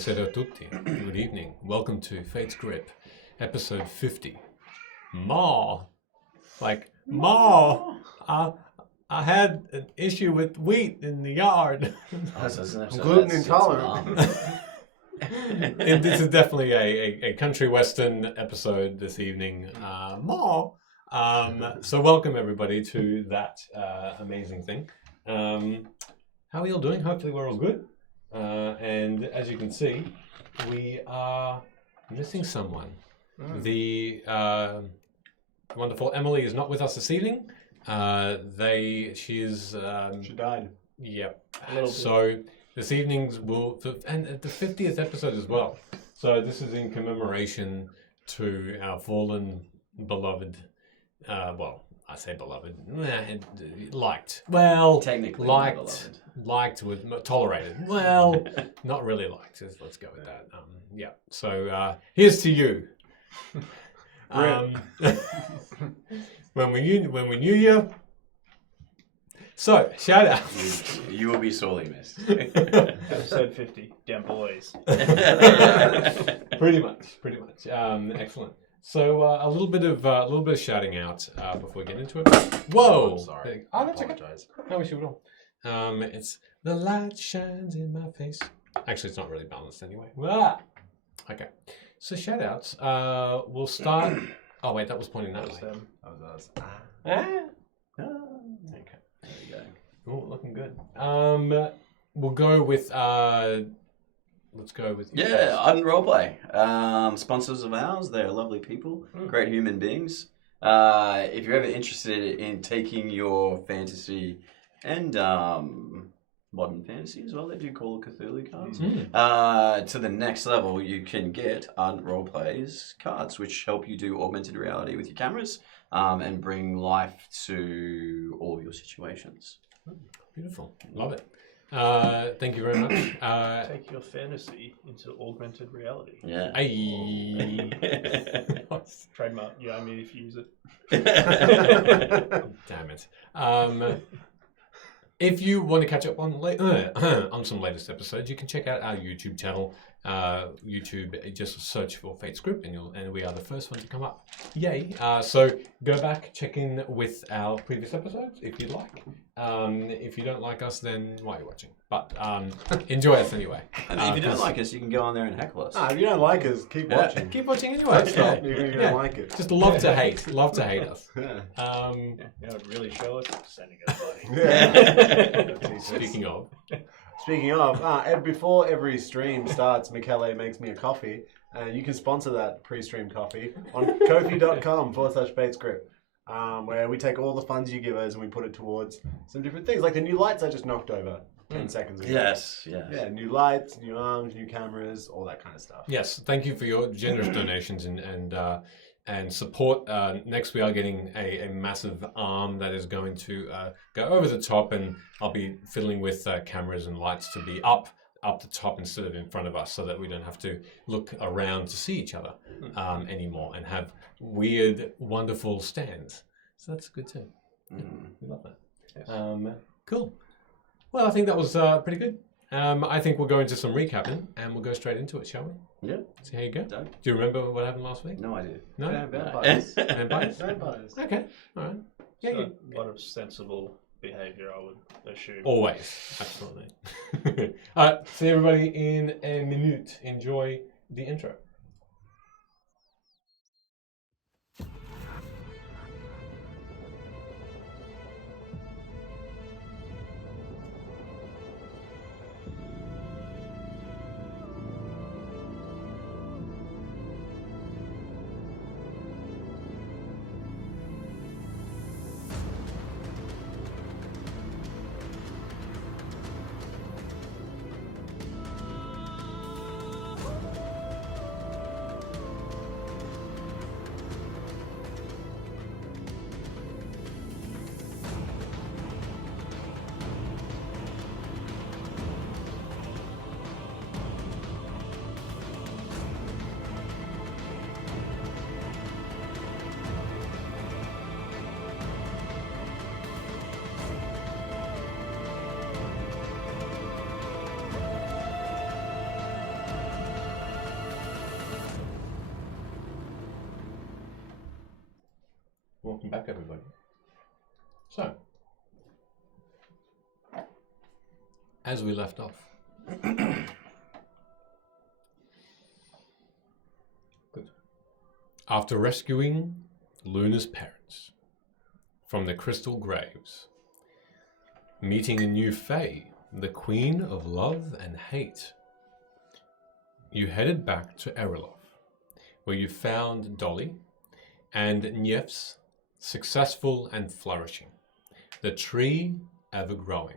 Buonasera a tutti. Good evening. Welcome to Fate's Grip, episode 50. Ma! I had an issue with wheat in the yard. I'm gluten intolerant. And this is definitely a country western episode this evening. Ma! So welcome everybody to that amazing thing. How are you all doing? Hopefully we're all good. And as you can see, we are missing someone. The wonderful Emily is not with us this evening. She died. Yep. So this evening's and the 50th episode as well. So this is in commemoration to our fallen beloved. I say beloved. Liked. Well, technically liked with tolerated. Well, not really liked. Let's go with that. Yeah. So here's to you. When we knew you. So shout out. You will be sorely missed. Episode 50. Damn boys. Pretty much. Excellent. So a little bit of shouting out before we get into it. Whoa! I'm sorry. Oh, I that's okay. apologize. No, we should all. It's the light shines in my face. Actually, it's not really balanced anyway. Ah! Okay. So shout outs. We'll start. Oh wait, that was pointing that way. That was us. Okay. There you go. Oh, looking good. We'll go with. Let's go with. Yeah, Ardent Roleplay. Sponsors of ours. They're lovely people, great human beings. If you're ever interested in taking your fantasy and modern fantasy as well, they do Call of Cthulhu cards, to the next level, you can get Ardent Roleplay's cards, which help you do augmented reality with your cameras and bring life to all of your situations. Beautiful. Love it. Thank you very much. Take your fantasy into augmented reality. Yeah. Trademark. Yeah, I mean, if you use it. Damn it. If you want to catch up on on some latest episodes, you can check out our YouTube channel. YouTube, just search for Fate's Grip, and we are the first one to come up. Yay! So go back, check in with our previous episodes if you'd like. If you don't like us, then why are you watching? But enjoy us anyway. And if you don't like us, you can go on there and heckle us. If you don't like us, keep watching. Keep watching anyway. Don't stop. You're going to like it. Just love to hate us. Yeah. Um, You know, really show us sending us money. Yeah. Speaking of, before every stream starts, Michele makes me a coffee, and you can sponsor that pre-stream coffee on kofi.com/FatesGrip, where we take all the funds you give us and we put it towards some different things, like the new lights I just knocked over 10 seconds ago. Yes. Yeah, new lights, new arms, new cameras, all that kind of stuff. yes, thank you for your generous donations and support. Next, we are getting a massive arm that is going to go over the top, and I'll be fiddling with cameras and lights to be up the top instead of in front of us, so that we don't have to look around to see each other anymore, and have weird, wonderful stands. So that's good too. We love that. Yes. Cool. Well, I think that was pretty good. I think we'll go into some recapping, and we'll go straight into it, shall we? Yeah. See how you go. Done. Do you remember what happened last week? No idea. No? Vampires. Vampires? Vampires. Okay, all right. Yeah, So, a lot of sensible behaviour, I would assume. always. Absolutely. All right, see everybody in a minute. Enjoy the intro. Welcome back, everybody. So, as we left off, good. After rescuing Luna's parents from the crystal graves, meeting a new Fae, the Queen of Love and Hate, you headed back to Erelov, where you found Dolly and Nief's successful and flourishing, the tree ever growing,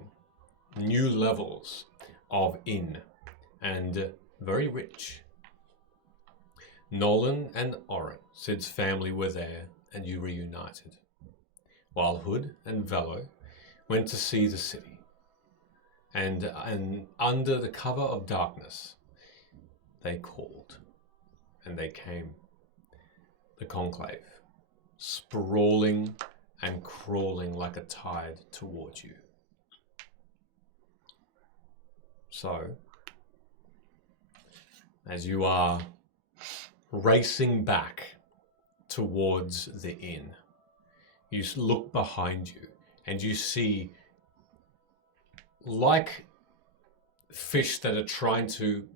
new levels of inn, and very rich. Nolan and Oren, Sid's family, were there, and you reunited, while Hood and Velo went to see the city. And under the cover of darkness, they called, and they came. The Conclave, sprawling and crawling like a tide towards you. So, as you are racing back towards the inn, you look behind you and you see, like fish that are trying to,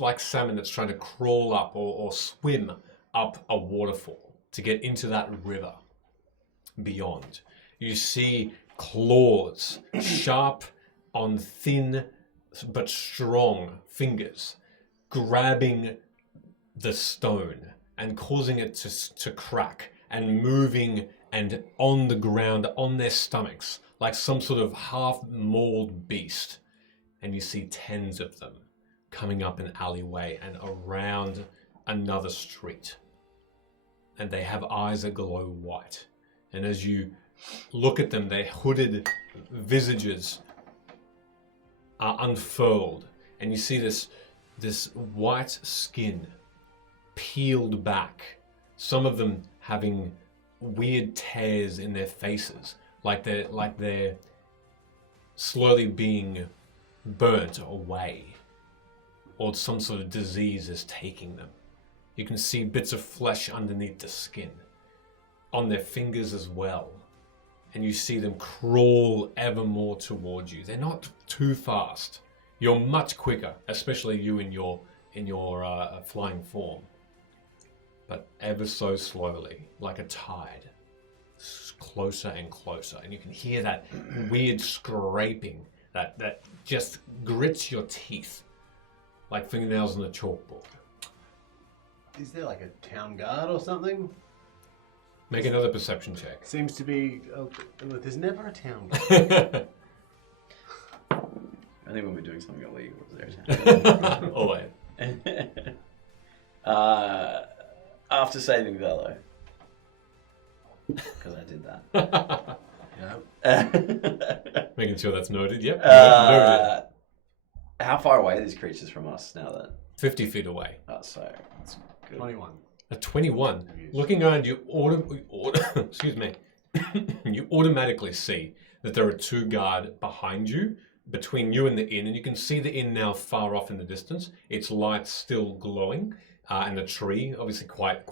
like salmon that's trying to crawl up or swim up a waterfall to get into that river beyond. You see claws, sharp on thin but strong fingers, grabbing the stone and causing it to crack and moving and on the ground on their stomachs like some sort of half-mauled beast. And you see tens of them coming up an alleyway and around another street. And they have eyes that glow white. And as you look at them, their hooded visages are unfurled. And you see this white skin peeled back. Some of them having weird tears in their faces, like they're slowly being burnt away, or some sort of disease is taking them. You can see bits of flesh underneath the skin, on their fingers as well. And you see them crawl ever more towards you. They're not too fast. You're much quicker, especially you in your flying form. But ever so slowly, like a tide, closer and closer. And you can hear that weird scraping that just grits your teeth like fingernails on a chalkboard. Is there like a town guard or something? Make another perception check. Seems to be. There's never a town guard. I think when we're doing something illegal, there's Oh, wait. After saving Velo. Because I did that. Yeah. Making sure that's noted. Yep. Noted. How far away are these creatures from us now then? 50 feet away. Oh, so that's good. 21. A 21. Looking around, you excuse me. You automatically see that there are two guard behind you, between you and the inn, and you can see the inn now far off in the distance. Its light still glowing, and the tree obviously quite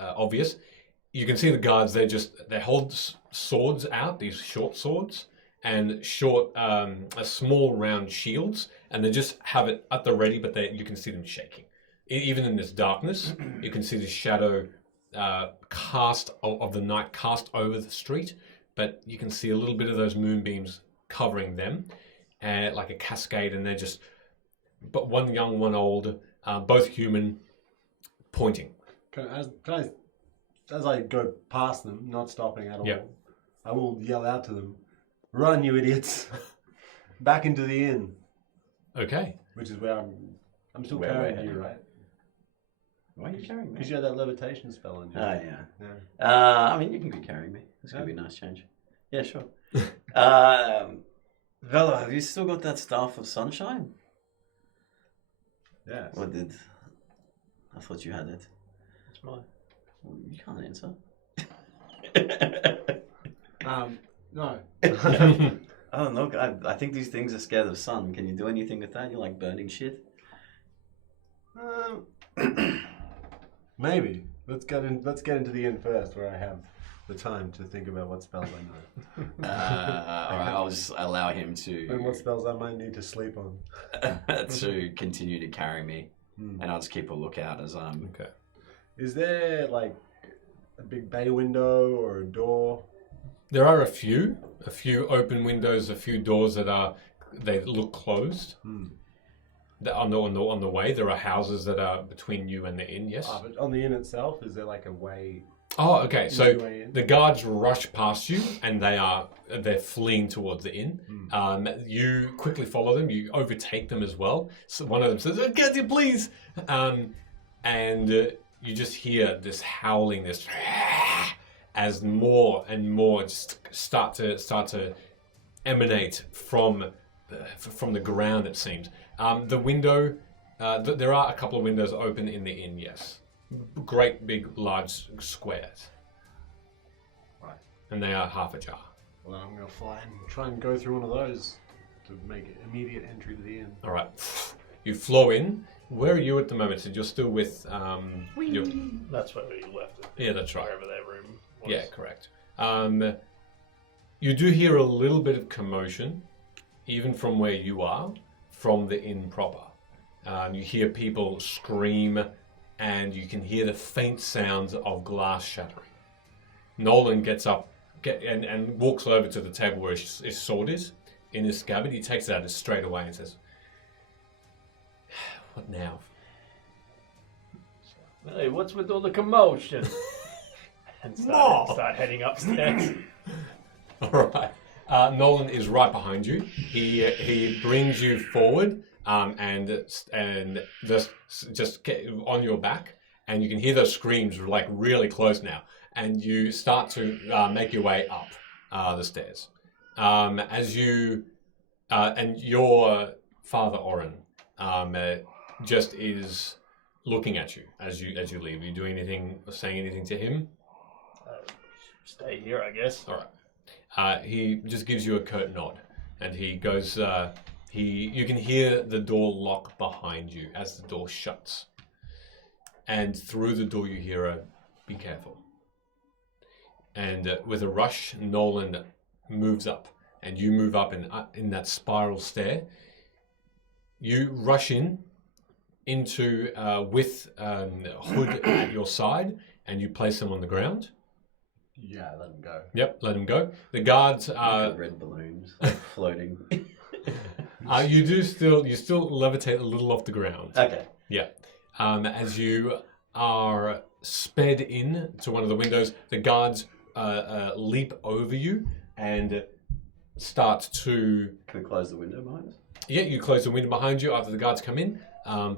obvious. You can see the guards. They hold swords out, these short swords, and short, small round shields, and they just have it at the ready. But you can see them shaking. Even in this darkness, you can see the shadow cast of the night cast over the street, but you can see a little bit of those moonbeams covering them, like a cascade, and they're just, but one young, one old, both human, pointing. As I go past them, not stopping at all, Yep. I will yell out to them, "Run, you idiots! Back into the inn!" Okay. Which is where I'm still Where carrying we're you, heading. right? Why are you carrying me? Because you had that levitation spell on you. Oh, yeah. Yeah. I mean, you can be carrying me. This could be a nice change. Yeah, sure. Velo, have you still got that Staff of Sunshine? Yes. Or did... I thought you had it. It's mine. Well, you can't answer. No. I don't know. I think these things are scared of sun. Can you do anything with that? You're like burning shit? Maybe. Let's get into the inn first, where I have the time to think about what spells I know. All right, I'll just allow him And what spells I might need to sleep on. to continue to carry me, Hmm. and I'll just keep a lookout as I'm. Okay. Is there like a big bay window or a door? There are a few open windows, a few doors they look closed. Hmm. On the way, there are houses that are between you and the inn. Yes. But on the inn itself, is there like a way? Oh, okay. Easy So way in? the guards rush past you, and they're fleeing towards the inn. You quickly follow them. You overtake them as well. So one of them says, "Get you, please!" And you just hear this howling, this as more and more just start to emanate from the ground. It seems the window. There are a couple of windows open in the inn. Yes. Great big large squares. Right. And they are half ajar. Well, I'm gonna fly and try and go through one of those to make immediate entry to the inn. All right. You flow in. Where are you at the moment? So you're still with your, That's where we left it. yeah, that's right. Wherever that room was. Yeah, correct. You do hear a little bit of commotion, even from where you are, from the inn proper. You hear people scream, and you can hear the faint sounds of glass shattering. Nolan gets up and walks over to the table where his sword is in his scabbard. He takes it out straight away and says, "What now?" Hey, what's with all the commotion? And start heading upstairs. All right. Nolan is right behind you. He brings you forward and just get on your back, and you can hear those screams like really close now. And you start to make your way up the stairs. As you and your father Oren just is looking at you as you leave. Are you doing anything, saying anything to him? Stay here, I guess. All right. He just gives you a curt nod, and he goes. You can hear the door lock behind you as the door shuts, and through the door you hear a "Be careful." And with a rush, Nolan moves up, and you move up in that spiral stair. You rush into with Hood at your side, and you place him on the ground. Yeah, let him go. Yep, let him go. The guards Red balloons floating. you still levitate a little off the ground. Okay. Yeah. As you are sped in to one of the windows, the guards leap over you and start to. Can we close the window behind us? Yeah, you close the window behind you after the guards come in.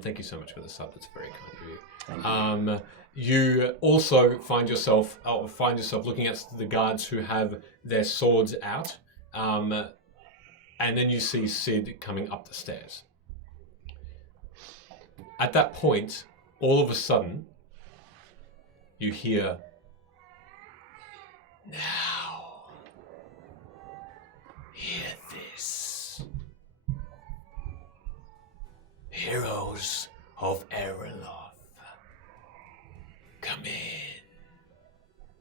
Thank you so much for the sub. That's very kind of you. Thank you. You also find yourself looking at the guards who have their swords out, and then you see Sid coming up the stairs. At that point, all of a sudden, you hear, "Now, hear this. Heroes of Erloth. Come in.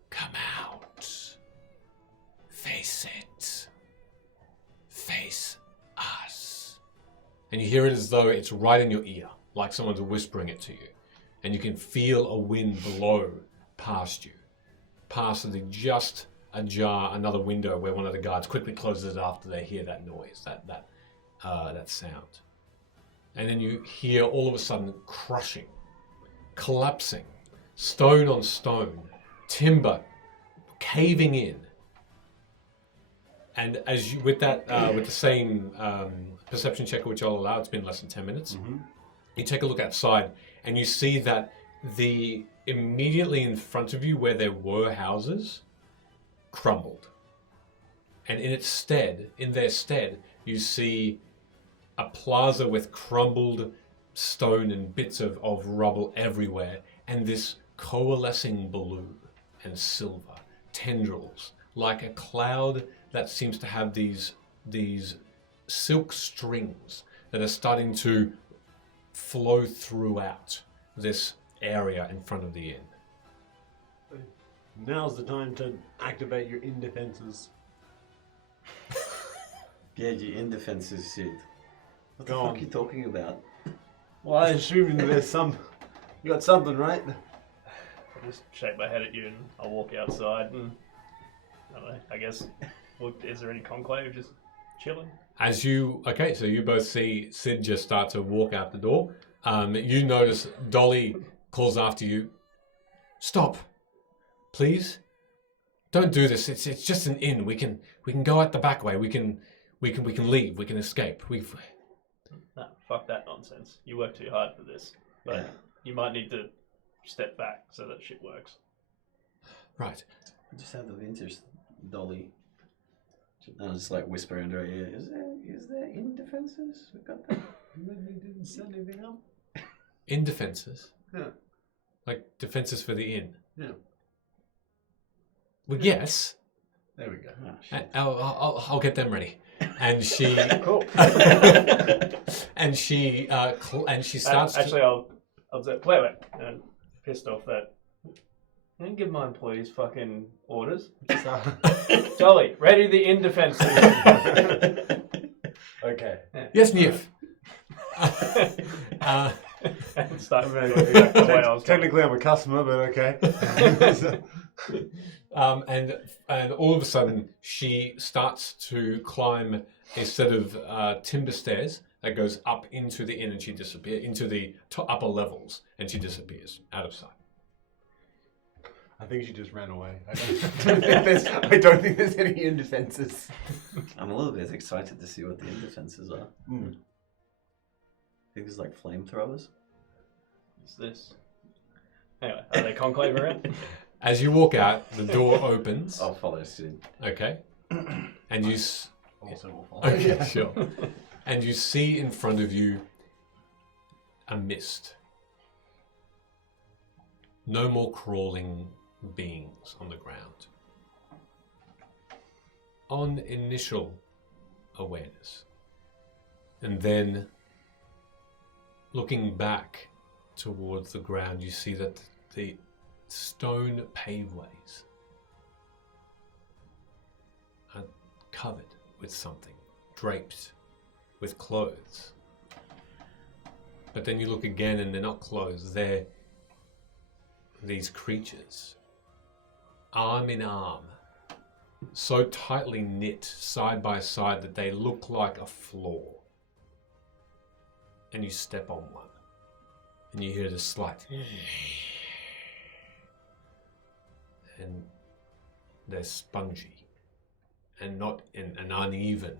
Come out. Face it. Face us." And you hear it as though it's right in your ear, like someone's whispering it to you. And you can feel a wind blow past you, past the just ajar another window where one of the guards quickly closes it after they hear that noise, that sound. And then you hear all of a sudden crushing, collapsing, stone on stone, timber caving in. And as you, with the same perception check, which I'll allow, it's been less than 10 minutes. Mm-hmm. You take a look outside, and you see that the immediately in front of you, where there were houses, crumbled, and in their stead, you see a plaza with crumbled stone and bits of rubble everywhere, and this coalescing blue and silver tendrils, like a cloud that seems to have these silk strings that are starting to flow throughout this area in front of the inn. Now's the time to activate your indefenses. Yeah, your indefenses, Sid. What the Go fuck on. are you talking about? Well, I assume there's some. You got something, right? I just shake my head at you and I'll walk outside and I don't know, I guess is there any conclave just chilling? As you so you both see Sid just start to walk out the door. You notice Dolly calls after you. Stop, please. Don't do this. It's just an inn. We can go out the back way. We can leave. We can escape. Nah, fuck that nonsense. You work too hard for this. But Yeah. you might need to step back so that shit works. Right. Just out of interest, Dolly. I'll just like whisper into her ear. Is there indefenses? We got that. You didn't set anything up? In defenses. Yeah. Like defenses for the inn. Yeah. Well, yes. There we go. Oh, shit. I'll get them ready. And she Cool. and she starts. Actually, I'll say, wait. And pissed off that. I didn't give my employees fucking orders. Jolly, ready the indefenses. Okay. Yes, Nif. And start I mean, going back the way I was going. technically, I'm a customer, but okay. And all of a sudden, she starts to climb a set of timber stairs that goes up into the inn, and she disappears into the upper levels, and she disappears out of sight. I think she just ran away. I don't think there's any indefenses. I'm a little bit excited to see what the indefenses are. Mm. I think it's like flamethrowers. What's this? Anyway, are they conclave around? As you walk out, the door opens. I'll follow Sid. Okay, and you. Also will follow. Okay, sure. And you see in front of you a mist. No more crawling beings on the ground. On initial awareness. And then looking back towards the ground, you see that the stone paveways are covered with something, draped with clothes. But then you look again and they're not clothes, they're these creatures, arm in arm, so tightly knit side by side that they look like a floor. And you step on one, and you hear the slight, and they're spongy, and not and uneven,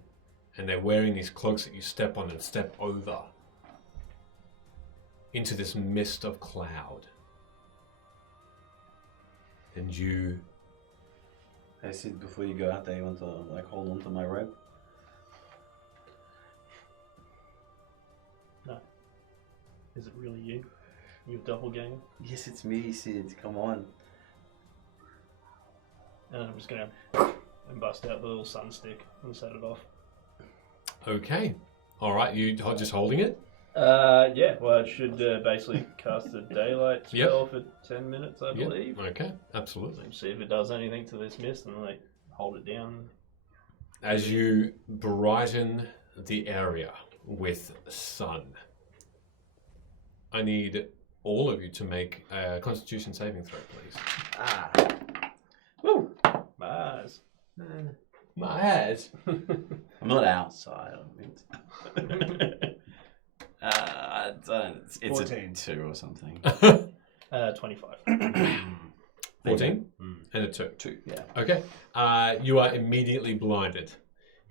and they're wearing these cloaks that you step on and step over into this mist of cloud. And you... Hey Sid, before you go out there, you want to like hold on to my rope? No. Is it really you? You doppelganger? Yes, it's me, Sid. Come on. And I'm just gonna and bust out the little sun stick and set it off. Okay. Alright, you just holding it? Yeah, well, it should basically cast a daylight Yep. spell for 10 minutes, I Yep. believe. Okay, absolutely. See if it does anything to this mist, and then they hold it down. As you brighten the area with sun, I need all of you to make a Constitution saving throw, please. Ah. Woo! Mars. My head. I'm not outside. I mean, I don't. It's 14. a 2 or something. 25. 14 Mm. and a 2. 2, yeah. Okay. You are immediately blinded.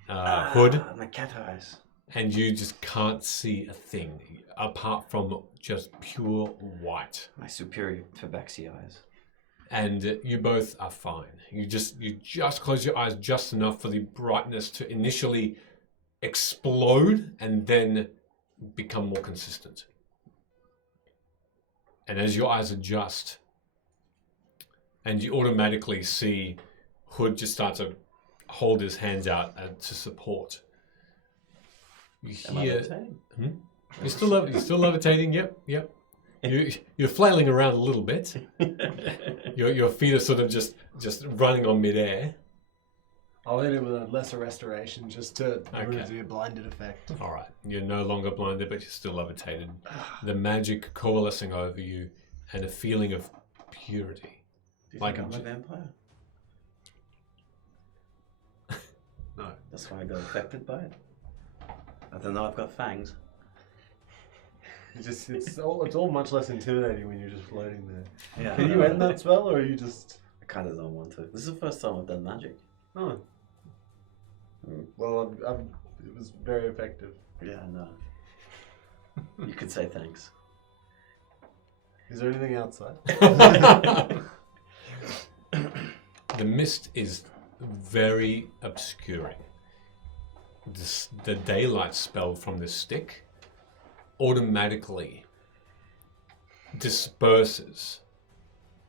Hood, My cat eyes. and you just can't see a thing apart from just pure white. My superior tabaxi eyes. And you both are fine. You just close your eyes just enough for the brightness to initially explode and then become more consistent. And as your eyes adjust, and you automatically see Hood just start to hold his hands out to support. You Am I hear levitating? you're still levitating. Yep. You're flailing around a little bit. Your feet are sort of just running on midair. I'll hit him with a lesser restoration just to remove Okay. the blinded effect. All right, you're no longer blinded, but you're still levitated. The magic coalescing over you, and a feeling of purity. Do you Like think a I'm a j- vampire? No. That's why I got affected by it. I don't know I've got fangs. It's all much less intimidating when you're just floating there. Yeah. Can you end that spell, or are you just? I kind of don't want to. This is the first time I've done magic. Oh. Well, it was very effective. Yeah, no. You could say thanks. Is there anything outside? The mist is very obscuring. The daylight spell from this stick automatically disperses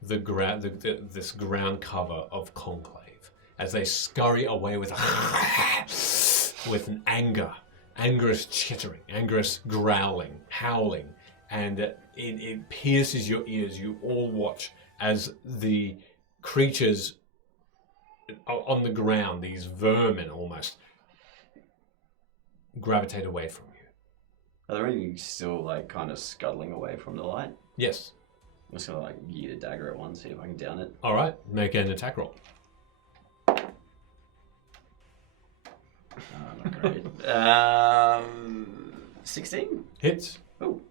this ground cover of Conclave as they scurry away with an angerous chittering, angerous growling, howling, and it pierces your ears. You all watch as the creatures on the ground, these vermin almost, gravitate away from you. Are there any still like kind of scuttling away from the light? Yes. I'm just gonna like yeet a dagger at one, see if I can down it. All right. Make an attack roll. Not great. 16. Hits. Oh.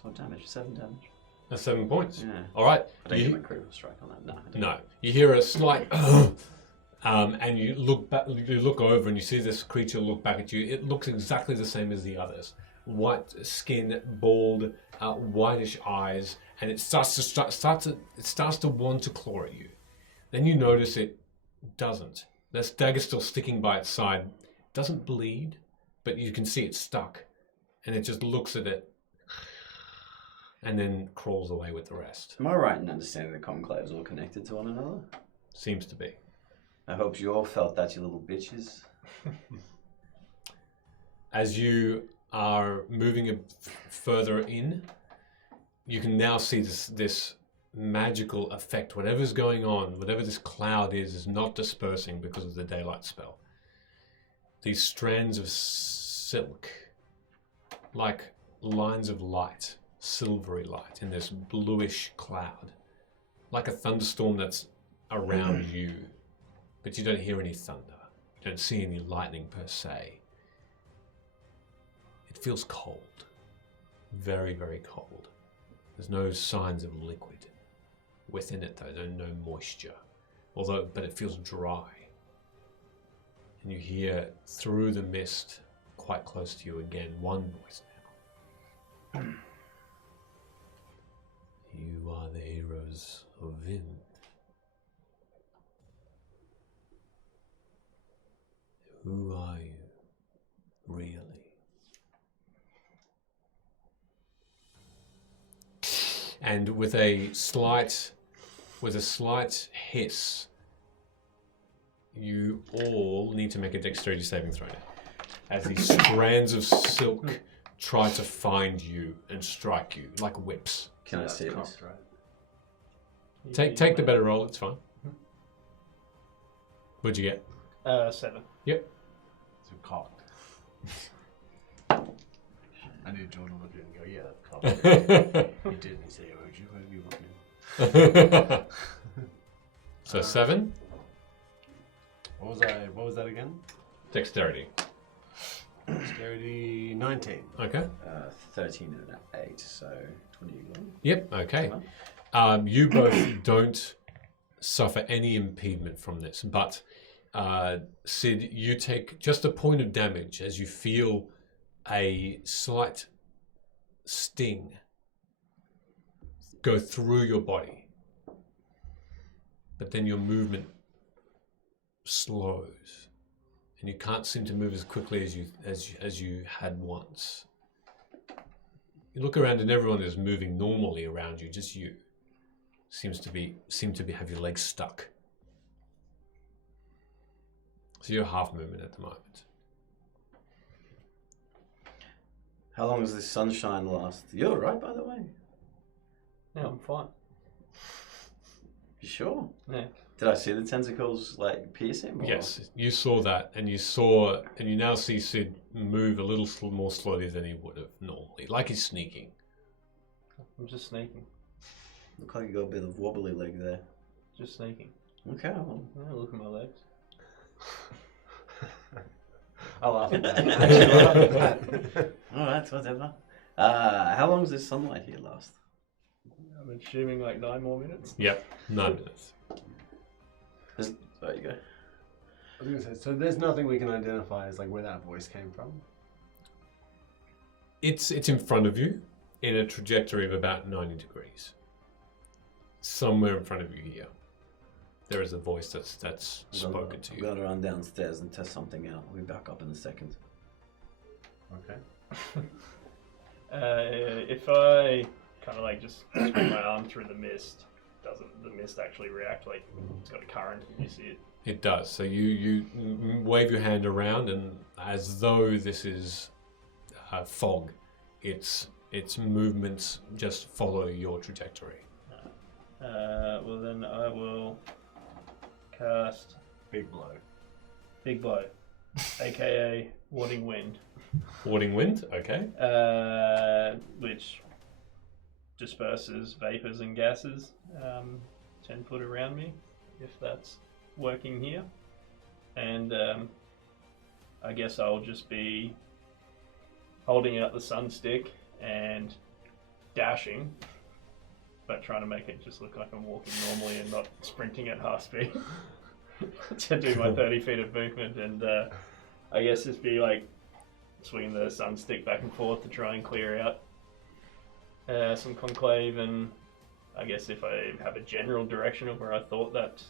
12 damage, 7 damage. That's 7 points. Yeah. All right. I don't get You, my critical strike on that. No. I don't. no. You hear a slight, and you look back. You look over, and you see this creature look back at you. It looks exactly the same as the others. White skin, bald, whitish eyes, and it starts to want to claw at you. Then you notice it doesn't. This dagger's still sticking by its side. Doesn't bleed, but you can see it's stuck, and it just looks at it, and then crawls away with the rest. Am I right in understanding the conclaves all connected to one another? Seems to be. I hope you all felt that, you little bitches. As you are moving further in, you can now see this magical effect. Whatever's going on, whatever this cloud is not dispersing because of the daylight spell. These strands of silk, like lines of light, silvery light in this bluish cloud, like a thunderstorm that's around you, but you don't hear any thunder. You don't see any lightning per se. It feels cold, very, very cold. There's no signs of liquid within it, though. No moisture, but it feels dry. And you hear through the mist, quite close to you again, one voice now. You are the heroes of Vind. Who are you, really? And with a slight hiss, you all need to make a dexterity saving throw now, as these strands of silk try to find you and strike you like whips. Can I That's see this? cocked, right? Take the better roll. It's fine. What'd you get? 7. Yep. So cocked. I knew Jordan looked at it and go, yeah, that's cocked. He did, and he said, "Oh, you were looking." So 7 What was that again? dexterity. Dexterity 19. Okay. 13 and an 8, so 21. Yep. Okay. You both don't suffer any impediment from this, but Sid, you take just a point of damage as you feel a slight sting go through your body, but then your movement slows, and you can't seem to move as quickly as you had once. You look around, and everyone is moving normally around you. Just you seem to have your legs stuck. So you're half movement at the moment. How long does this sunshine last? You're all right, by the way. Yeah, I'm fine. You sure? Yeah. Did I see the tentacles like pierce him? or- Yes, you saw that, and you now see Sid move a little more slowly than he would have normally, like he's sneaking. I'm just sneaking. Look like you got a bit of wobbly leg there. Just sneaking. Okay. Well, Yeah, look at my legs. I laugh at that. I actually laugh at that. all right, whatever. How long does this sunlight here last? I'm assuming like 9 more minutes. Yep, 9 minutes. There you go. I was gonna say, so there's nothing we can identify as like where that voice came from. It's in front of you, in a trajectory of about 90 degrees. Somewhere in front of you here, there is a voice that's spoken to I'm you. going to run downstairs and test something out. We'll be back up in a second. Okay. If I kind of like just swing my arm through the mist, doesn't the mist actually react? Like it's got a current and you see it? It does. So you wave your hand around, and as though this is fog, its movements just follow your trajectory. Well then I will cast Big blow. Big Blow, aka Warding Wind, Warding wind, okay. which disperses vapors and gases 10 foot around me, if that's working here. And I guess I'll just be holding out the sun stick and dashing, but trying to make it just look like I'm walking normally and not sprinting at half speed to do my 30 feet of movement. And I guess just be like swinging the sun stick back and forth to try and clear out some conclave. And I guess if I have a general direction of where I thought that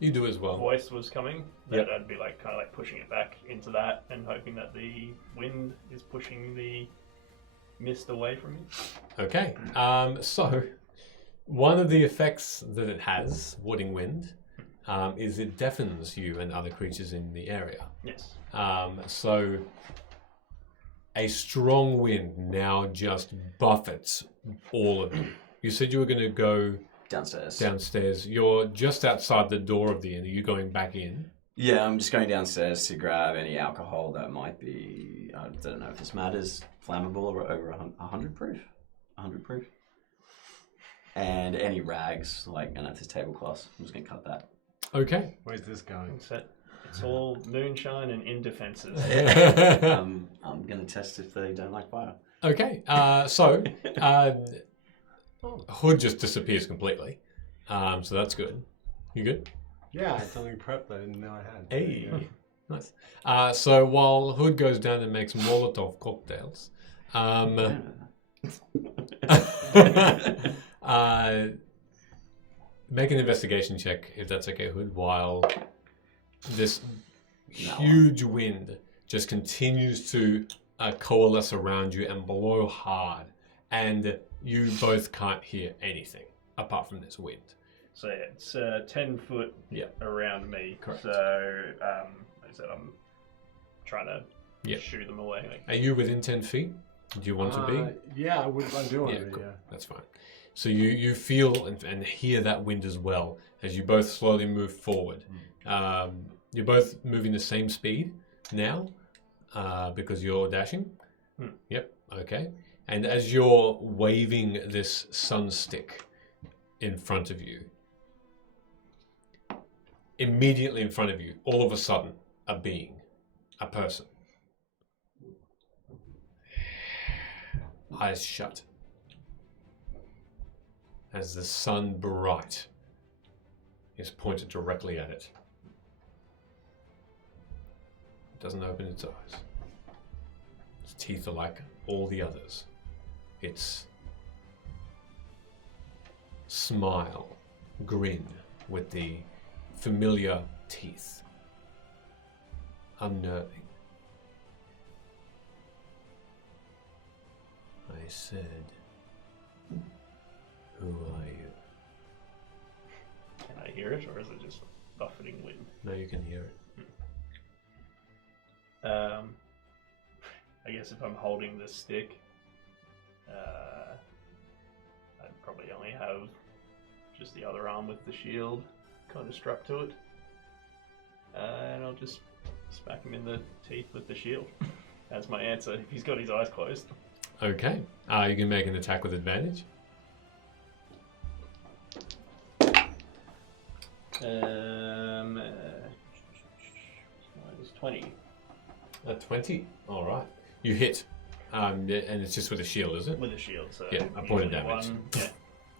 You do as well. voice was coming, Yep. that I'd be like kind of like pushing it back into that and hoping that the wind is pushing the mist away from me. Okay. So one of the effects that it has, warding wind, is it deafens you and other creatures in the area. Yes. So a strong wind now just buffets all of you. You said you were going to go Downstairs. downstairs. You're just outside the door of the inn. Are you going back in? Yeah, I'm just going downstairs to grab any alcohol that might be, I don't know if this matters, flammable or over 100 proof. 100 proof. And any rags, like, and that's his tablecloths. I'm just going to cut that. Okay. Where's this going? It's all moonshine and indefenses. I'm going to test if they don't like fire. Okay. Hood just disappears completely. So that's good. You good? Yeah, I had something prepped that I didn't know I had. Hey. Yeah. Nice. So while Hood goes down and makes Molotov cocktails, make an investigation check, if that's okay, Hood, while this huge wind just continues to coalesce around you and blow hard, and you both can't hear anything apart from this wind. So yeah, it's 10 foot Yeah. around me. Correct. So like I said, I'm trying to Yeah. shoo them away. Like, Are you within 10 feet? Do you want to be? Yeah, I do want Yeah, to be, cool. yeah. That's fine. So you feel and hear that wind as well as you both slowly move forward. You're both moving the same speed now because you're dashing. Yep. Okay. And as you're waving this sun stick in front of you, immediately in front of you, all of a sudden, a being, a person, eyes shut, as the sun bright is pointed directly at it. It doesn't open its eyes. Its teeth are like all the others. Its smile, grin with the familiar teeth. Unnerving. I said, who are you? can I hear it, or is it just buffeting wind? Now you can hear it. I guess if I'm holding the stick, I'd probably only have just the other arm with the shield kind of strapped to it. And I'll just smack him in the teeth with the shield. That's my answer if he's got his eyes closed. Okay. You can make an attack with advantage. Minus 20. A 20. All right. You hit. And it's just with a shield, is it? With a shield, so Yeah, a point of usually damage.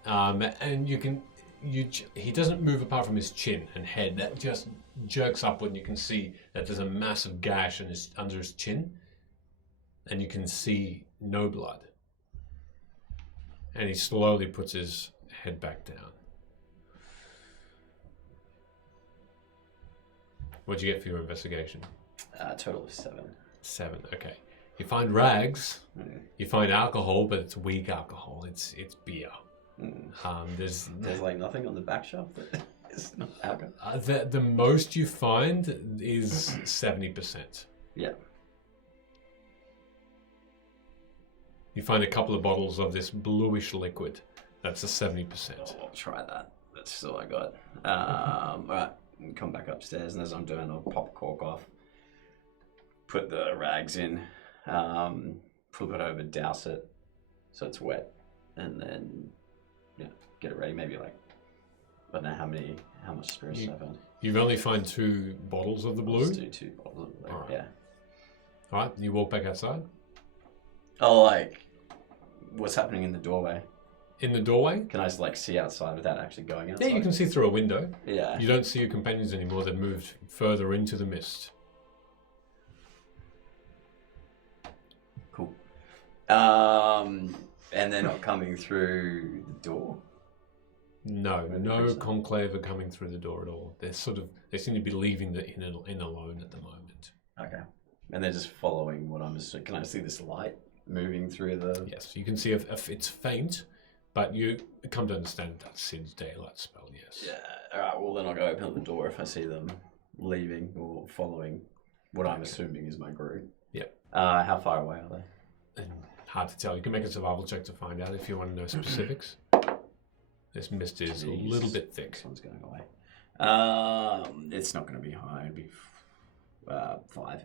Yeah. And you can. He doesn't move apart from his chin and head. That just jerks upward, and you can see that there's a massive gash under his chin, and you can see no blood. And he slowly puts his head back down. What'd you get for your investigation? Total of 7. 7. Okay. You find rags. Mm. You find alcohol, but it's weak alcohol. It's beer. Mm. There's like nothing on the back shelf that is not alcohol. the most you find is 70%. Yeah. You find a couple of bottles of this bluish liquid. That's a 70%. Oh, I'll try that. That's all I got. Alright, come back upstairs, and as I'm doing, I'll pop a cork off, put the rags in, flip it over, douse it so it's wet, and then get it ready. Maybe like, I don't know how much spirits I found. You've only find 2 bottles of the blue. Let's do 2 bottles of blue. Alright. Yeah. All right, you walk back outside. Oh, like, what's happening in the doorway? In the doorway. Can I just like see outside without actually going outside? Yeah, you can see through a window. Yeah. You don't see your companions anymore. They've moved further into the mist. Cool. And they're not coming through the door. No, Maybe no prison. conclave are coming through the door at all. They seem to be leaving the inn alone at the moment. Okay. And they're just following what I'm assuming. Can I see this light moving through the... Yes, you can see if it's faint, but you come to understand that's Sid's daylight spell, yes. Yeah. Alright, well then I'll go open up the door if I see them leaving or following what I'm assuming is my group. Yep. How far away are they? And hard to tell. You can make a survival check to find out if you want to know specifics. This mist is a little Jeez. bit thick. This one's going away. It's not going to be high. It'd be 5.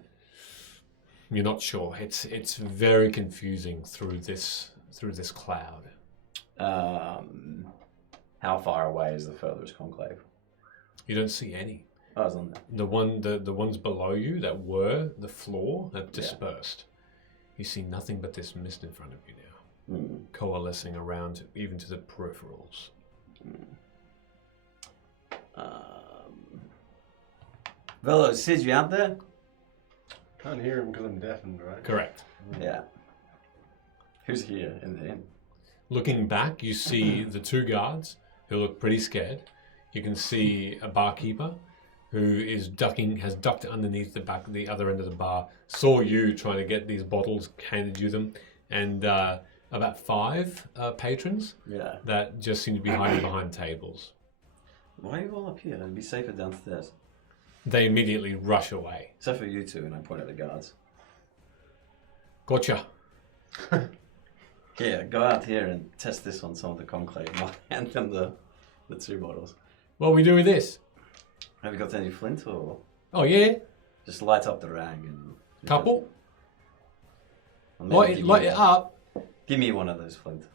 You're not sure. It's very confusing through this cloud. How far away is the furthest conclave? You don't see any. Oh, it's on there. The ones below you that were the floor have dispersed. You see nothing but this mist in front of you now, coalescing around even to the peripherals. Velo, Sid, you out there? Can't hear him because I'm deafened, right? Correct. Yeah. Who's here in the inn? Looking back, you see the 2 guards who look pretty scared. You can see a barkeeper who is has ducked underneath the other end of the bar, saw you trying to get these bottles, handed you them, and about 5 patrons Yeah. that just seem to be hiding behind tables. Why are you all up here? It'd be safer downstairs. They immediately rush away. Except for you two, and I point at the guards. Gotcha. Yeah, go out here and test this on some of the conclave. And I'll hand them the 2 bottles. What we do with this? Have you got any flint or Oh yeah, just light up the rag and couple. Or maybe Light give light me it up. Give me one of those flint.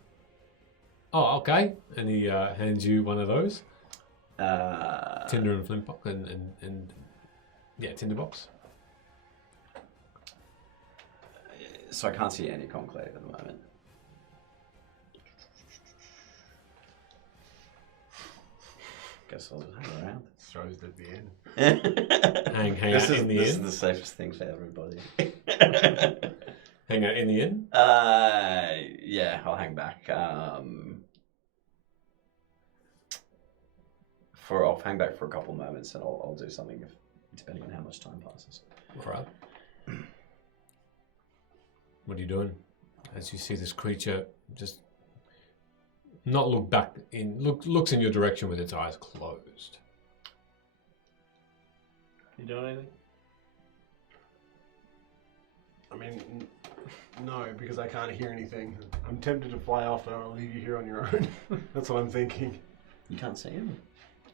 Oh, okay. And he hands you one of those. Uh, Tinder and flint box and yeah, tinderbox. So I can't see any conclave at the moment. Guess I'll just hang around. Throws the beer. Hang this out is, in the this is inn. the safest thing for everybody. Hang out in the inn. Yeah, I'll hang back. I'll hang back for a couple moments, and I'll do something depending on how much time passes. All right. What are you doing? As you see this creature just not look back in, looks in your direction with its eyes closed. You doing anything? I mean, No, because I can't hear anything. I'm tempted to fly off and I'll leave you here on your own. That's what I'm thinking. You can't see him.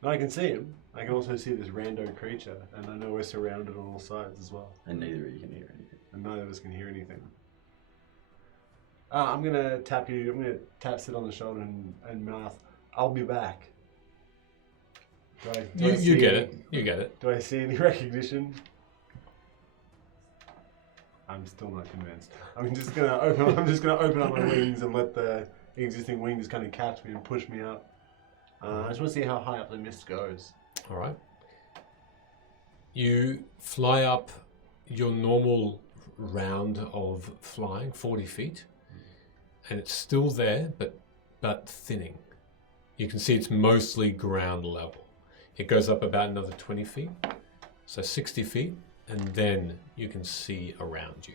No, I can see him. I can also see this rando creature, and I know we're surrounded on all sides as well. And neither of you can hear anything. And neither of us can hear anything. I'm gonna tap you. I'm gonna tap Sid on the shoulder and mouth. I'll be back. Do I You see get any- it. You get it. Do I see any recognition? I'm still not convinced. I'm just gonna open up my wings and let the existing wing just kind of catch me and push me up. I just want to see how high up the mist goes. All right. You fly up your normal round of flying, 40 feet, and it's still there, but thinning. You can see it's mostly ground level. It goes up about another 20 feet, so 60 feet, and then you can see around you.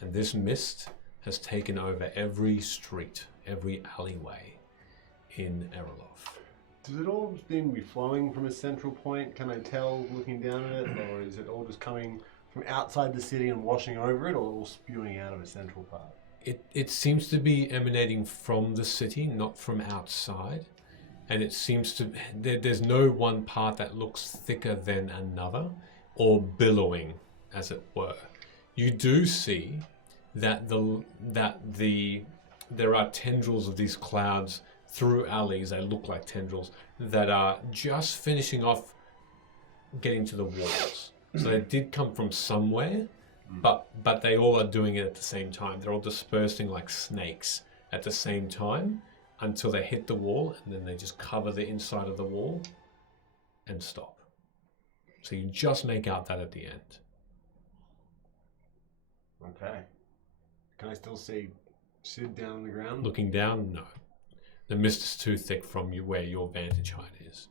And this mist has taken over every street, every alleyway in Erlof. Does it all seem to be flowing from a central point? Can I tell looking down at it, or is it all just coming from outside the city and washing over it, or all spewing out of a central part? It seems to be emanating from the city, not from outside. And it seems to, there's no one part that looks thicker than another, or billowing, as it were. You do see that there are tendrils of these clouds through alleys. They look like tendrils that are just finishing off getting to the walls. So they did come from somewhere, but they all are doing it at the same time. They're all dispersing like snakes at the same time until they hit the wall, and then they just cover the inside of the wall and stop. So you just make out that at the end. Okay. Can I still see Sid down on the ground? Looking down, no. The mist is too thick from you where your vantage height is.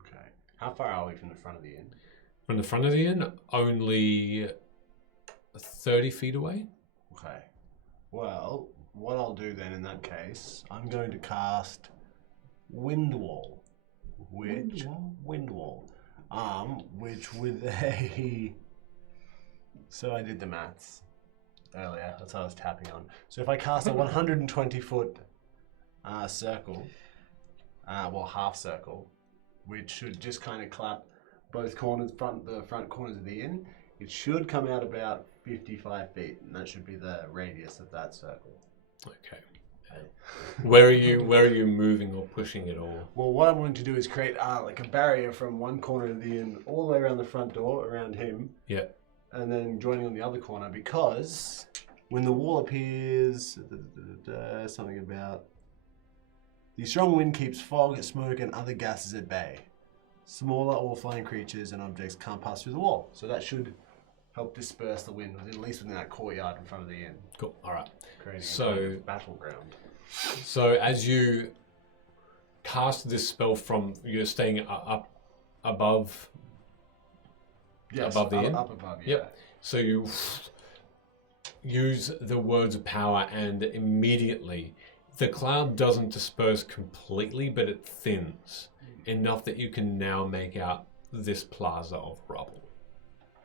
Okay. How far are we from the front of the inn? From the front of the inn, only 30 feet away. Okay. Well, what I'll do then in that case, I'm going to cast Windwall, which with a. So I did the maths earlier. That's what I was tapping on. So if I cast a 120-foot circle, half circle, which should just kind of clap both corners, the front corners of the inn, it should come out about 55 feet, and that should be the radius of that circle. Okay. Where are you moving or pushing it all? Well, what I'm going to do is create like a barrier from one corner of the inn all the way around the front door, around him. Yeah. And then joining on the other corner, because when the wall appears, something about the strong wind keeps fog, smoke, and other gases at bay. Smaller or flying creatures and objects can't pass through the wall. So that should help disperse the wind, at least within that courtyard in front of the inn, Cool. All right. creating a So- kind of battleground. So as you cast this spell from, you're staying up above. Yes, above the inn? Up above, yeah. Yep. So you use the words of power, and immediately the cloud doesn't disperse completely, but it thins enough that you can now make out this plaza of rubble.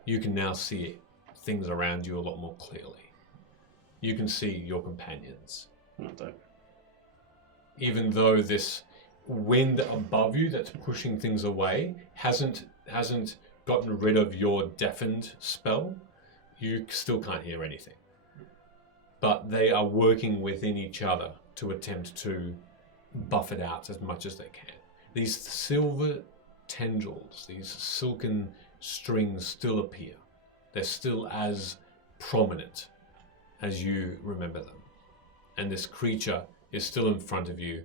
You can now see things around you a lot more clearly. You can see your companions. Not dope. Even though this wind above you that's pushing things away hasn't gotten rid of your deafened spell, you still can't hear anything. But they are working within each other to attempt to buff it out as much as they can. These silver tendrils, these silken strings still appear. They're still as prominent as you remember them. And this creature is still in front of you.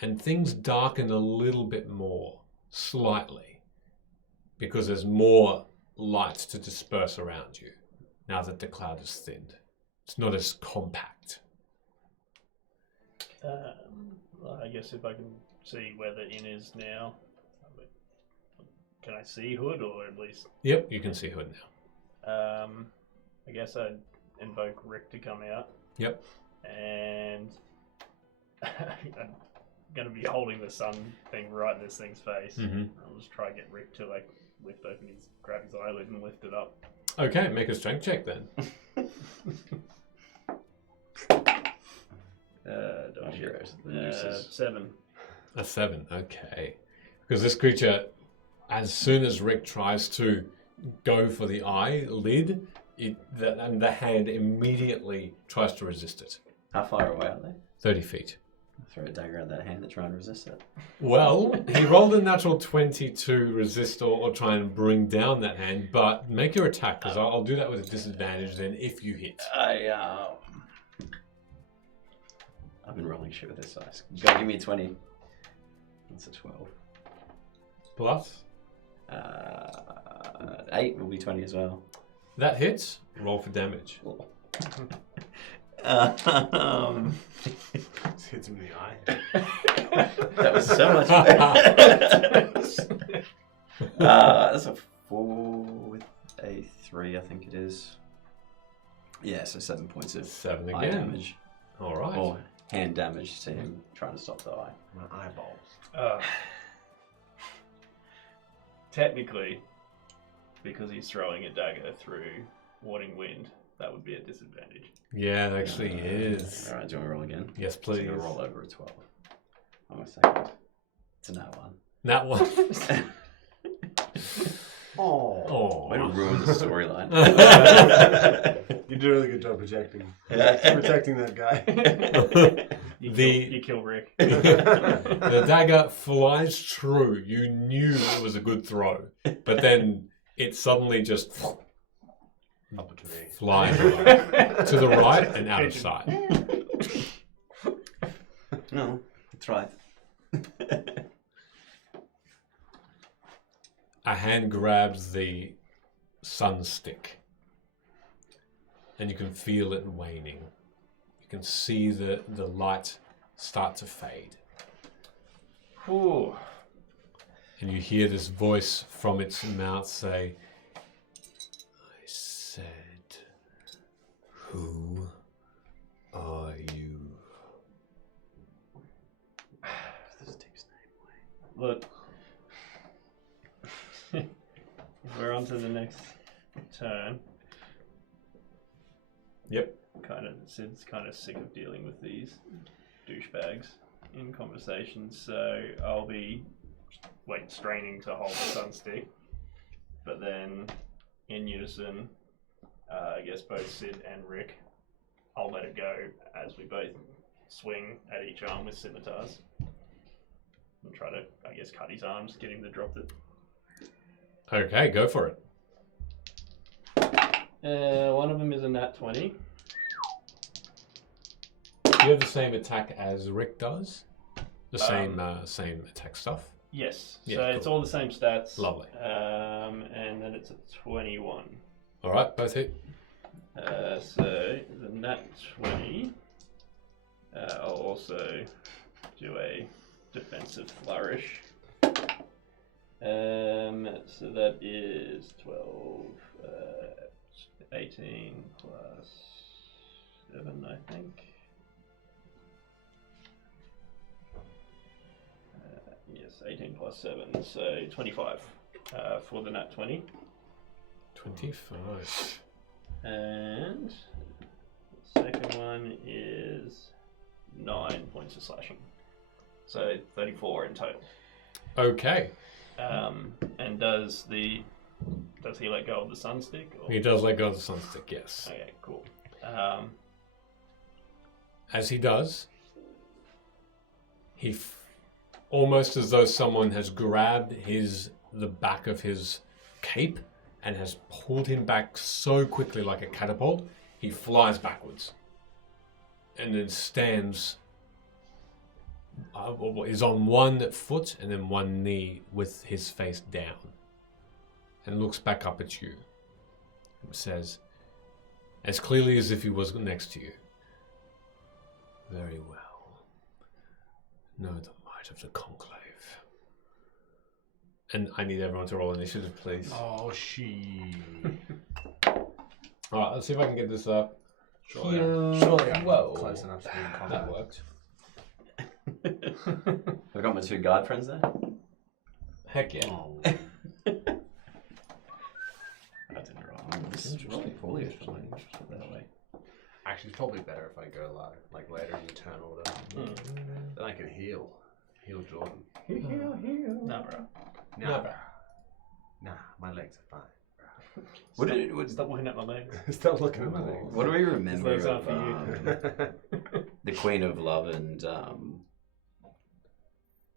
And things darken a little bit more, slightly, because there's more light to disperse around you now that the cloud is thinned. It's not as compact. Well, I guess if I can see where the inn is now, can I see Hood, or at least? Yep, you can see Hood now. I guess I'd invoke Rick to come out. Yep. And I'm going to be holding the sun thing right in this thing's face. Mm-hmm. I'll just try and get Rick to lift open grab his eyelid and lift it up. Okay, make a strength check then. accurate. The nooses. 7. A 7, okay. Because this creature, as soon as Rick tries to go for the eyelid, the hand immediately tries to resist it. How far away are they? 30 feet. Throw a dagger at that hand that's trying to resist it. Well, he rolled a natural 20 to resist or try and bring down that hand, but make your attack, because I'll do that with a disadvantage then if you hit. I've been rolling shit with this dice. You gotta give me a 20. That's a 12. Plus? 8 will be 20 as well. That hits. Roll for damage. Just hits him in the eye. That was so much better. That's a 4 with a 3, I think it is. Yeah, so 7 points of 7 eye again. damage. All right. Or hand damage to him trying to stop the eye. My eyeballs. Technically, because he's throwing a dagger through Warding Wind, that would be a disadvantage. Yeah, it actually is. Alright, do you want to roll again? Yes, So please. I'm going to roll over a 12. On my second. It's a nat 1. That one. Oh. Way to Oh. ruin the storyline. You did a really good job protecting that guy. You kill Rick. The dagger flies true. You knew it was a good throw, but then it suddenly just Up to me. flies away. To the right and out of sight. No, that's right. A hand grabs the sun stick, and you can feel it waning. You can see the light start to fade. Ooh. And you hear this voice from its mouth say, I said, who are you? Look. We're on to the next turn. Yep. Sid's kind of sick of dealing with these douchebags in conversations, so I'll be straining to hold the sun stick, but then in unison, I guess both Sid and Rick, I'll let it go as we both swing at each arm with scimitars and try to, I guess, cut his arms, get him to drop it. Okay, go for it. One of them is a nat 20. You have the same attack as Rick does? The same attack stuff? Yes, Yeah, so it's cool. all the same stats. Lovely. And then it's a 21. All right, both hit. So the nat 20. I'll also do a defensive flourish. So that is 12, 18 plus 7, I think. Yes, 18 plus 7, so 25 for the nat 20. 25. And the second one is 9 points of slashing. So 34 in total. Okay. And does he let go of the sun stick? Or? He does let go of the sun stick, yes. Okay, cool. As he does, almost as though someone has grabbed the back of his cape and has pulled him back so quickly like a catapult, he flies backwards and then stands, is on one foot and then one knee with his face down and looks back up at you and says, as clearly as if he was next to you, very well. Know the might of the conclave. And I need everyone to roll initiative, please. Oh, she. Alright, let's see if I can get this up. Surely I'm Whoa. close enough to be in That combat. worked. I've got my 2 guard friends there. Heck yeah. Oh. I didn't roll. This is really poorly. That way. Actually, it's probably better if I go like later in the turn order. Then I can heal. Heal Jordan. Nah, bro. Nah, nah, my legs are fine. Stop looking at my legs. Stop looking at my legs. What do we remember legs of aren't for the Queen of Love and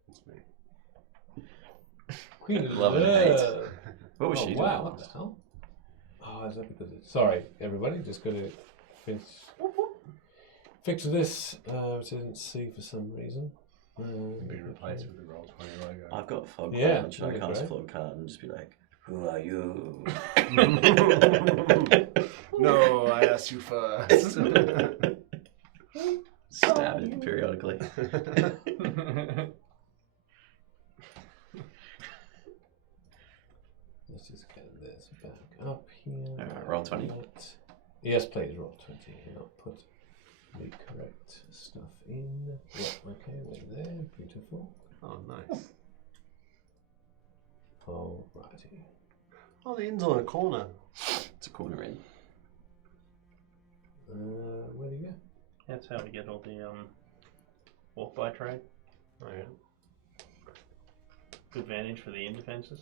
It's me. Queen of Love and Hate? What was Oh, she doing? wow, what the hell? Oh, is that because it's... Sorry, everybody, just got to fix this, which I didn't see for some reason. Be replaced with the Roll20 logo. I've got Fog Yeah, Card. Should I that'd be cast great. Fog Card and just be like, who are you? No, I asked you first. Stab it periodically. Let's just get this back up here. Alright, roll 20. Yes, please, roll 20. I'll put the correct stuff in. Yeah, okay, we're there. Beautiful. Oh, nice. Alrighty. Oh, the inn's on a corner. It's a corner in. Where do you go? That's how we get all the walk by trade. Oh, yeah. Good advantage for the inn defences.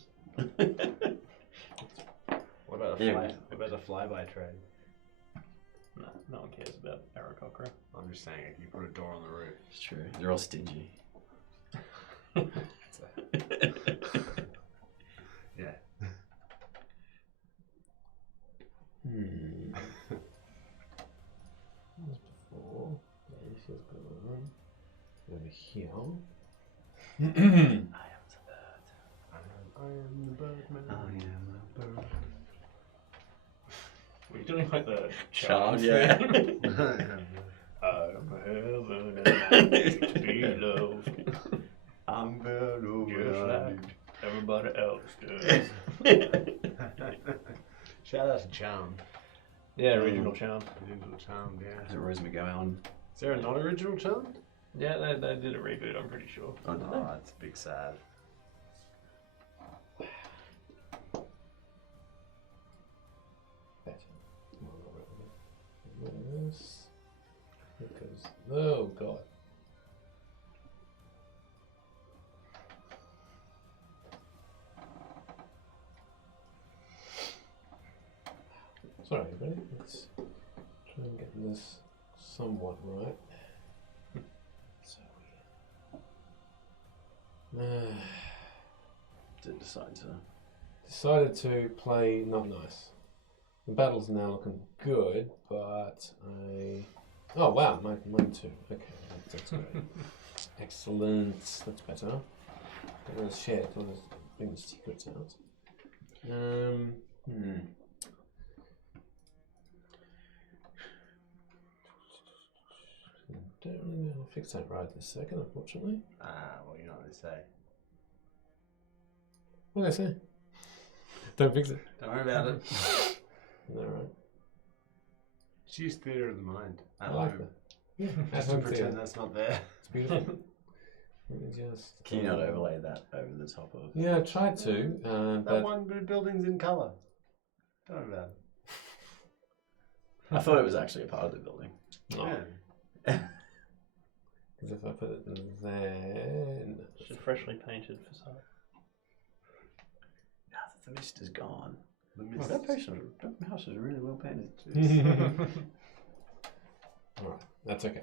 What about a flyby trade? No, no one cares about Aarakocra. I'm just saying, if you put a door on the roof. It's true. They're all stingy. Yeah. As before, this is gone over here. I am the bird. I am the Birdman. I am the bird. We're doing like the Charmed, thing. yeah. I'm heaven and to be loved, I'm very just like everybody else does. Shout out to Charmed. Yeah, original charm. Original Charmed, yeah. Is it Rose McGowan? Is there a not original Charmed? Yeah, they did a reboot, I'm pretty sure. Oh, did Oh, that's a big sad. Better. This. Because, oh god. Sorry, everybody. Let's try and get this somewhat right. So we Did decide to. decided to play not nice. The battle's now looking good, but I... Oh wow, mine too. Okay, that's great. Excellent, that's better. I'm going to share it, let's bring the secrets out. Don't really know how to fix that right this second, unfortunately. Well, you know what they say. What did I say? Don't fix it. Don't worry about it. Alright. Just use theatre of the mind. I like that. Yeah, Just to pretend that's not there. It's beautiful. Let me just. Can you not overlay that over the top of? Yeah, I tried to, That but one building's in colour. Don't worry about I thought it was actually a part of the building. it. no. Yeah. Because if I put it there, no. It's a freshly painted facade. Now that the mist is gone. The Oh, mist. that house is really well painted. Alright, that's okay.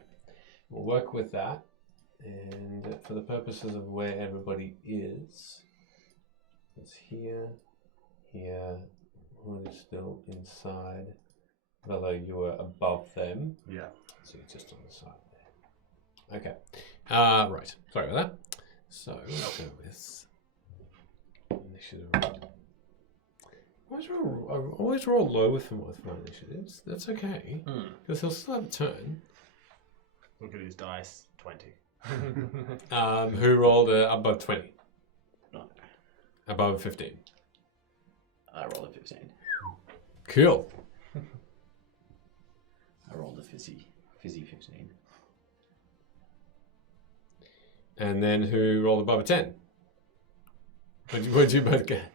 We'll work with that. And for the purposes of where everybody is, it's here, here, one is still inside, although you were above them, Yeah. so you're just on the side there. Okay, right, sorry about that. So, we'll go with initiative. I always roll low with my initiatives. That's okay, because he'll still have a turn. Look at his dice. 20. Who rolled above 20? No, Above 15. I rolled a 15. Cool. I rolled a fizzy 15. And then who rolled above a 10? What'd you both get?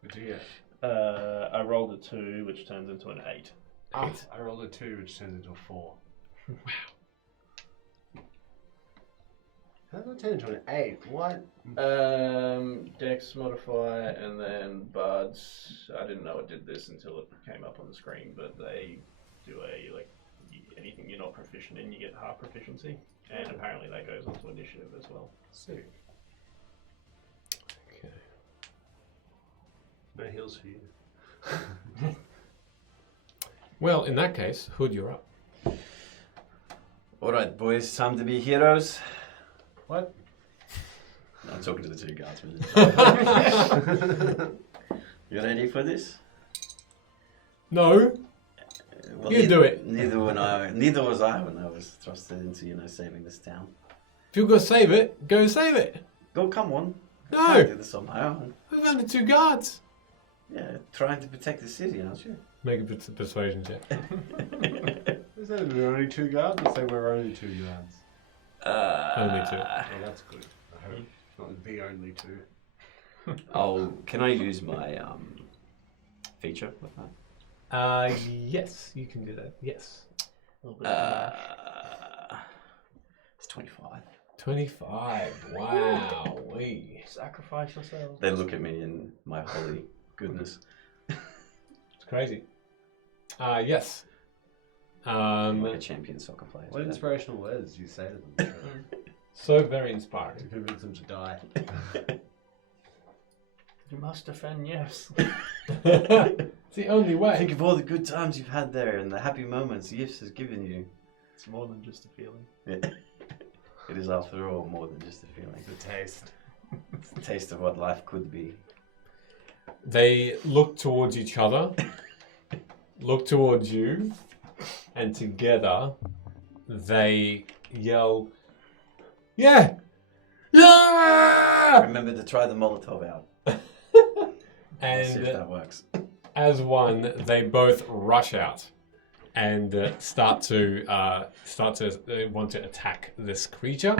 What do you get? I rolled a 2, which turns into an 8. I rolled a 2, which turns into a 4. How did that turn into an 8? What? Dex modifier and then Bards. I didn't know it did this until it came up on the screen, but they do anything you're not proficient in, you get half proficiency, and apparently that goes onto initiative as well. Sick. Okay. No heals for you. Well, in that case, Hood, you're up. All right, boys, time to be heroes. What? I'm talking to the two guards. You ready for this? No. Well, You do it. Neither was I when I was thrusted into, saving this town. If you're going to save it, go save it. Go, come on. No. I can't do this on my own. We've only 2 guards. Yeah, trying to protect the city, aren't you? Make a persuasion check. Is that there are only 2 guards? Let's say we're only 2 guards. Only 2. Oh, that's good. I hope not the only 2. Can I use my feature with that? Yes, you can do that. Yes. A little bit of math. It's 25. 25. Wow. Wee. Sacrifice yourself. They look at me in my holy goodness. It's crazy. Yes. I'm like a champion soccer player. What inspirational words do you say to them So very to inspiring. convince them to die? You must defend, yes. It's the only way. Think of all the good times you've had there and the happy moments Yifs has given you. It's more than just a feeling. Yeah. It is, after all, more than just a feeling. The taste. It's the taste of what life could be. They look towards each other, look towards you, and together they yell, "Yeah! Yeah!" Remember to try the Molotov out. Let's see if And that works. as one, they both rush out and start to want to attack this creature.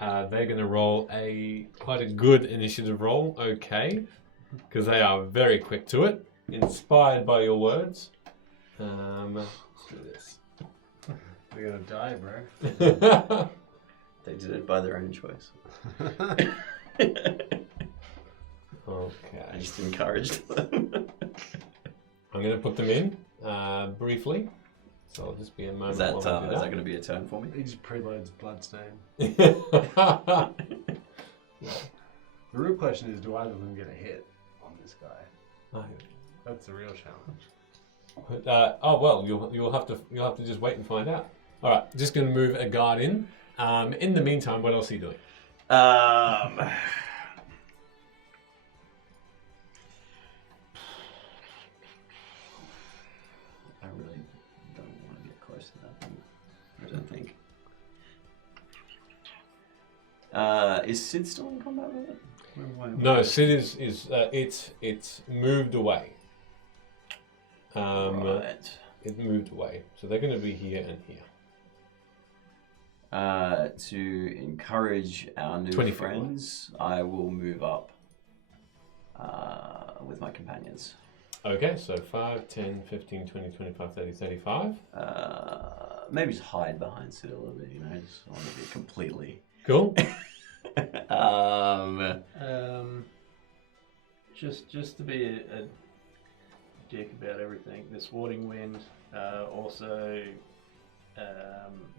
They're going to roll quite a good initiative roll, okay, because they are very quick to it. Inspired by your words. Let's do this. They're gonna die, bro. They did it by their own choice. I Okay. just encouraged them. I'm going to put them in briefly. So I'll just be a moment. Is that while we do going to be a turn for me? He just preloads Bloodstain. that. The real question is, do either of them get a hit on this guy? No. That's the real challenge. Oh well, you'll have to just wait and find out. All right, just going to move a guard in. In the meantime, what else are you doing? I really don't want to get close to that thing. I don't think. Is Sid still in combat with it? No, Sid is it's moved away. Right. It moved away, so they're going to be here and here. To encourage our new 20 feet friends, I will move up with my companions. Okay, so 5, 10, 15, 20, 25, 30, 35. Maybe just hide behind Sid a little bit, just want to be completely. Cool. Just to be a dick about everything, this warding wind also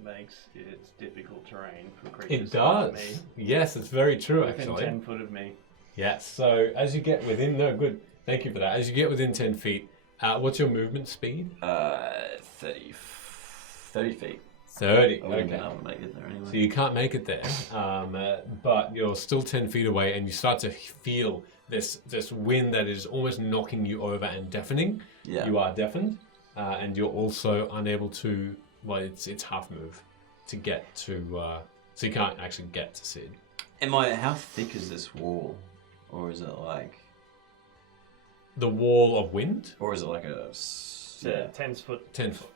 makes it difficult terrain for creatures. It does. Like me, Yes, it's very true, within actually. 10 foot of me. Yes, so as you get within... No, good. Thank you for that. As you get within 10 feet, what's your movement speed? 30 feet. 30. I wouldn't Okay. be able to make it there anyway. So you can't make it there, but you're still 10 feet away, and you start to feel this wind that is almost knocking you over and deafening. Yeah. You are deafened, and you're also unable to. Well, it's half move to get to. So you can't actually get to Sid. How thick is this wall, or is it like The wall of wind, a It's a 10 foot 10 foot.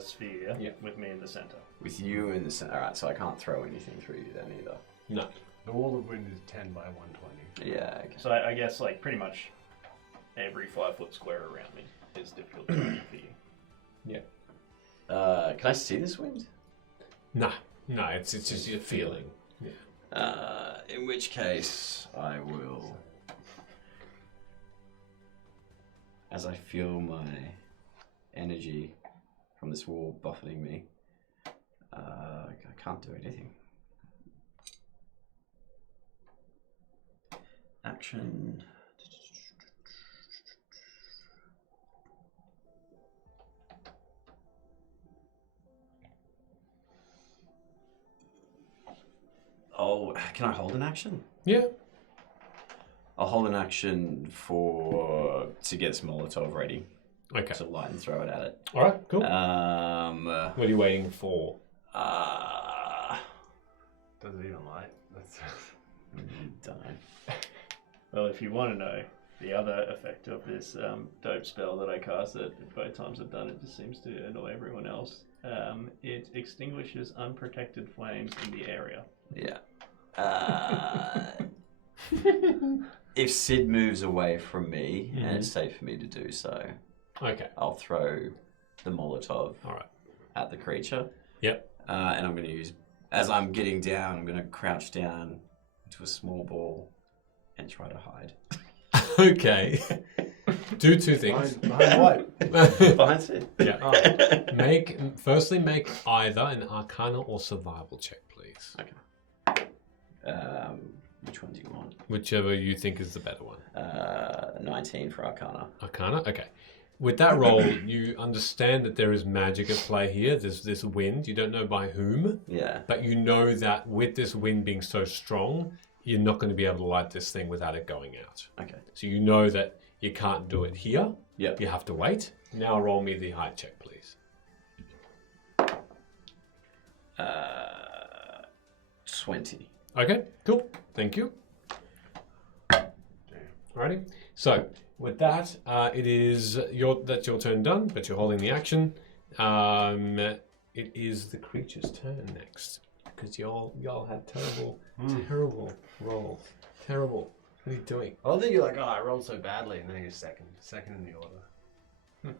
sphere Yeah. with me in the center. with you in the center? Alright, so I can't throw anything through you then either. No. The wall of wind is 10 by 120. Yeah. Okay. So I guess pretty much every 5 foot square around me is difficult terrain for you. Yeah. Can I see this wind? No, it's just your feeling. In which case, I will, as I feel my energy from this wall buffeting me, I can't do anything. Action. Oh, can I hold an action? Yeah. I'll hold an action to get this Molotov ready Okay. to light and throw it at it. All right. Cool. What What are you waiting for? Does it even light? That's Don't know. Well, if you want to know, the other effect of this dope spell that I cast it both times I've done it just seems to annoy everyone else. It extinguishes unprotected flames in the area. Yeah. If Sid moves away from me and it's safe for me to do so, Okay. I'll throw the Molotov All right. at the creature. Yep. And I'm going to use, as I'm getting down, I'm going to crouch down into a small ball and try to hide. Okay. Do two things. behind what? Behind Sid. Yeah. Firstly make either an Arcana or Survival check, please. Okay. Which one do you want? Whichever you think is the better one. 19 for Arcana. Arcana? Okay. With that roll, you understand that there is magic at play here. There's this wind. You don't know by whom, Yeah. but you know that with this wind being so strong, you're not going to be able to light this thing without it going out. Okay. So you know that you can't do it here. Yep. You have to wait. Now roll me the height check, please. 20. Okay, cool. Thank you. Alrighty. So with that, that's your turn done, but you're holding the action. It is the creature's turn next because y'all had terrible rolls. Terrible. What are you doing? I don't think you're like, oh, I rolled so badly, and then you're second in the order.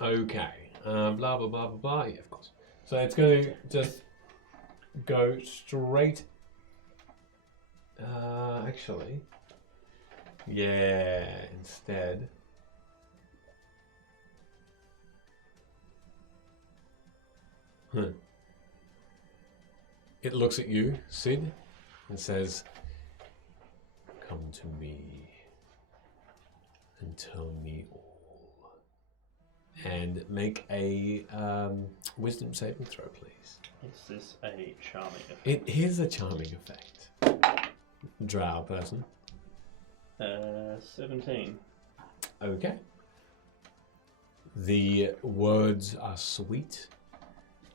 Okay. Blah blah blah blah blah. Yeah, of course. So it's going to just go straight. Actually, yeah. Instead, it looks at you, Sid, and says, "Come to me and tell me all." And make a wisdom saving throw, please. Is this a charming effect? It is a charming effect. Drow person. 17. Okay. The words are sweet,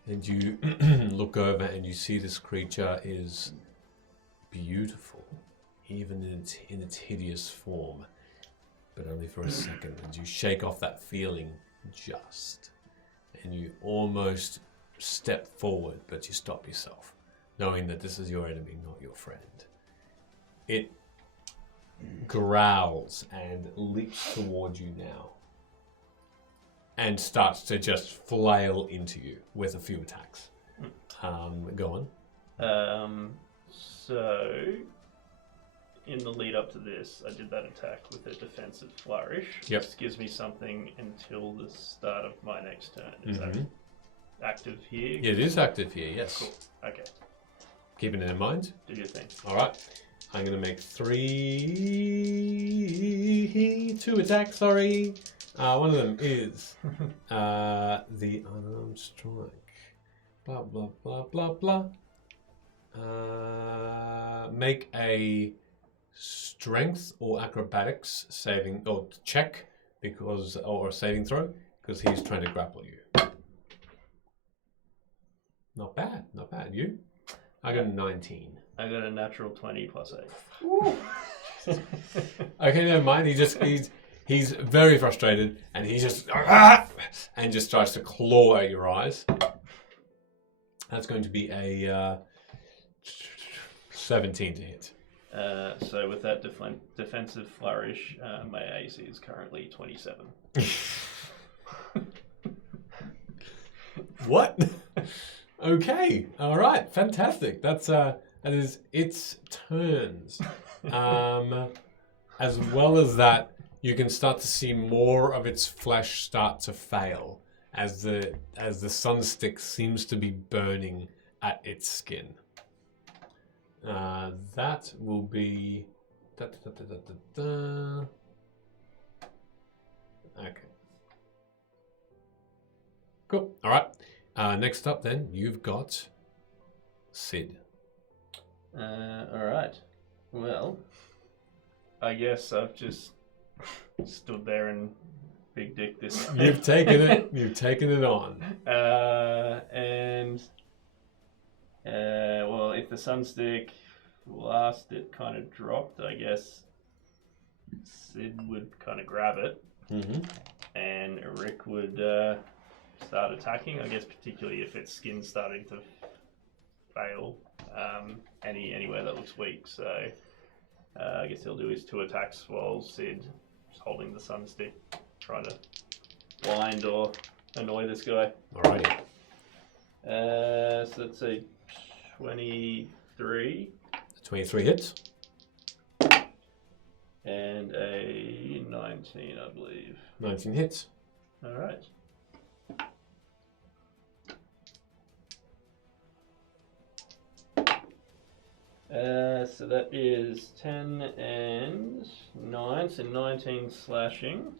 and you look over and you see this creature is beautiful, even in its hideous form, but only for a second. And you shake off that feeling just, and you almost step forward, but you stop yourself, knowing that this is your enemy, not your friend. It growls and leaps towards you now and starts to just flail into you with a few attacks. Go on. So, in the lead up to this, I did that attack with a defensive flourish. Yep. This gives me something until the start of my next turn. Is that Mhm. active here? It is active here, yes. Cool. Okay. Keeping it in mind. Do your thing. All right. I'm going to make two attacks, sorry. One of them is the unarmed strike. Blah, blah, blah, blah, blah. Make a strength or acrobatics saving or check or a saving throw because he's trying to grapple you. Not bad, not bad. You? I got a 19. I got a natural 20 plus 8. Okay, never mind. He's very frustrated, and he just and just tries to claw at your eyes. That's going to be a 17 to hit. So with that defensive flourish, my AC is currently 27. What? Okay. All right. Fantastic. That is its turns. As well as that, you can start to see more of its flesh start to fail as the sun stick seems to be burning at its skin. That will be. Okay. Cool. All right. Next up, then you've got Sid. All right. Well, I guess I've just stood there and big dick this. You've taken it. You've taken it on. Well, if the sunstick last it kind of dropped, I guess Sid would kind of grab it, Mm-hmm. and Rick would start attacking. I guess particularly if its skin's starting to fail, anywhere that looks weak. So I guess he'll do his 2 attacks while Sid is holding the sunstick, trying to blind or annoy this guy. Alrighty. So let's say 23 23 hits. and a 19, I believe. 19 hits. All right. So that is 10 and 9, so 19 slashing.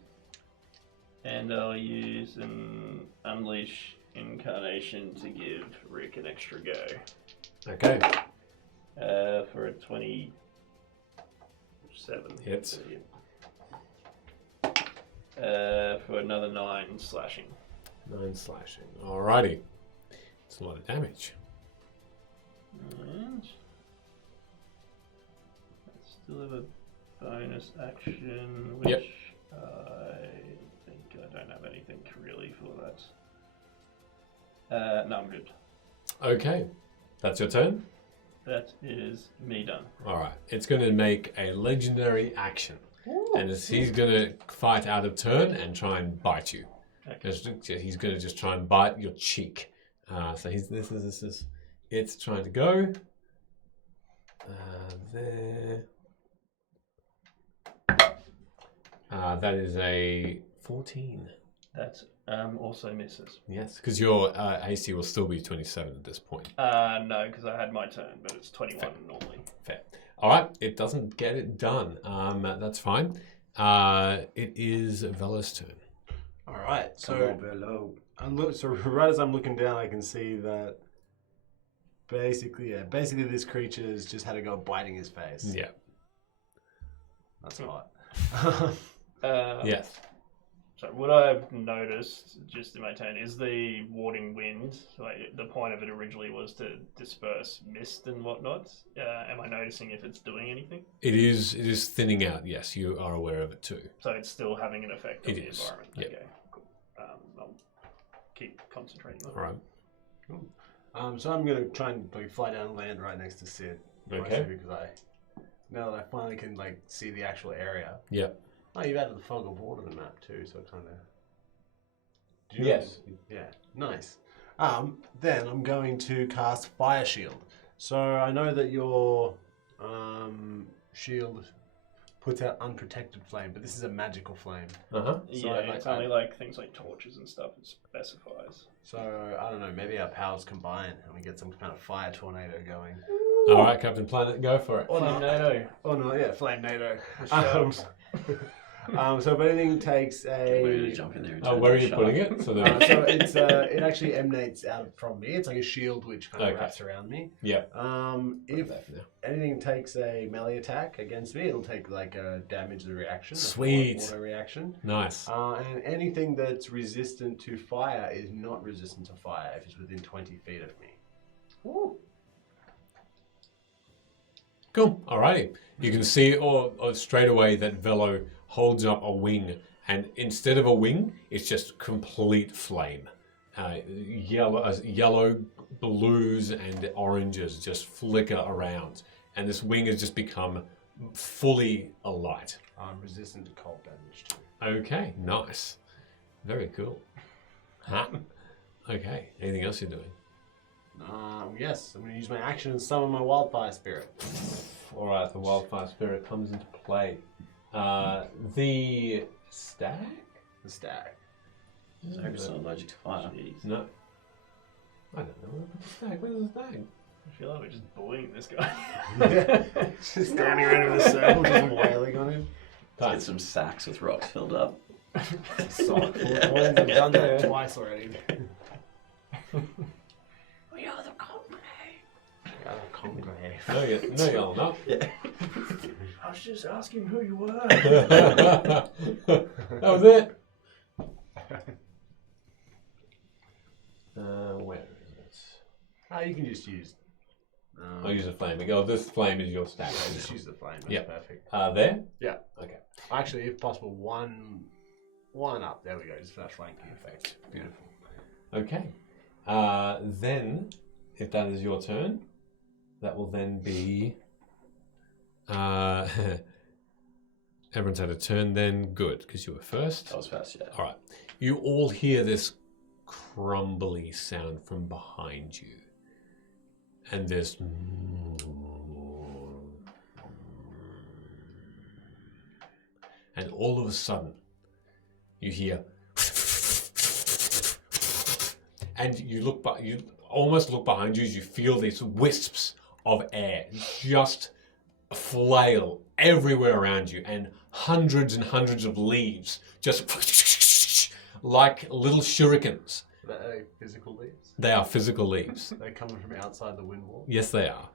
And I'll use an Unleash Incarnation to give Rick an extra go. Okay. For a 27. Hits. For another 9 slashing. 9 slashing. Alrighty. It's a lot of damage. And I still have a bonus action, which Yep. I think I don't have anything really for that. No, I'm good. Okay. That's your turn? That is me done. Alright. It's going to make a legendary action. And he's going to fight out of turn and try and bite you. Okay. He's going to just try and bite your cheek. So this is it's trying to go. There. That is a 14. That also misses. Yes, because your AC will still be 27 at this point. No, because I had my turn, but it's 21 normally. Fair. All right, it doesn't get it done. That's fine. It is Vela's turn. All right. Come on, Velo. So right as I'm looking down, I can see that basically this creature's just had a go biting his face. Yeah. That's hot. Yes. So what I've noticed just in my turn is the warding wind. Like the point of it originally was to disperse mist and whatnot. Am I noticing if it's doing anything? It is thinning out. Yes, you are aware of it too. So it's still having an effect on It the is, environment. yep. Okay, cool. I'll keep concentrating on All right. So I'm gonna try and fly down and land right next to Sid. Okay. Mostly because now that I finally can see the actual area. Yep. Oh, you've added the fog of war to the map too, so kind of. Yes. Yeah. Nice. Then I'm going to cast Fire Shield. So I know that your shield puts out unprotected flame, but this is a magical flame. Uh-huh. Yeah, it's only like things like torches and stuff. It specifies. So I don't know. Maybe our powers combine and we get some kind of fire tornado going. All right, Captain Planet, go for it. Or not. No. Oh no! Yeah, flame NATO. Sure. So if anything takes We're a. gonna jump in there. And Oh, turn where are that you shut putting off. it? So So it's it actually emanates out from me. It's like a shield which kind of Okay. wraps around me. Yeah. If That for now. anything takes a melee attack against me, it'll take a damage the reaction. Sweet. Auto reaction. Nice. And anything that's resistant to fire is not resistant to fire if it's within 20 feet of me. Cool. Alrighty. You can see or straight away that Velo holds up a wing, and instead of a wing, it's just complete flame. Yellow, blues, and oranges just flicker around, and this wing has just become fully alight. I'm resistant to cold damage too. Okay, nice. Very cool. Huh? Okay. Anything else you're doing? Yes, I'm going to use my action and summon my wildfire spirit. All right. The wildfire spirit comes into play. The stag? The stag. I hope it's not allergic to fire. Jeez. No. I don't know. The stag. Where's the stag? I feel like we're just bullying this guy. Yeah. Just standing around in a circle, just wailing on him. Get some sacks with rocks filled up. Sock full of coins. I've done that twice already. We are the Conclave. No, you're not. Yeah. I was just asking who you were. That was it. Where is it? You can just use. I'll use a flame. Oh, this flame is your stack. Just use the flame. That's Yeah. perfect. There? Yeah. Okay. Actually, if possible, one up. There we go. Just for that flanking effect. Beautiful. Okay. Then, if that is your turn, that will then be. Everyone's had a turn then. Good, because you were first. That was fast, yeah. All right. You all hear this crumbly sound from behind you. And there's. And all of a sudden, you hear. And you look, you almost look behind you as you feel these wisps of air just flail everywhere around you, and hundreds of leaves just like little shurikens. Are they physical leaves? They are physical leaves. They're coming from outside the wind wall. Yes, they are.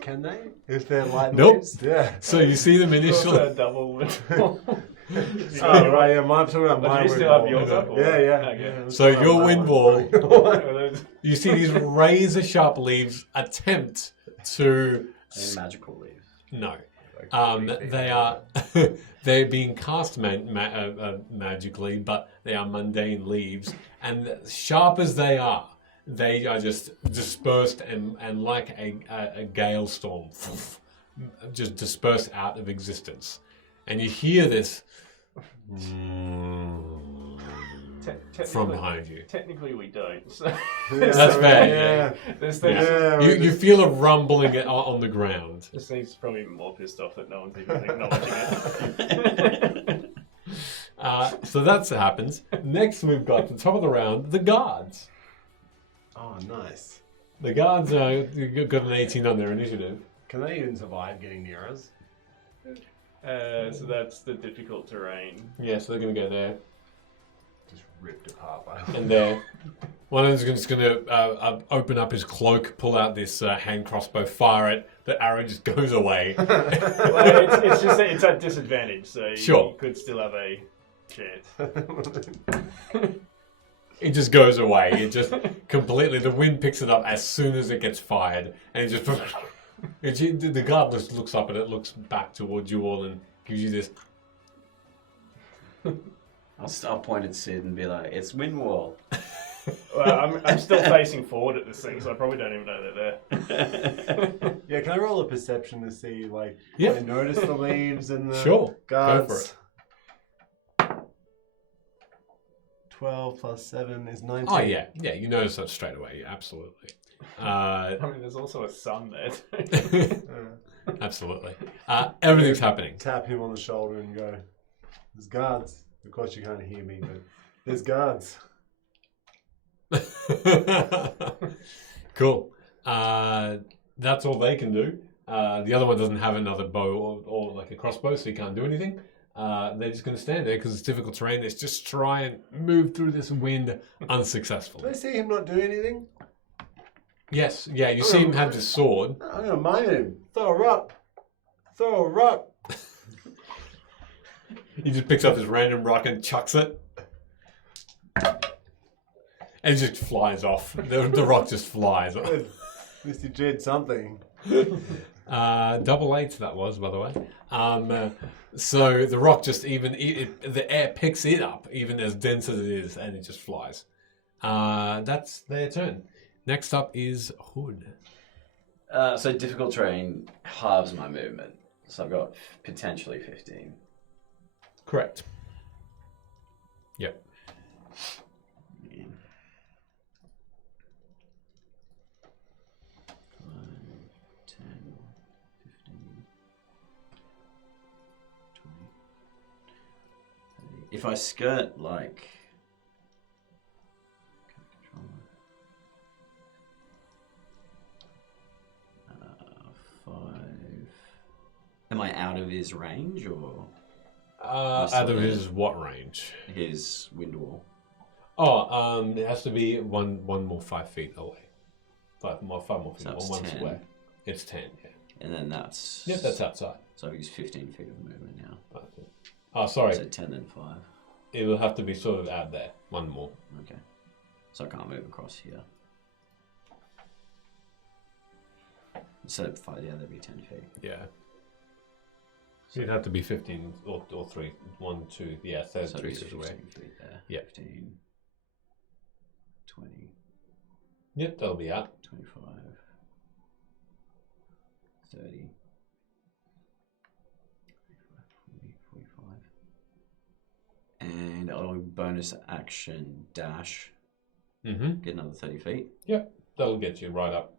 Can they? If they're light Nope. leaves? Yeah. So you see them initially. Also a double windfall. Oh, right, yeah, I'm talking about But my do you wind still have wall. yours up? Or? Yeah, yeah. Okay. yeah. So your wind wall, Those- you see these razor sharp leaves attempt to. And magical leaves. No. Like, They are they're being cast magically, but they are mundane leaves, and sharp as they are just dispersed and like a gale storm, just dispersed out of existence, and you hear this from behind you. Technically, we don't. So That's fair. Yeah. this thing's Yeah. You feel a rumbling on the ground. this thing's probably even more pissed off that no one's even acknowledging it. So that's what happens. Next, we've got at the top of the round the guards. Oh, nice. The guards got an 18 on their initiative. Can they even survive getting near us? So that's the difficult terrain. Yeah, so they're going to go there Just ripped apart by and there. One of them's just going to open up his cloak, pull out this hand crossbow, fire it. The arrow just goes away. Well, it's just it's at disadvantage, so Sure. you could still have a chance. It just goes away. It just completely. The wind picks it up as soon as it gets fired, and it just. The guard just looks up and it looks back towards you all and gives you this. I'll point at Sid and be like, it's wind wall. Well, I'm still facing forward at this thing, so I probably don't even know they're there. Yeah, can I roll a perception to see, like, Yeah. I notice the leaves and the Sure, guards? go for it. 12 plus 7 is 19. Oh yeah, you notice that straight away. Absolutely. I mean, there's also a sun there too. Absolutely. Everything's happening. Tap him on the shoulder and go, there's guards. Of course you can't hear me, but there's guards. Cool. That's all they can do. The other one doesn't have another bow or like a crossbow, so he can't do anything. They're just going to stand there because it's difficult terrain. Let's just try and move through this wind Do unsuccessfully. I see him not do anything? Yes, yeah, you see him have his sword. I'm going to mine him. Throw a rock. Throw a rock. He just picks up his random rock and chucks it. And it just flies off. The rock just flies off. Mr. Jed something. Double eights that was, by the way. So the rock just the air picks it up, even as dense as it is, and it just flies. That's their turn. Next up is Hood. So difficult terrain halves my movement. So I've got potentially 15. Correct. Yep. if I skirt like. Am I out of his range or Out of his what range? his wind wall? Oh, it has to be one more 5 feet away. Five more feet So on it's one 10. square. It's 10, yeah. And then that's. Yep, that's outside. So I've used 15 feet of movement now. Oh, sorry. So 10 then 5. It will have to be sort of out there. One more. Okay. So I can't move across here. Instead of 5, yeah, that'd be 10 feet. Yeah. It'd have to be 15 or 3. 1, 2, yeah, So 3 it's feet away. 15 feet there. Yeah. 15, 20, Yep, that'll be out. 25, 30, 40, 45. And I'll bonus action dash. Mm-hmm. Get another 30 feet. Yep, that'll get you right up.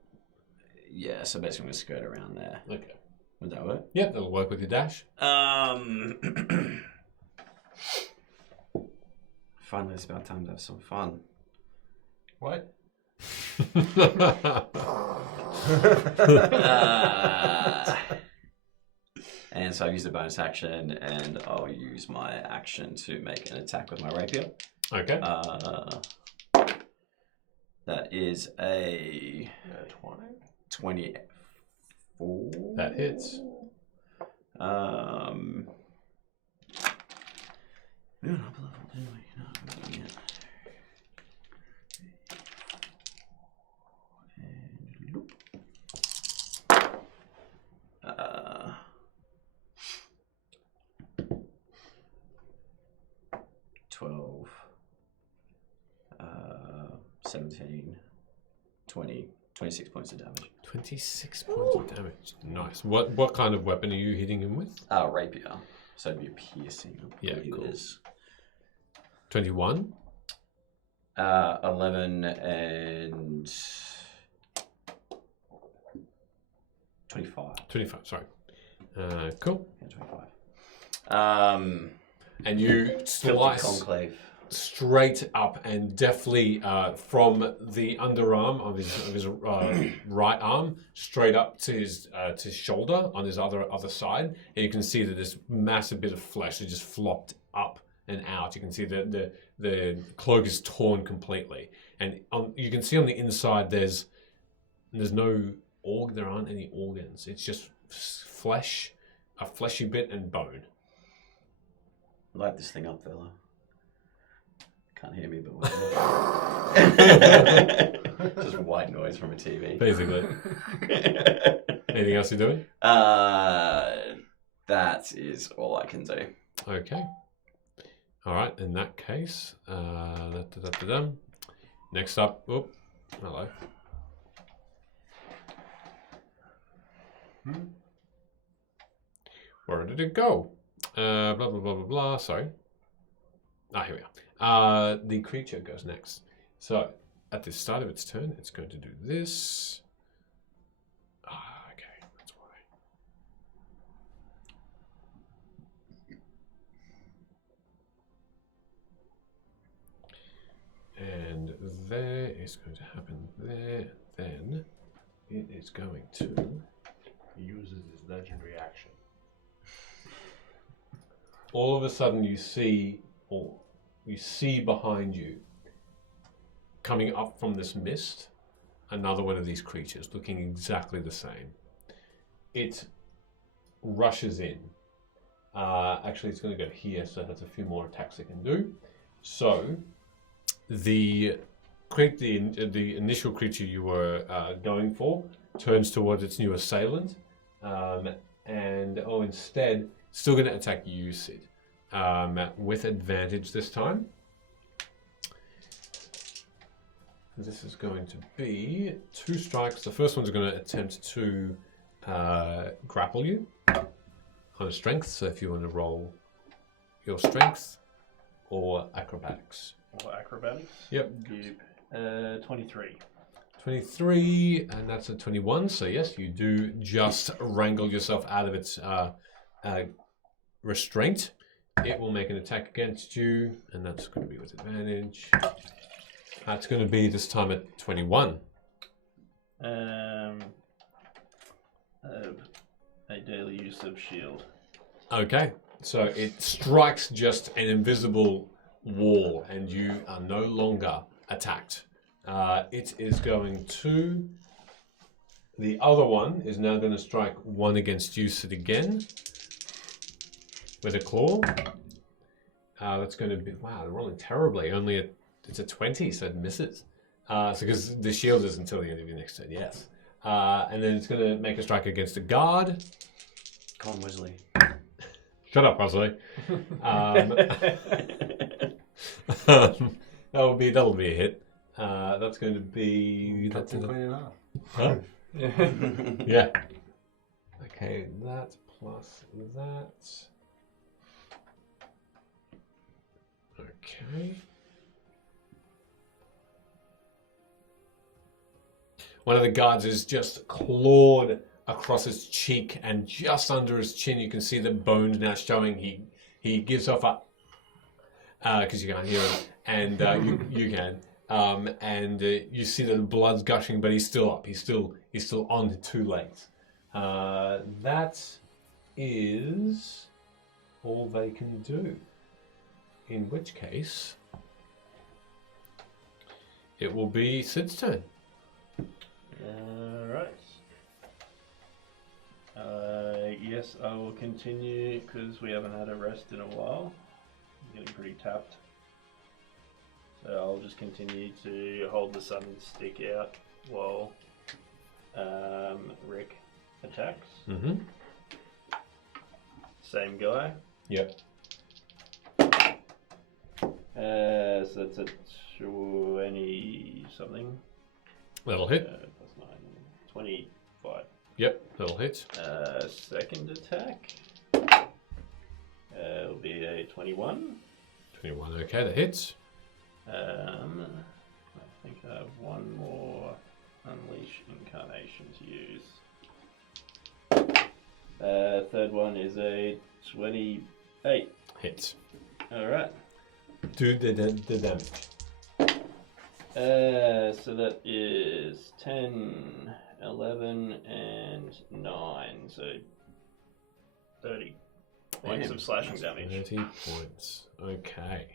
Yeah, so basically I'm going to skirt around there. Okay. Would that work? Yep, that'll work with your dash. Finally, it's about time to have some fun. What? And so I've used a bonus action, and I'll use my action to make an attack with my rapier. Okay. That is a 20? 24. That hits. Yeah, I'm up a level, didn't we? No, I'm not yet. And loop. 12, 17, 20, 26 points of damage. 26 points of damage. Nice. What kind of weapon are you hitting him with? Rapier. So it'd be a piercing. Yeah, It cool. is. 21? 11 and 25. 25, sorry. Cool. Yeah, 25. And you Filthy slice conclave. straight up and deftly from the underarm of his right arm straight up to his shoulder on his other side, and you can see that this massive bit of flesh has just flopped up and out. You can see that the cloak is torn completely, and you can see on the inside there's no there aren't any organs. It's just flesh, a fleshy bit, and bone. Light this thing up, fella. Can't hear me, but just white noise from a TV. Basically. Anything else you're doing? That is all I can do. Okay. All right. In that case, next up. Oh, hello. Where did it go? Blah blah blah blah blah. Sorry. Here we are. The creature goes next. So at the start of its turn, it's going to do this. Okay, that's why. And there is going to happen there. Then it is going to. He uses his legendary action. All of a sudden, you see behind you, coming up from this mist, another one of these creatures, looking exactly the same. It rushes in. Actually, it's going to go here, so that's a few more attacks it can do. So, the initial creature you were going for turns towards its new assailant, and instead, still going to attack you, Sid, with advantage this time. This is going to be 2 strikes. The first one's going to attempt to grapple you on a strength. So if you want to roll your strength or acrobatics. Or acrobatics. Yep. Yep. 23. 23, and that's a 21. So yes, you do just wrangle yourself out of its restraint. it will make an attack against you, and that's going to be with advantage. That's going to be this time at 21. A daily use of shield. Okay, so it strikes just an invisible wall, and you are no longer attacked. It is going to... The other one is now going to strike one against you, Sid, again. With a claw. That's going to be... Wow, they're rolling terribly. It's a 20, so it misses. So because the shield is until the end of your next turn, yes. And then it's going to make a strike against a guard. Come on, Wesley. Shut up, Wesley. That'll be a hit. That's going to be... Cuts and clean it up. Huh? Yeah. Okay, that plus that. Okay. One of the guards is just clawed across his cheek, and just under his chin you can see the bones now showing. He gives off a... because you can't hear it, and you can. And you see that the blood's gushing, but he's still up. He's still on 2 legs. That is all they can do. In which case, it will be Sid's turn. Alright. Yes, I will continue because we haven't had a rest in a while. I'm getting pretty tapped. So I'll just continue to hold the summon stick out while Rick attacks. Mm-hmm. Same guy. Yep. So that's a 20 something. That'll hit. Plus 9. 25. Yep, that'll hit. Second attack. It'll be a 21. 21, okay, that hits. I think I have one more Unleash Incarnation to use. Third one is a 28. Hits. Alright. Do the damage. So that is 10, 11, and 9. So 30 points of slashing damage. 30 points. Okay.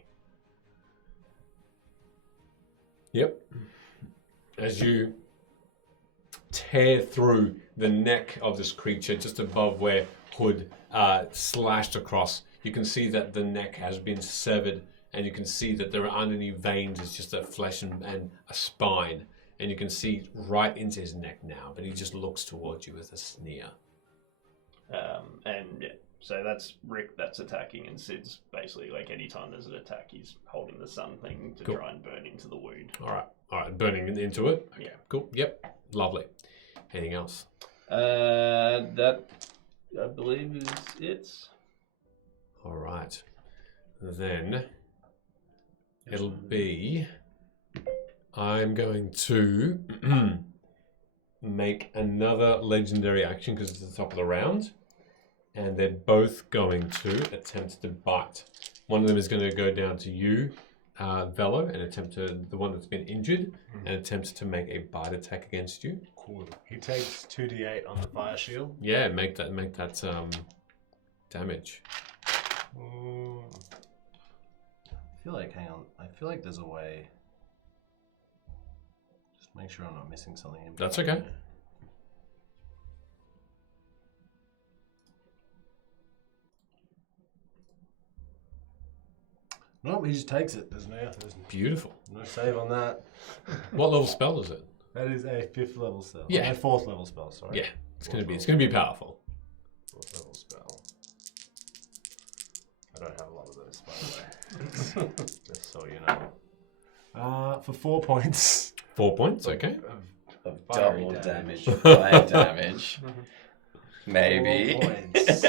Yep. As you tear through the neck of this creature just above where Hood slashed across, you can see that the neck has been severed, and you can see that there aren't any veins. It's just a flesh and a spine, and you can see right into his neck now, but he just looks towards you with a sneer. And yeah, so that's Rick that's attacking, and Sid's basically like anytime there's an attack, he's holding the sun thing to try and burn into the wound. All right, burning into it. Yeah. Cool. Yep. Lovely. Anything else? That I believe is it. All right. Then it'll be... I'm going to make another legendary action because it's the top of the round. And they're both going to attempt to bite. One of them is going to go down to you, Velo, and attempt to... The one that's been injured, and attempt to make a bite attack against you. Cool. He takes 2d8 on the fire shield. Yeah, make that damage. Hang on. I feel like there's a way. Just make sure I'm not missing something. That's okay. Nope, he just takes it. There's Beautiful. no save on that. What level spell is it? That is a 5th level spell. Yeah. A 4th level spell, sorry. Yeah, it's going to be powerful. 4th level spell. I don't have a lot of those, by the way. Just so you know. For 4 points. 4 points, okay. Of Double fiery damage. Fire damage. 4 Maybe. points.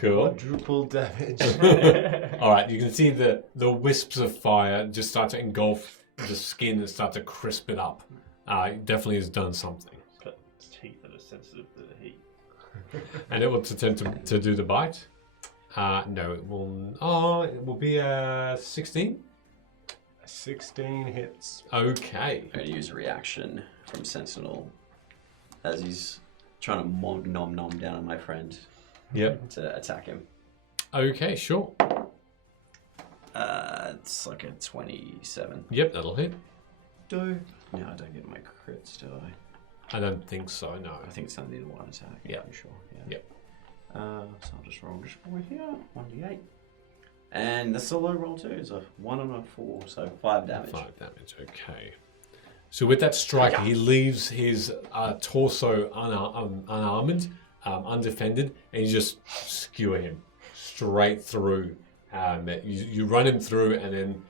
Cool. Quadruple damage. All right, you can see the wisps of fire just start to engulf the skin and start to crisp it up. It definitely has done something. It's got teeth that are sensitive to the heat. And it will attempt to do the bite. No, it will. Oh, it will be a 16. 16 hits. Okay. I'm going to use a reaction from Sentinel as he's trying to nom down on my friend Yep. to attack him. Okay, sure. It's like a 27. Yep, that'll hit. No, I don't get my crits, do I? I don't think so. No. I think it's only the one attack. Yeah. I'm sure. Yeah. Yep. So I'll just roll just over here. 1d8. And that's a low roll too. It's a 1 and a 4, so 5 damage. 5 damage. Okay. So with that strike, he leaves his torso unarmored, undefended, and you just skewer him straight through. You run him through and then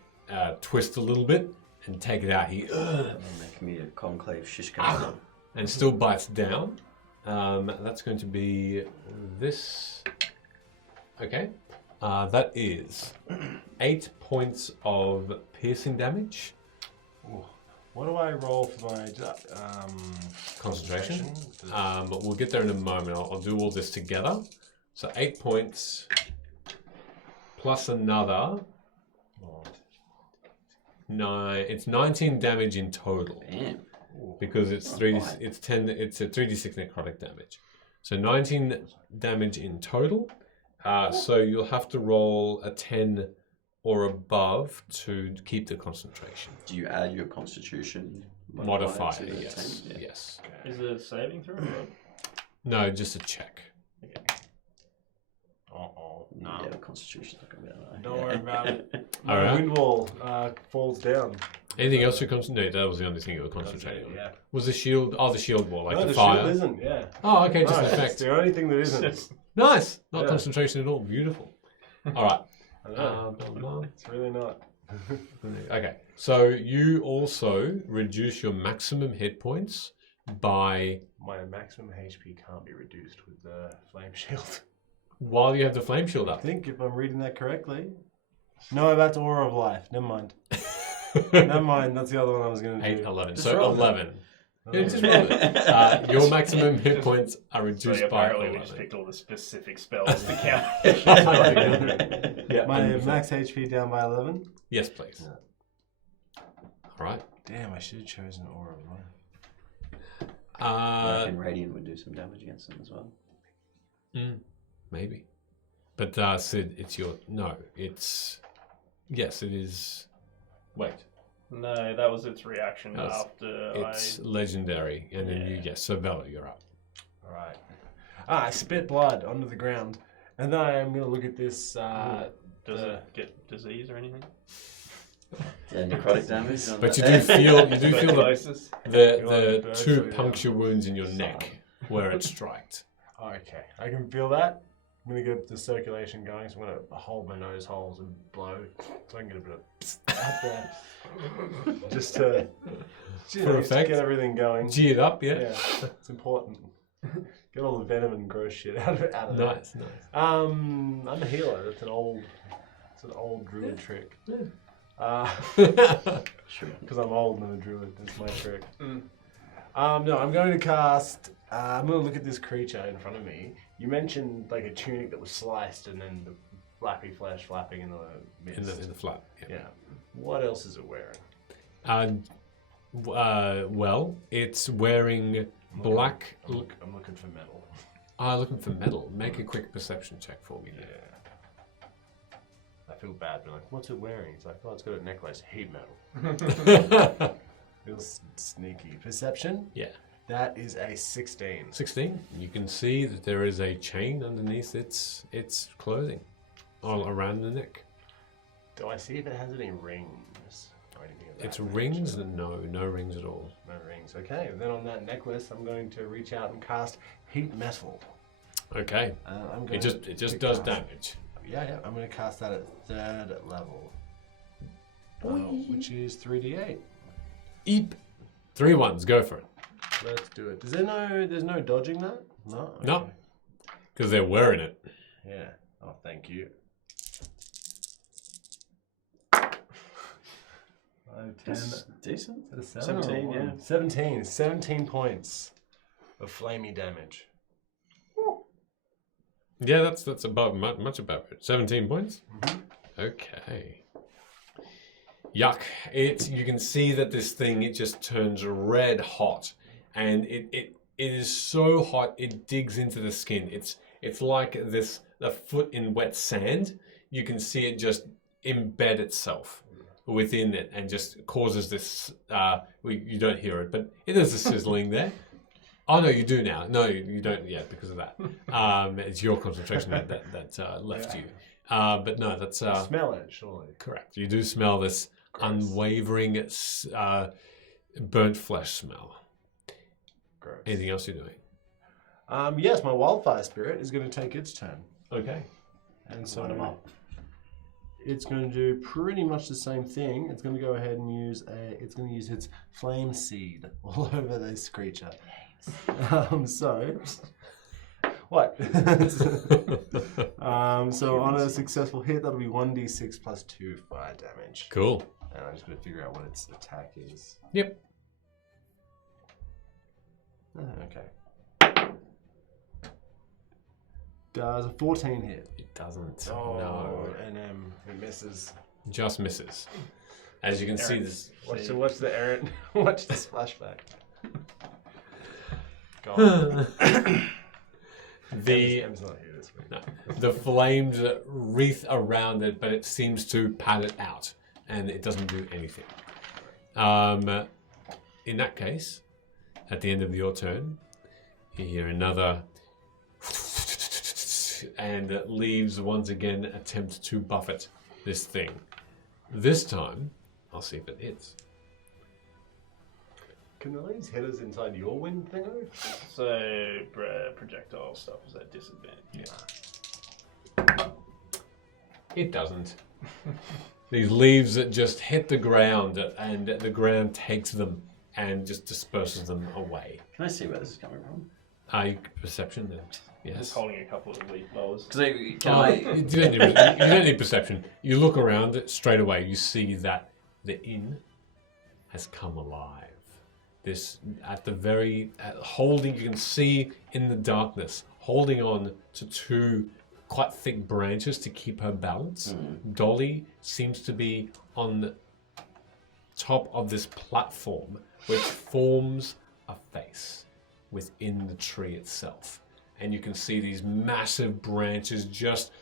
twist a little bit and take it out. He Make me a conclave shish kebab. and still bites down. That's going to be this. Okay. That is 8 points of piercing damage. Ooh. What do I roll for my Concentration. We'll get there in a moment. I'll do all this together. So 8 points plus another 9. It's 19 damage in total Damn. because it's 3D. It's 10. It's a 3d6 necrotic damage. So 19 damage in total. So you'll have to roll a 10 or above to keep the concentration. Do you add your constitution Modifier, to the yes. 10? Yeah. Yes. Is it a saving throw? Or... No, just a check. Uh-oh. No. Yeah, constitution's not going to be that Don't worry about it. All My right. wind wall falls down. Anything else you concentrate? No, that was the only thing you were concentrating on. Yeah. Was the shield? Oh, the shield wall, like No, the the fire. shield isn't, yeah. Oh, okay, just No, an it's effect. the only thing that isn't. Nice. Not Yeah. concentration at all. Beautiful. All right. I know. Blah, blah. It's really not. Okay. So you also reduce your maximum hit points by My maximum HP can't be reduced with the flame shield. while you have the flame shield I up. think if I'm reading that correctly. No, that's Aura of Life. Never mind. Never mind. That's the other one I was going to do. 8, 11. Just So roll it. 11. Oh. Yeah, just roll it. Your maximum hit points are So reduced by apparently we 11. just picked all the specific spells to count. Yeah. My max HP down by 11. Yes, please. All right. Damn, I should have chosen Aura of Life. I reckon Radiant would do some damage against them as well. Maybe. But Sid, it's your... No, it's... Yes, it is... Wait. No, that was its reaction That was- after It's legendary. And then you... Yeah. Yes, so Bella, you're up. Alright. I spit blood onto the ground. And then I'm going to look at this. Does it get disease or anything? Yeah, necrotic damage. On But you that. do feel the Tuberculosis? the God, two yeah. puncture wounds in your neck where it striked. Okay, I can feel that. I'm going to get the circulation going, so I'm going to hold my nose holes and blow so I can get a bit of out there. Just to, For just to effect? get everything going. G it up, yeah? Yeah, it's important. Get all the venom and gross shit out of there. Nice, nice. I'm a healer. It's an old druid trick. Sure. Because I'm old and I'm a druid. That's my trick. No, I'm going to cast. I'm going to look at this creature in front of me. You mentioned like a tunic that was sliced and then the flappy flesh flapping in the midst. in the flat. Yeah. Yeah. What else is it wearing? Well, it's wearing black. I'm looking for metal. Looking for metal. Make a quick perception check for me. Yeah. I feel bad. Being like, what's it wearing? He's like, oh, it's got a necklace. Heat metal. Feels sneaky. Perception? Yeah. That is a 16. 16. You can see that there is a chain underneath its clothing, all around the neck. Do I see if it has any rings or anything of that It's nature? rings? No rings at all. No rings. Okay, then on that necklace, I'm going to reach out and cast heat metal. Okay. I'm going It just to does cast- damage. Yeah. I'm going to cast that at 3rd level, which is 3d8. Eep. 3 ones. Go for it. Let's do it. There's no dodging that? No. No. Okay. Because they're wearing it. Yeah. Oh, thank you. 5, 10, That's decent. is that a 17, or a yeah. one? 17 points of flamey damage. Yeah, that's above much above it. 17 points. Mhm. Okay. Yuck! You can see that this thing it just turns red hot, and it is so hot it digs into the skin. It's like a foot in wet sand. You can see it just embed itself within it and just causes this. You don't hear it, but it is a sizzling there. Oh no, you do now. No, you don't yet because of that. It's your concentration that left you. But no, that's Smell it, surely. correct. You do smell this unwavering burnt flesh smell. Gross. Anything else you're doing? Yes, my wildfire spirit is going to take its turn. Okay. And so Line 'em up. it's going to do pretty much the same thing. It's going to go ahead and use its flame seed all over this creature. So what? So on a successful hit, that'll be 1d6 plus 2 fire damage. Cool. And I'm just going to figure out what its attack is. Yep. Okay. Does a 14 hit? It doesn't. Oh, No. and it misses. Just misses. As you can see, this. Watch the Aaron. Watch this flashback. God. Em's not here this week. No. The flames wreath around it, but it seems to pat it out, and it doesn't do anything. In that case, at the end of your turn, you hear another, and leaves once again attempt to buffet this thing. This time, I'll see if it hits. Can the leaves hit us inside your wind thingo? So projectile stuff is at disadvantage. Yeah. It doesn't. These leaves that just hit the ground, and the ground takes them and just disperses them away. Can I see where this is coming from? Perception then. Yes. Just holding a couple of leaf blowers. Can Oh, I? you don't need perception. You look around straight away. You see that the inn has come alive. This at the very holding. You can see in the darkness, holding on to two quite thick branches to keep her balance. Dolly seems to be on the top of this platform, which forms a face within the tree itself. And you can see these massive branches just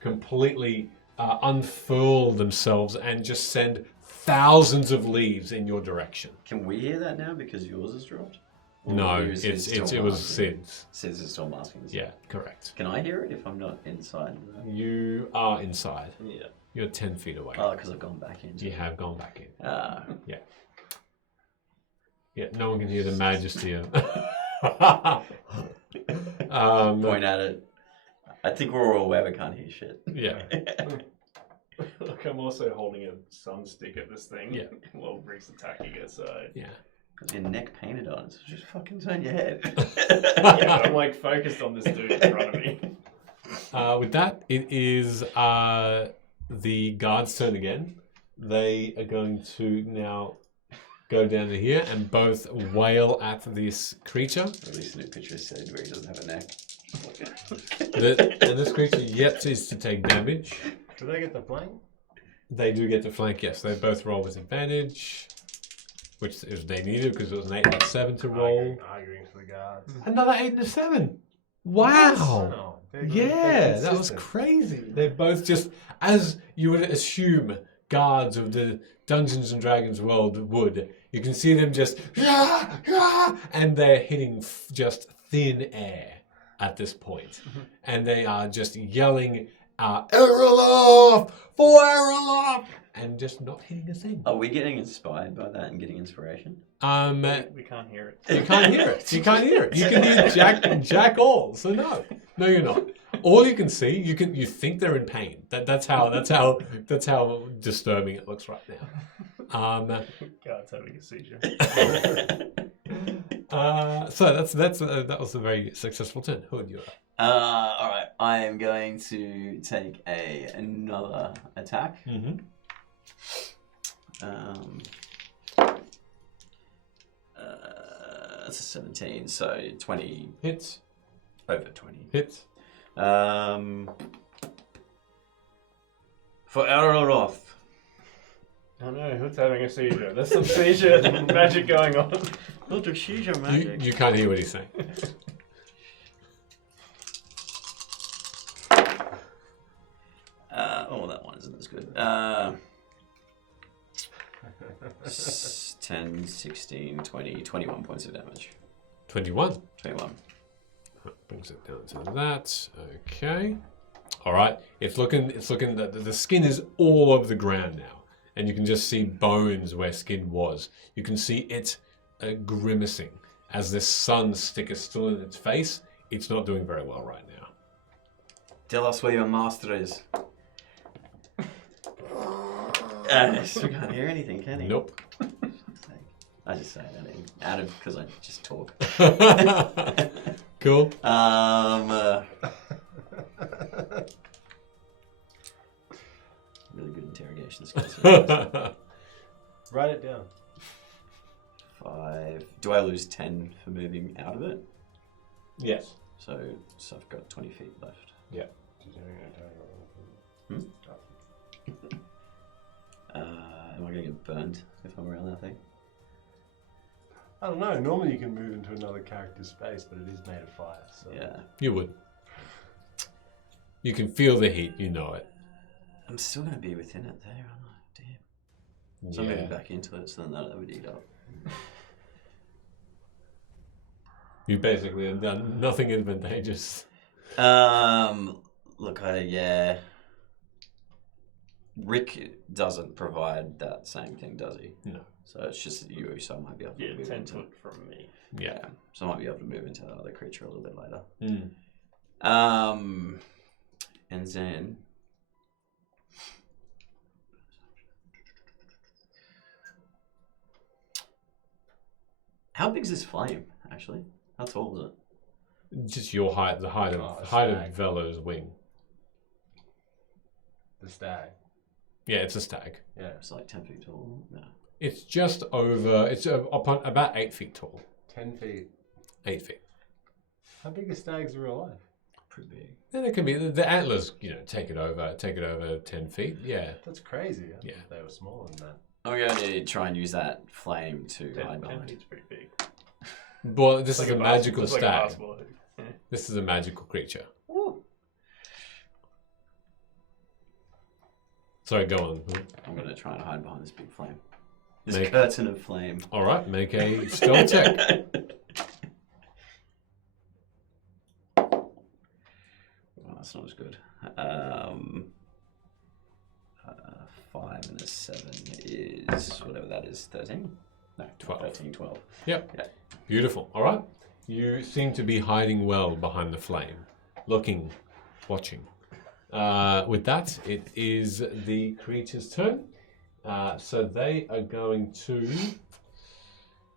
completely unfurl themselves and just send thousands of leaves in your direction. Can we hear that now because yours has dropped? Or No, yours is it still was masking? Sid's. Sid's is still masking. Yeah, correct. Can I hear it if I'm not inside? You are inside. Yeah. You're 10 feet away. Oh, because I've gone back in. You have gone back in. Ah. Yeah, no one can hear the majesty of. Point at it. I think we're all aware we can't hear shit. Yeah. Look, I'm also holding a sun stick at this thing. Yeah. While Rick's attacking it, so Yeah. Because your neck painted on it, so just fucking turn your head. yeah, I'm like focused on this dude in front of me. With that, it is the guards' turn again. They are going to now go down to here and both wail at this creature. Release a new picture of Sid where he doesn't have a neck. And this creature yet is to take damage. Do they get the flank? They do get to flank, yes. They both roll with advantage, which is they needed because it was an 8 and a 7 to roll. Arguing for the guards. Another 8 and a 7. Wow. Oh, Yeah, that was crazy. They're both just, as you would assume guards of the Dungeons and Dragons world would. You can see them just, and they're hitting just thin air at this point. And they are just yelling, Eroloff! For Eroloff! And just not hitting a thing. Are we getting inspired by that and getting inspiration? We can't hear it. You can't hear it. You can't hear it. You can hear Jack all. So no, you're not. All you can see, you think they're in pain. That's how disturbing it looks right now. God's having a seizure. So that was a very successful turn. Hood, you're up. All right, I am going to take another attack. Mm-hmm. That's a 17, so 20, Hits. over 20. Hits. For Araroth. Oh no, who's having a seizure? There's some seizure magic going on. Eldritch seizure You, magic. you can't hear what he's saying. Oh, that one isn't as good. 10, 16, 20, 21 points of damage. 21. 21. Brings it down to that. Okay. All right. It's looking. The skin is all over the ground now, and you can just see bones where skin was. You can see it grimacing as this sun stick is still in its face. It's not doing very well right now. Tell us where your master is. Still can't hear anything, can he? Nope. I just say that out of because I just talk. Cool. Really good interrogation skills. Write it down. 5. Do I lose 10 for moving out of it? Yes. So I've got 20 feet left. Yeah. Am I going to get burned if I'm around that thing? I don't know. Normally you can move into another character's space, but it is made of fire. So. Yeah. You would. You can feel the heat. You know it. I'm still going to be within it there, aren't I? Damn. So I'm moving back into it, so then that would eat up. You basically have done nothing advantageous. Look, Rick doesn't provide that same thing, does he? No. So it's just you, so I might be able to Yeah, move 10 into foot from me. Yeah. So I might be able to move into the other creature a little bit later. Mm. And then how big is this flame, actually? How tall is it? Just your height, the height of stag. Velo's wing. The stag. Yeah, it's a stag. Yeah. It's like 10 feet tall. No. It's just over. It's upon about 8 feet tall. 10 feet. 8 feet. How big are stags in real life? Pretty big. Then it can be the antlers. Take it over 10 feet. Yeah. That's crazy. I Yeah. thought they were smaller than that. I'm going to try and use that flame to 10 hide behind. feet's pretty big. Well, this It's is like a bas- magical it's like a stag. basketball hoop. Yeah. This is a magical creature. Sorry, go on. I'm going to try and hide behind this big flame. This Make- curtain of flame. All right, make a stealth check. Well, that's not as good. 5 and a 7 is whatever that is. 13? No, 12. 13, 12. Yep. Yeah. Beautiful. All right. You seem to be hiding well behind the flame, looking, watching. With that, it is the creature's turn. So they are going to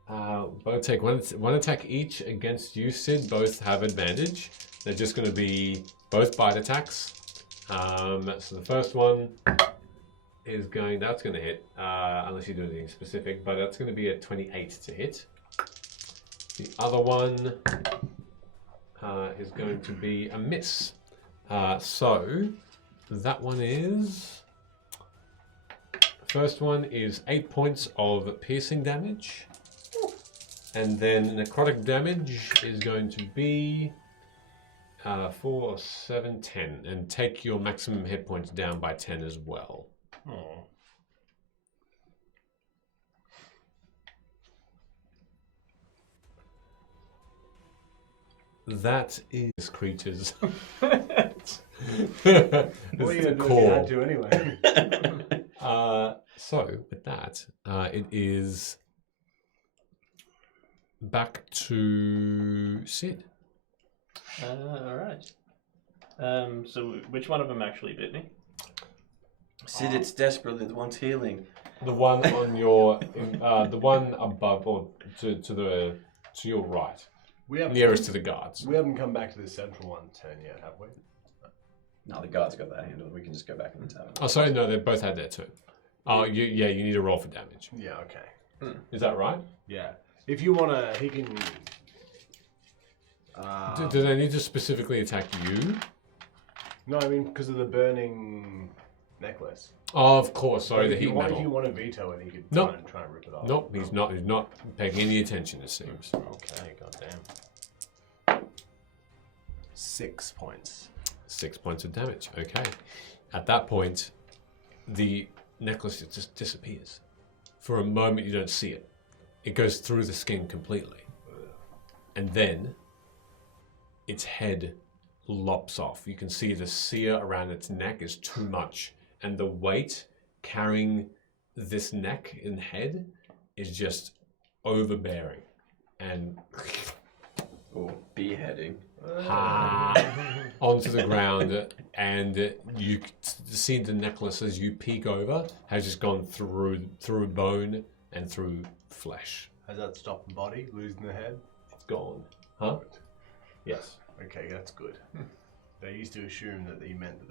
both take one attack each against you, Sid. Both have advantage. They're just going to be both bite attacks. So the first one is that's going to hit, unless you do anything specific, but that's going to be a 28 to hit. The other one is going to be a miss. So that one is... First one is 8 points of piercing damage. And then necrotic damage is going to be 4, 7, 10. And take your maximum hit points down by 10 as well. Oh. That is creatures. What are you going to do if you had to anyway? So with that, it is back to Sid. All right. So which one of them actually bit me? Sid, it's desperately the one's healing. The one on your, the one above or to your right, We haven't, nearest to the guards. we haven't come back to the central one turn yet, have we? No, the guard's got that handled. We can just go back in the tavern. Oh, sorry, no, they both had their turn. Oh, you need a roll for damage. Yeah, okay. Is that right? Yeah. If you want to, he can. Do they need to specifically attack you? No, I mean because of the burning necklace. Oh, of course. Sorry, But the if you heat want, metal. If you want to veto it, he could Nope. try and rip it off. Nope, he's not. He's not paying any attention. It seems. Okay, goddamn. 6 points. 6 points of damage. Okay. At that point, the necklace just disappears. For a moment, you don't see it. It goes through the skin completely, and then its head lops off. You can see the sear around its neck is too much, and the weight carrying this neck and head is just overbearing. And Or beheading. onto the ground, and you see the necklace as you peek over has just gone through bone and through flesh. Has that stopped the body losing the head? It's gone. Huh? Yes. Okay, that's good. They used to assume that you meant that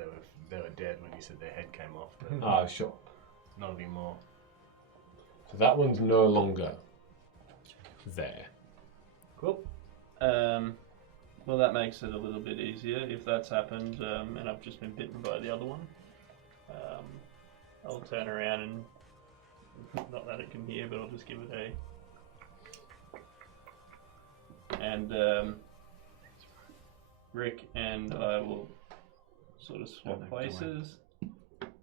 they were dead when you said their head came off, but Sure. not anymore. So that one's no longer there. Cool. Well, that makes it a little bit easier if that's happened, and I've just been bitten by the other one. I'll turn around and not that it can hear, but I'll just give it and Rick and I will sort of swap places,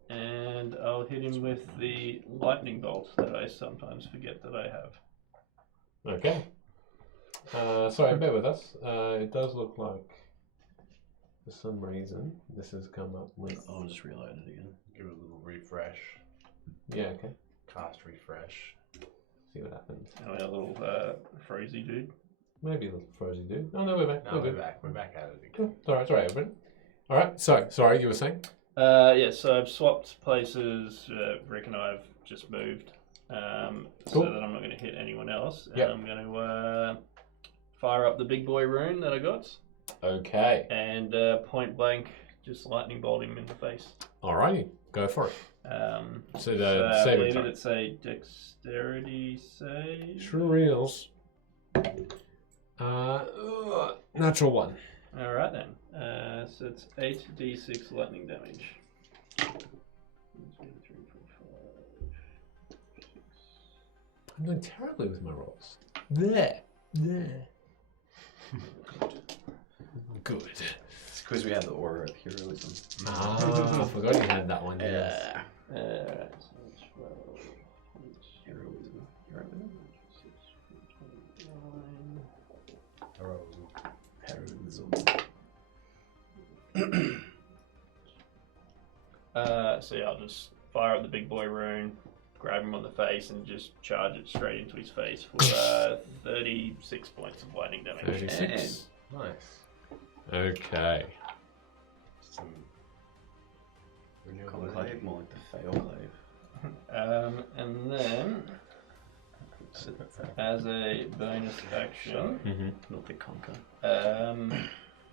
and I'll hit him with the lightning bolt that I sometimes forget that I have. Okay. Sorry, bear with us. It does look like, for some reason, this has come up with. I'll just reload it again. Give it a little refresh. Yeah. Okay. Cast refresh. See what happens. Oh, that little frozy dude. Maybe a little frozy dude. Oh no, we're back. No, We're we're good. back. We're back at it again. Cool. It's alright, everybody. Alright, so, sorry, you were saying? Yeah, so I've swapped places. Rick and I have just moved, Cool. so that I'm not going to hit anyone else. And Yep. I'm going to fire up the big boy rune that I got, Okay. and point blank just lightning bolt him in the face. Alrighty, go for it. So the I saving believe throw. it's a dexterity save. True reels. Natural one. All right then. So it's 8d6 lightning damage. 1, 2, 3, 4, 5, 6. I'm doing terribly with my rolls. There. Good. It's because we have the aura of heroism. I forgot you had that one. Yes. Yeah. Alright, so 12, Heroism. Heroism. 29. So yeah, I'll just fire up the big boy rune, grab him on the face, and just charge it straight into his face for 36 points of lightning damage. 36. Nice. Okay. Some renewable Conclave, energy. more like the Failclave. And then, as a bonus action, Mm-hmm. Not the Conquer.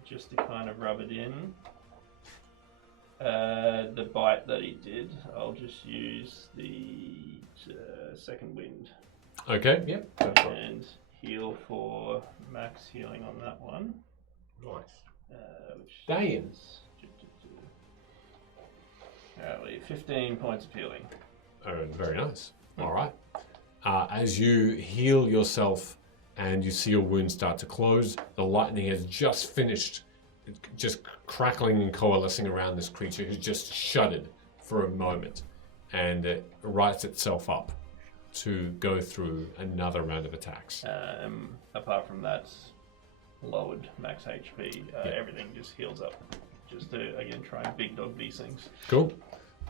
just to kind of rub it in, the bite that he did, I'll just use the second wind Okay, yep. Go for it. and heal for max healing on that one. Nice. Which Damn. is 15 points of healing. Oh, very nice. All right. As you heal yourself and you see your wound start to close, the lightning has just finished, just crackling and coalescing around this creature who's just shuddered for a moment, and it rights itself up to go through another round of attacks. Apart from that, lowered max HP, everything just heals up. Just to, again, try and big dog these things. Cool.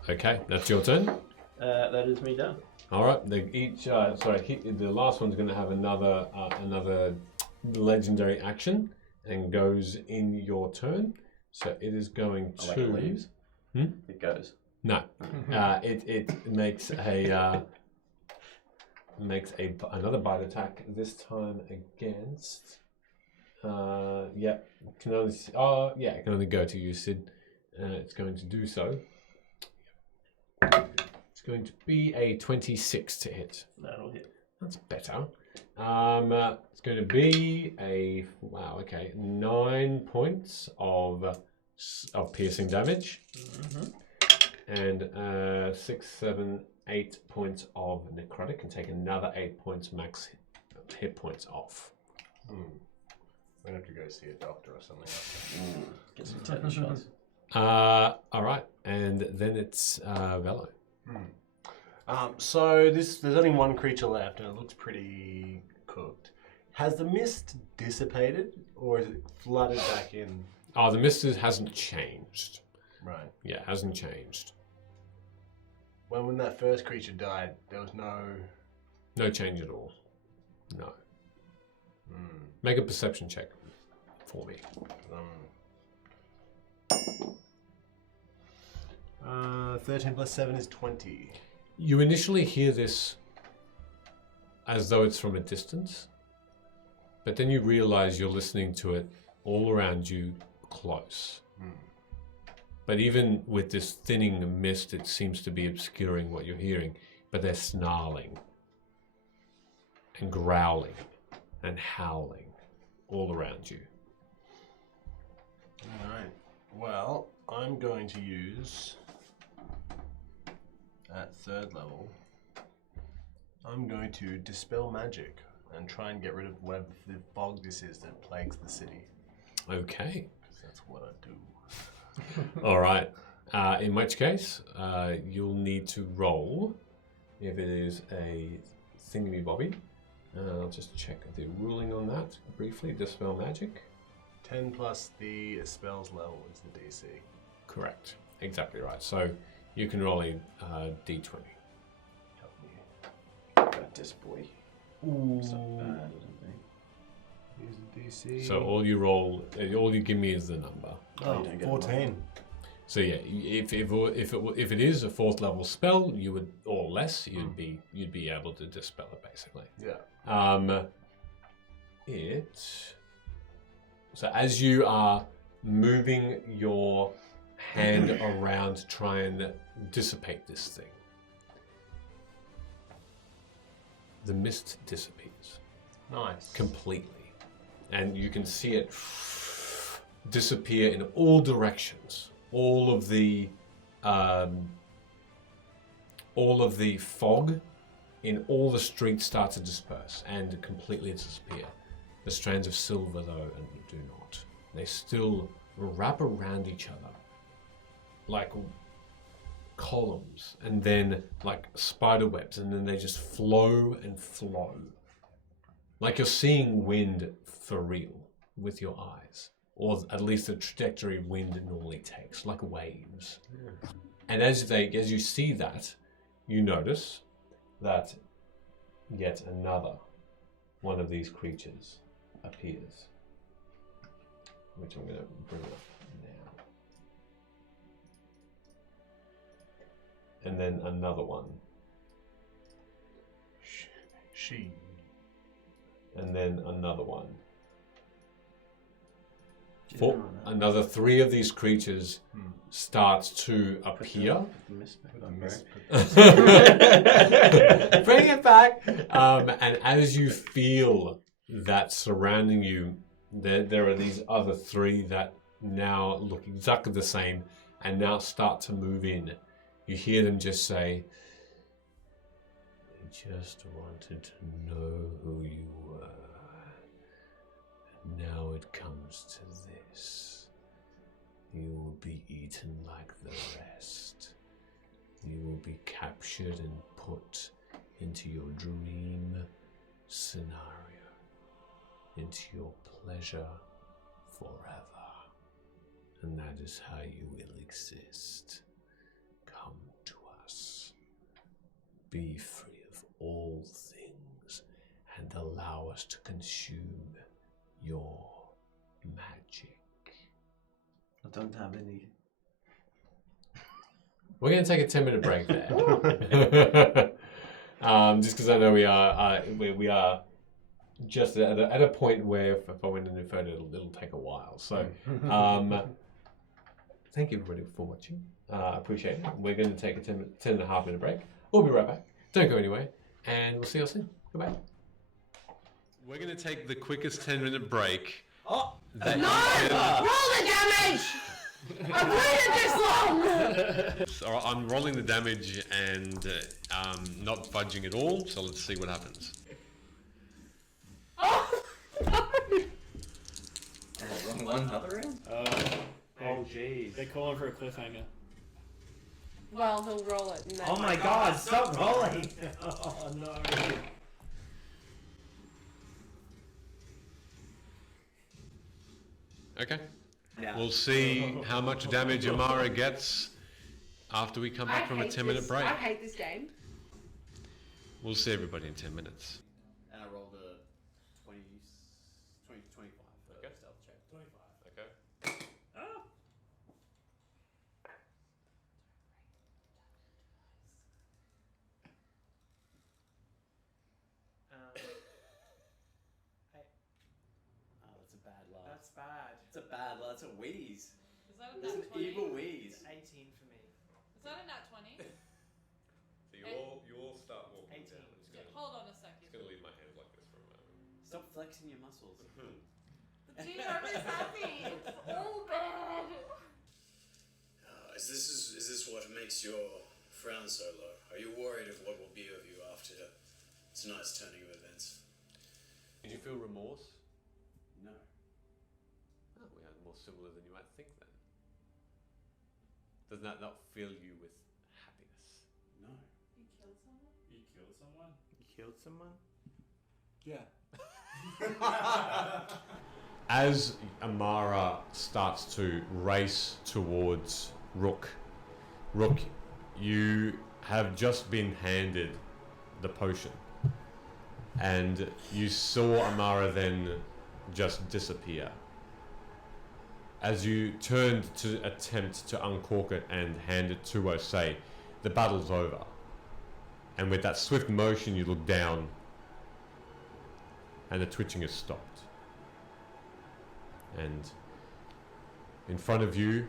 Okay, that's your turn. That is me done. All right. They each. The last one's going to have another legendary action and goes in your turn. So it is going Oh, like to. it leaves? It goes. No. It makes another bite attack. This time against. It can only. It can only go to you, Sid. It's going to do so. It's going to be a 26 to hit. That'll hit. That's better. It's going to be 9 points of piercing damage, and 6, 7, 8 points of necrotic, and take another 8 points max hit points off. We're gonna have to go see a doctor or something. Get some tetanus shots. All right, and then it's Velo. So there's only one creature left, and it looks pretty cooked. Has the mist dissipated, or is it flooded back in? Oh, the mist hasn't changed. Right. Yeah, it hasn't changed. When that first creature died, there was No change at all. No. Make a perception check for me. 13 plus 7 is 20. You initially hear this as though it's from a distance, but then you realize you're listening to it all around you close. But even with this thinning mist, it seems to be obscuring what you're hearing, but they're snarling and growling and howling all around you. Alright. Well, I'm going to use, at 3rd level, I'm going to dispel magic and try and get rid of whatever the fog this is that plagues the city. Okay. Because that's what I do. All right. In which case, you'll need to roll if it is a thingamybobby. I'll just check the ruling on that briefly. Dispel magic. 10 plus the spell's level is the DC. Correct. Exactly right. So you can roll a d20. Help me. Got this boy. Ooh. It's not bad, I don't think. Use the DC. So all you give me is the number. Oh, you don't get 14. So yeah, if it is a 4th level spell, you would, or less, you'd be able to dispel it basically. Yeah. So as you are moving your hand around to try and dissipate this thing, the mist disappears Nice. completely, and you can see it disappear in all directions. All of the fog in all the streets start to disperse and completely disappear. The strands of silver, though, do not. They still wrap around each other like columns, and then like spider webs, and then they just flow and flow. Like you're seeing wind for real with your eyes. Or at least the trajectory wind normally takes, like waves. And as you see that, you notice that yet another one of these creatures appears, which I'm going to bring up now. And then another one. She. And then another one. Yeah, Another 3 of these creatures start to appear. Bring it back. And as you feel that surrounding you, there are these other 3 that now look exactly the same and now start to move in. You hear them just say, "I just wanted to know who you were. And now it comes to this. You will be eaten like the rest. You will be captured and put into your dream scenario, into your pleasure forever. And that is how you will exist. Come to us. Be free of all things and allow us to consume your magic." I don't have any. We're going to take a 10-minute break there. Just because I know we are just at a point where if I went any further, it'll take a while. So thank you everybody for watching. I appreciate it. We're going to take a 10.5 minute break. We'll be right back. Don't go anywhere, and we'll see you soon. Goodbye. We're going to take the quickest 10-minute break. Oh! That Roll the damage! I've waited this long! So I'm rolling the damage and not fudging at all, so let's see what happens. Oh! Wrong one, another round? Oh, jeez. They're calling for a cliffhanger. Well, he'll roll it and then... Oh my god, stop rolling! Oh no. Okay. Yeah. We'll see how much damage Amara gets after we come back from a 10-minute break. I hate this game. We'll see everybody in 10 minutes. And I rolled a 20, 25 for stealth check. 25. Okay. Ah! Oh, that's a bad laugh. That's bad. It's a bad laugh. That's a wheeze. Is that a That's nat an 20? evil wheeze. 18 for me. Is that a nat 20? So you all start walking 18. down. I'm Yeah, hold on a second. going to leave my hands like this for a moment. Stop flexing your muscles. The GM is happy! It's all bad! Is this what makes your frown so low? Are you worried of what will be of you after tonight's turning of events? Did you feel remorse? No. Oh, we are more similar than you might think then. Does that not fill you with happiness? No. You killed someone? You killed someone? You killed someone? Yeah. As Amara starts to race towards Rook, you have just been handed the potion. And you saw Amara then just disappear. As you turned to attempt to uncork it and hand it to Osei, the battle's over. And with that swift motion, you look down, and the twitching has stopped. And in front of you,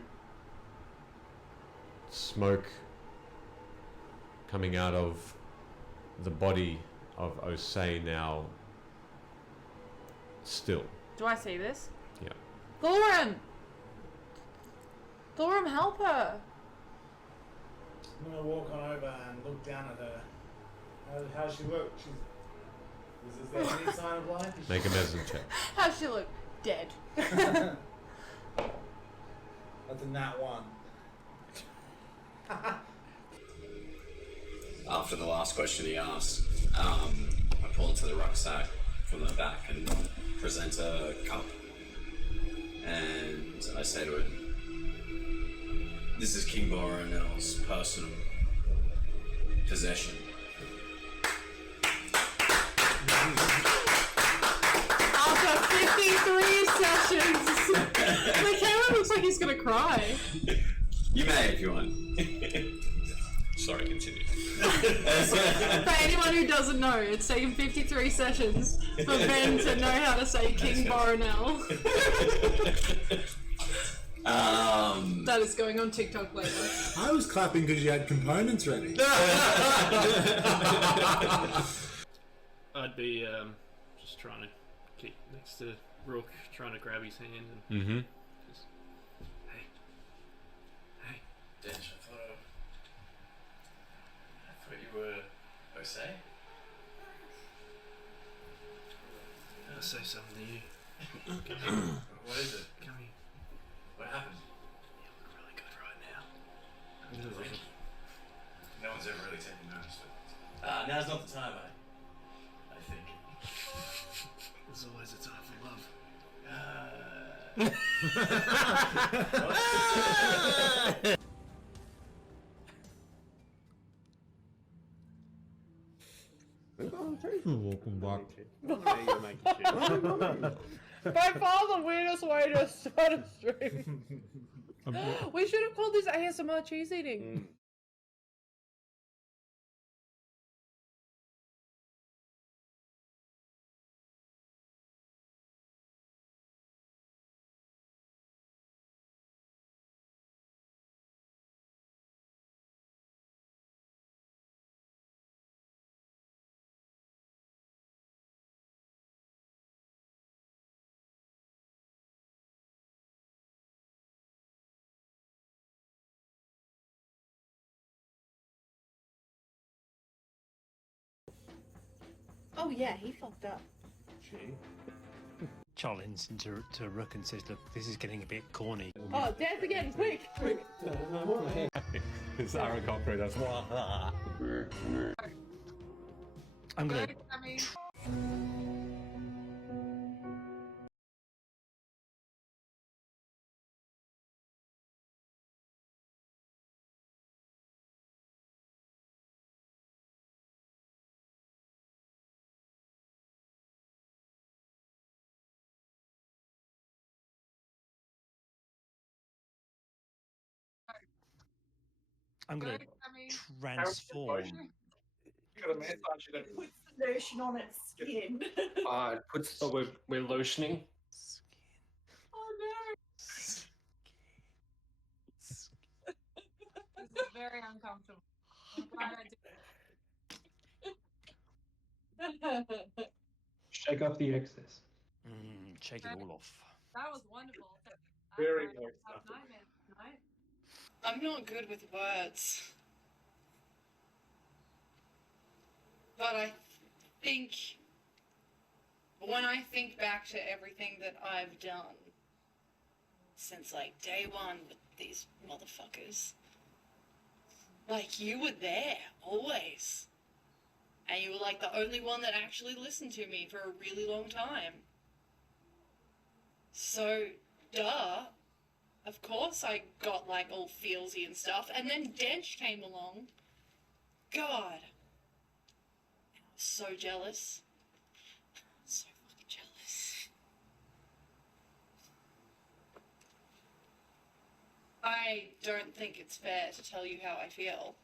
smoke coming out of the body of Osei now still. Do I see this? Yeah. Thorum! Thorum, help her! I'm gonna walk on over and look down at her. How's she look? Is there any sign of life? Is Make a medicine check. How's she look? Dead. That's a nat 1. After the last question he asked, I pull into the rucksack from the back and present a cup. And I say to it, "This is King Boronel's personal possession. After 53 sessions! Michaela looks like he's gonna cry. You may if you want." Sorry, continue. For anyone who doesn't know, it's taken 53 sessions for Ben to know how to say King Boronel. That is going on TikTok later. I was clapping because you had components ready. I'd be just trying to keep next to Rook, trying to grab his hand and Mm-hmm. just, hey, Dench, I thought you were Osei? I'll say something to you. What is it? Come here. What happened? You look really good right now. Thank you. No one's ever really taken notice of it. Now's not the time, I think. There's always a time for love. Welcome back. By far the weirdest way to start a stream. We should have called this ASMR cheese eating. Oh yeah, he fucked up. Charlins into Rook and says, "Look, this is getting a bit corny." Oh, dance again, quick! It's Aaron Cochrane. That's I'm gonna. I'm gonna transform. Got a massage it. It puts the lotion on its skin. It puts. Oh, we're lotioning. Oh no! This is very uncomfortable. I'm glad I did. Shake off the excess. Shake it all off. That was wonderful. Very I moist. have nightmares tonight. I'm not good with words. But I think when I think back to everything that I've done since like day one with these motherfuckers, like you were there always. And you were like the only one that actually listened to me for a really long time. So, duh. Of course I got like all feelsy and stuff. And then Dench came along. God. I was so jealous. So fucking jealous. I don't think it's fair to tell you how I feel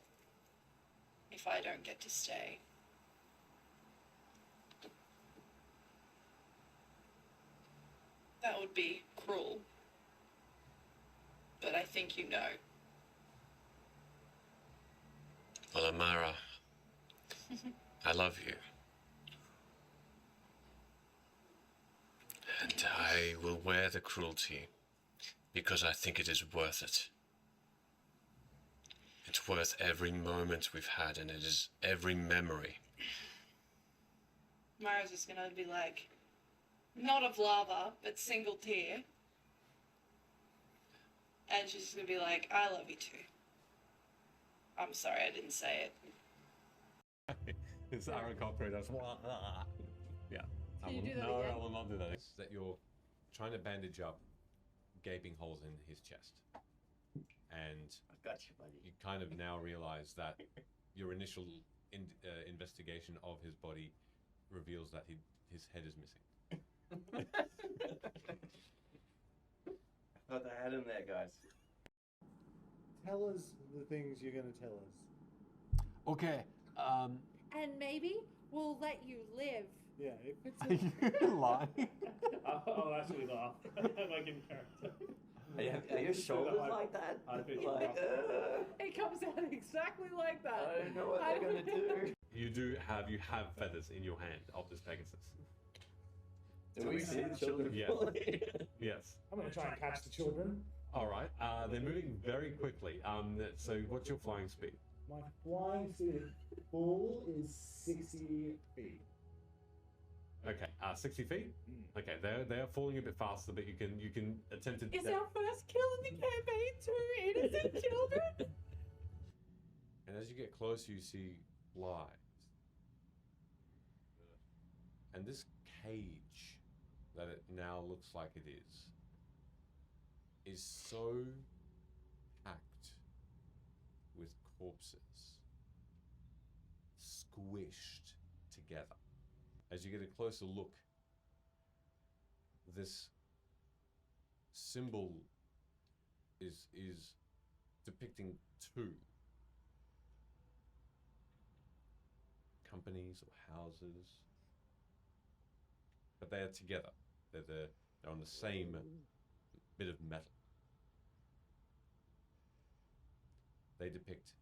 if I don't get to stay. That would be cruel. But I think you know. Well, Amara, I love you. And I will wear the cruelty because I think it is worth it. It's worth every moment we've had, and it is every memory. Mara's just gonna be like, not of lava, but single tear. And she's just gonna be like, I love you too. I'm sorry I didn't say it. It's Aaron Cochrane. That's yeah. Can you do that again? I will not do that. It's that you're trying to bandage up gaping holes in his chest, and I got you, buddy. you kind of now realize that your initial investigation of his body reveals that his head is missing. Got the head in there, guys. Tell us the things you're going to tell us. Okay. And maybe we'll let you live. Yeah, if Are you lying? I'll actually laugh. Like in character. Are your shoulders like that? It comes out exactly like that. I don't know what they're gonna do. You have feathers in your hand of this Pegasus. Do we see the children? Yes. Yes. I'm going to try and catch the children. All right. They're moving very quickly. So what's your flying speed? My flying speed full is 60 feet. Okay. 60 feet. Okay. They are falling a bit faster, but you can attempt to. It's our first kill in the campaign, 2 innocent children. And as you get closer, you see lives. And this cage that it now looks like it is so packed with corpses, squished together. As you get a closer look, this symbol is depicting 2 companies or houses, but they are together. They're on the same bit of metal. They depict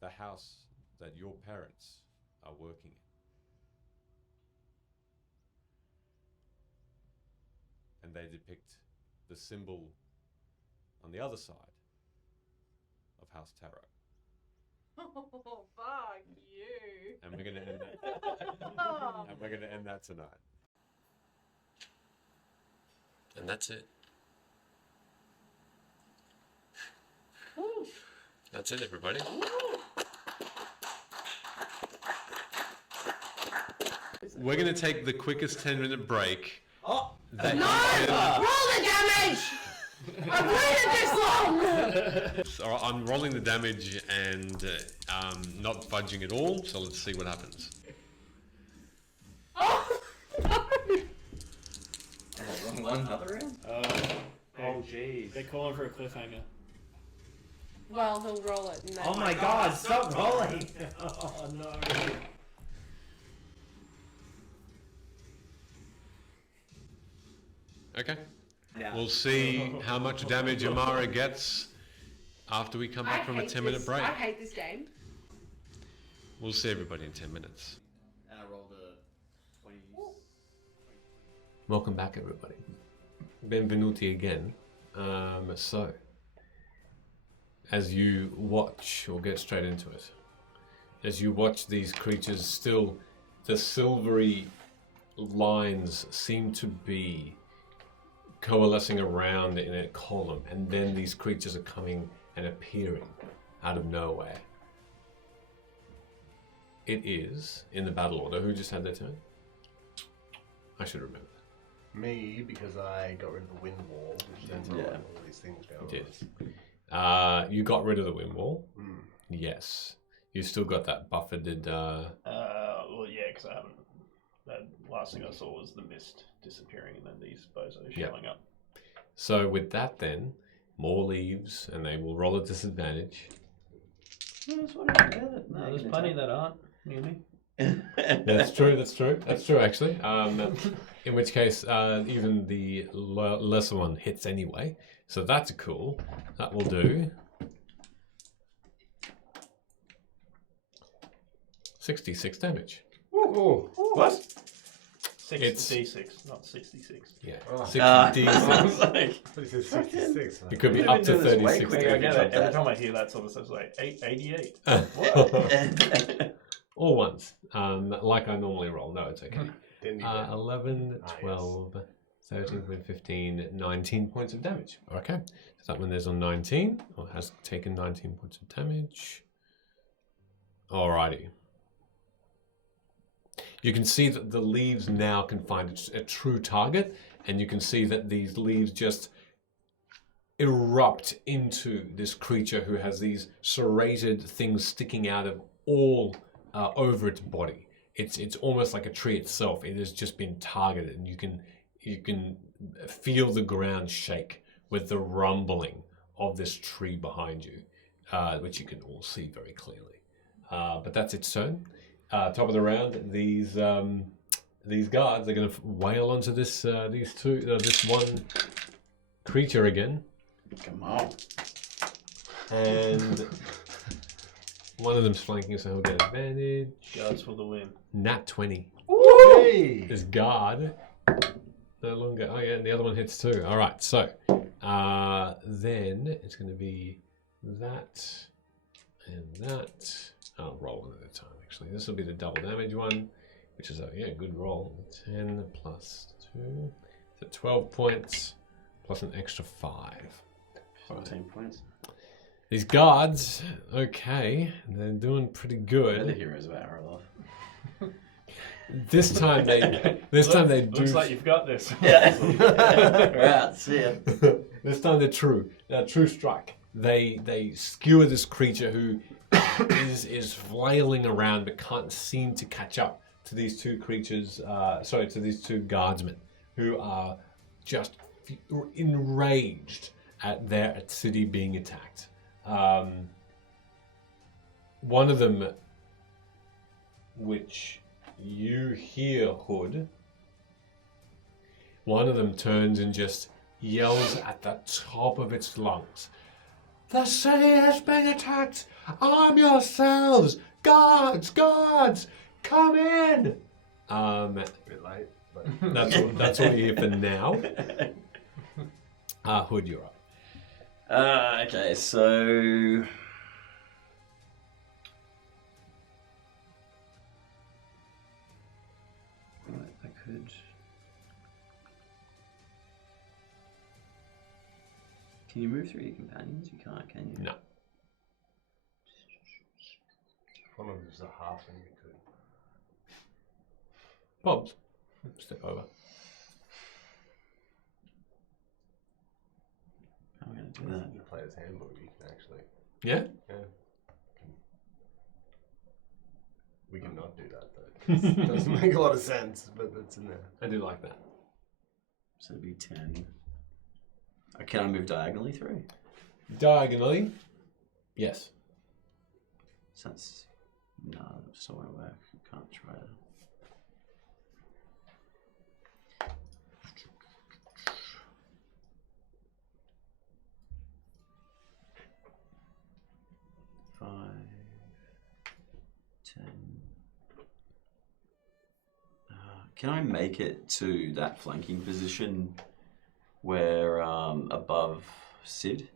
the house that your parents are working in. And they depict the symbol on the other side of House Tarot. Oh, fuck you. And we're gonna end that. And we're gonna end that tonight. And that's it. That's it, everybody. We're going to take the quickest 10-minute break. Oh, that Roll the damage! I've waited this long! So I'm rolling the damage and not fudging at all, so let's see what happens. Oh, no! wrong one, another round? Oh, jeez. They're calling for a cliffhanger. Well, he'll roll it. And then Oh my god, stop rolling! Oh, no. Okay. Yeah. We'll see how much damage Amara gets after we come back from a 10-minute break. I hate this game. We'll see everybody in 10 minutes. And I rolled a 20. Welcome back, everybody. Benvenuti again. So, as you watch, we'll get straight into it. As you watch these creatures, still the silvery lines seem to be coalescing around in a column, and then these creatures are coming and appearing out of nowhere. It is in the battle order. Who just had their turn? I should remember. Me, because I got rid of the wind wall, which turns out all these things go. You did. You got rid of the wind wall. Yes. You still got that buffer. Did well, yeah, because I haven't. The last thing I saw was the mist disappearing and then these bozos showing up. So with that, then more leaves, and they will roll a disadvantage. No, there's plenty that aren't near me. That's true. That's true. That's true. Actually, in which case, even the lesser one hits anyway. So that's cool. That will do 66 damage. Ooh. What? It's 66, not 66. Yeah, Oh. 60 It 66. It could be up to 36. I get it. Every time I hear that sort of stuff, it's like 88. All ones, like I normally roll. No, it's okay. 11, 12, 13, 15, 19 points of damage. Okay, so that one is on 19, or has taken 19 points of damage. Alrighty. You can see that the leaves now can find a true target, and you can see that these leaves just erupt into this creature who has these serrated things sticking out of all over its body. It's almost like a tree itself. It has just been targeted, and you can feel the ground shake with the rumbling of this tree behind you, which you can all see very clearly. But that's its turn. Top of the round, these guards are going to wail onto this this one creature again. Come on. And one of them's flanking, so he'll get advantage. Guards for the win. Nat 20. Hey! This guard no longer. Oh yeah, and the other one hits too. All right, so then it's going to be that and that. I'll roll one at a time. Actually, this will be the double damage one, which is a good roll. 10 plus 2, so 12 points plus an extra 5. 14 points. These guards, okay, they're doing pretty good. They're the heroes of our life. This time they do. Looks like you've got this. Yeah. Right, see ya. This time they're true. They're true strike. They skewer this creature who is flailing around but can't seem to catch up to these two creatures. To these two guardsmen who are just enraged at their city being attacked. One of them, which you hear, Hood, one of them turns and just yells at the top of its lungs. The city has been attacked! Arm yourselves! Guards! Guards! Come in! A bit late, but That's all you hear for now. Hood, you're up. Okay, so could. Can you move through your companions? You can't, can you? No. One of them's a half and you could. Bob's. Step over. I'm going to do In that. the player's handbook, you can actually. Yeah? Yeah. We can not do that though. It doesn't make a lot of sense, but it's in there. I do like that. So it'd be 10. Can I move diagonally through? Diagonally? Yes. So that's... No, that still won't work. Can't try it. Can I make it to that flanking position where above Sid?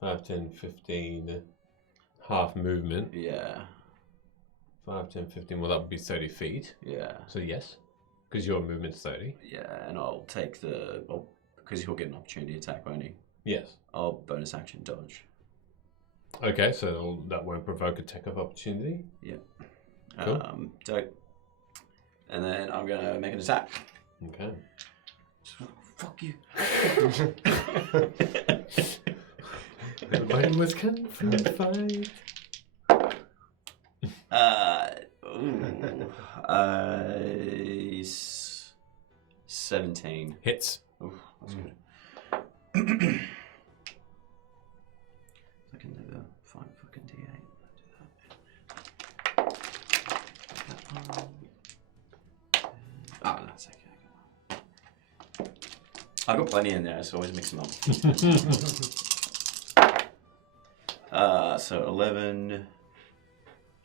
5, 10, 15. Half movement. Yeah. 5, 10, 15. Well, that would be 30 feet. Yeah. So yes. Because your movement's 30. Yeah, and I'll take the... Well, because he'll get an opportunity attack, won't he? Yes. I'll bonus action dodge. Okay, so that won't provoke attack of opportunity. Yeah. Cool. Dope. And then I'm going to make an attack. Okay. Fuck you. Everybody was kung fu fight. 17. Hits. Oof, that's good. I can never find fucking D8. Oh, no, it's okay. I've got plenty in there, so always mix them up. So 11.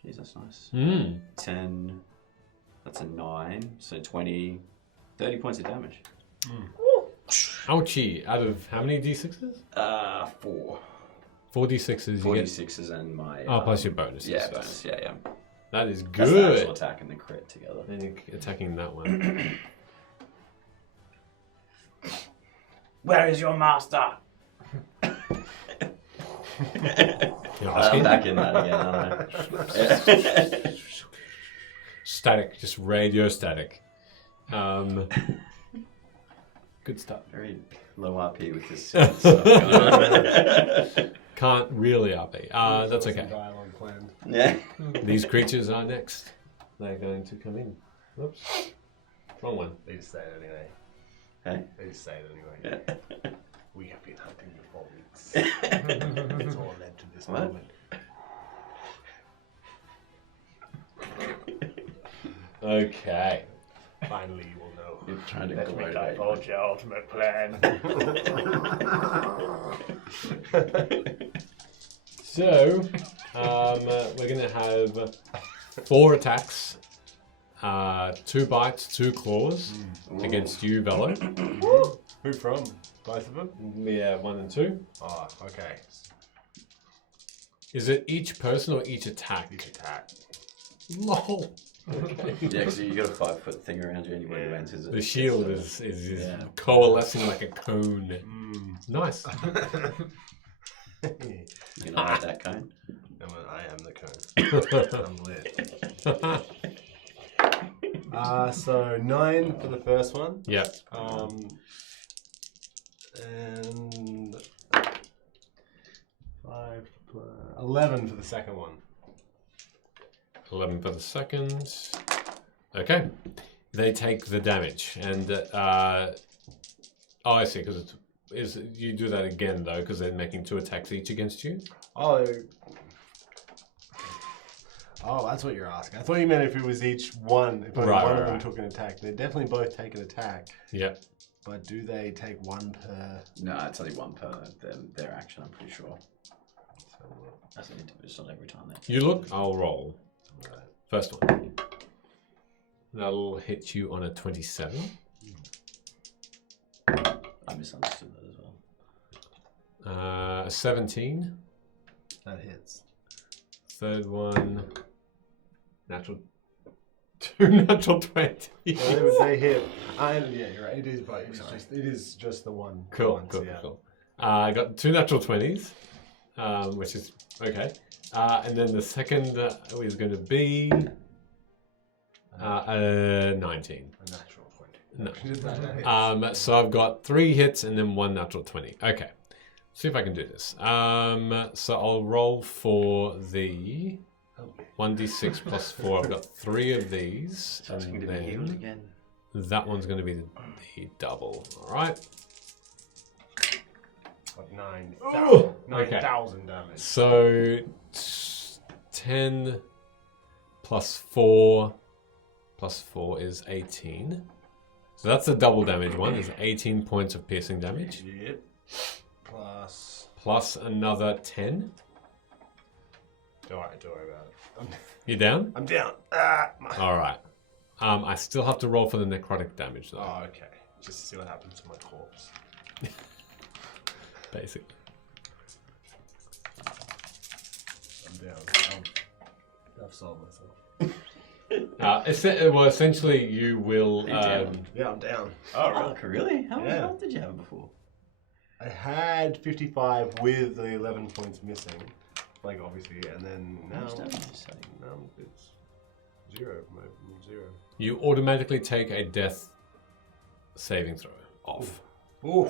Jeez, that's nice. 10. That's a 9. So 20. 30 points of damage. Ouchie. Out of how many d6s? 4. 4 d6s. 4 d6s and my... Oh, plus your bonus. Yeah, bonus. Yeah. That is That's the good. actual attack and the crit together. And you're attacking that one. Where is your master? I'm back in that again, aren't I? Static, just radio static. Good stuff. Very low RP with this stuff going on. Can't really RP. That's okay. Dialogue planned. Yeah. These creatures are next. They're going to come in. Whoops. Wrong one. They just say it anyway. Hey? They just say it anyway. Yeah. We have been hunting you for weeks. It's all led to this What? moment. Okay. Finally, you will know. You're trying to Let me motivate. divulge your ultimate plan. So, we're going to have 4 attacks, 2 bites, 2 claws against you, Velo. Who from? Both of them? Yeah, 1 and 2. Oh, okay. Is it each person or each attack? Each attack. Lol. Okay. Yeah, because you got a 5-foot thing around you anybody who enters it. The shield is coalescing like a cone. Nice. You can hide that cone. I am the cone. I'm lit. So 9 for the first one. Yep. And 5 plus 11 for the second one. 11 for the second. Okay. They take the damage. And, oh, I see, because you do that again, though, because they're making 2 attacks each against you. Oh, that's what you're asking. I thought you meant if it was each one, if only one of them took an attack. They definitely both take an attack. Yep. But do they take 1 per? No, it's only 1 per their action, I'm pretty sure. That's an individual every time they... You look, I'll roll. First one. That'll hit you on a 27. I misunderstood that as well. 17. That hits. Third one, natural 2 natural 20s. They hit. Yeah, you're right. It is, but it is just the one. Cool, once, cool, yeah. cool. I got 2 natural 20s, which is okay. And then the second is going to be a 19. A natural 20. No. So I've got 3 hits and then 1 natural 20. Okay. See if I can do this. So I'll roll for the 1d6 plus 4. I've got 3 of these. So it's And going to be healed then again. that one's going to be the double. All right. Like 9,000 Oh! 9,000 damage. So 10 plus 4 is 18. So that's the double damage one. Is 18 points of piercing damage. Yep. Plus another 10. Don't worry about it. You down? I'm down. All right. I still have to roll for the necrotic damage though. Oh, okay. Just to see what happens to my corpse. Basically. I'm down. I've solved myself. Essentially, you will. Yeah, I'm down. Oh, really? How much Yeah. health did you have before? I had 55 with the 11 points missing. Like, obviously, and then How now, much damage did you say? now it's 0. 0. You automatically take a death saving throw off. Oof.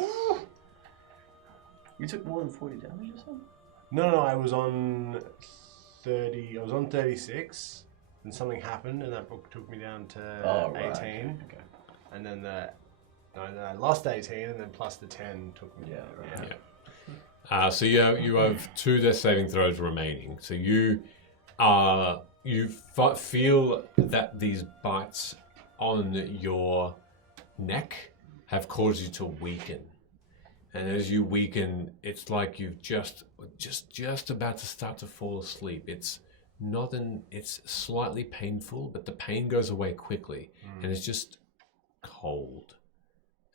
You took more than 40 damage or something? No, I was on 30. I was on 36. Then something happened, and that book took me down to 18. Okay. And then I lost 18, and then plus the 10 took me down. Yeah. So you have 2 death saving throws remaining. So you feel that these bites on your neck have caused you to weaken. And as you weaken, it's like you've just about to start to fall asleep. It's slightly painful, but the pain goes away quickly, and it's just cold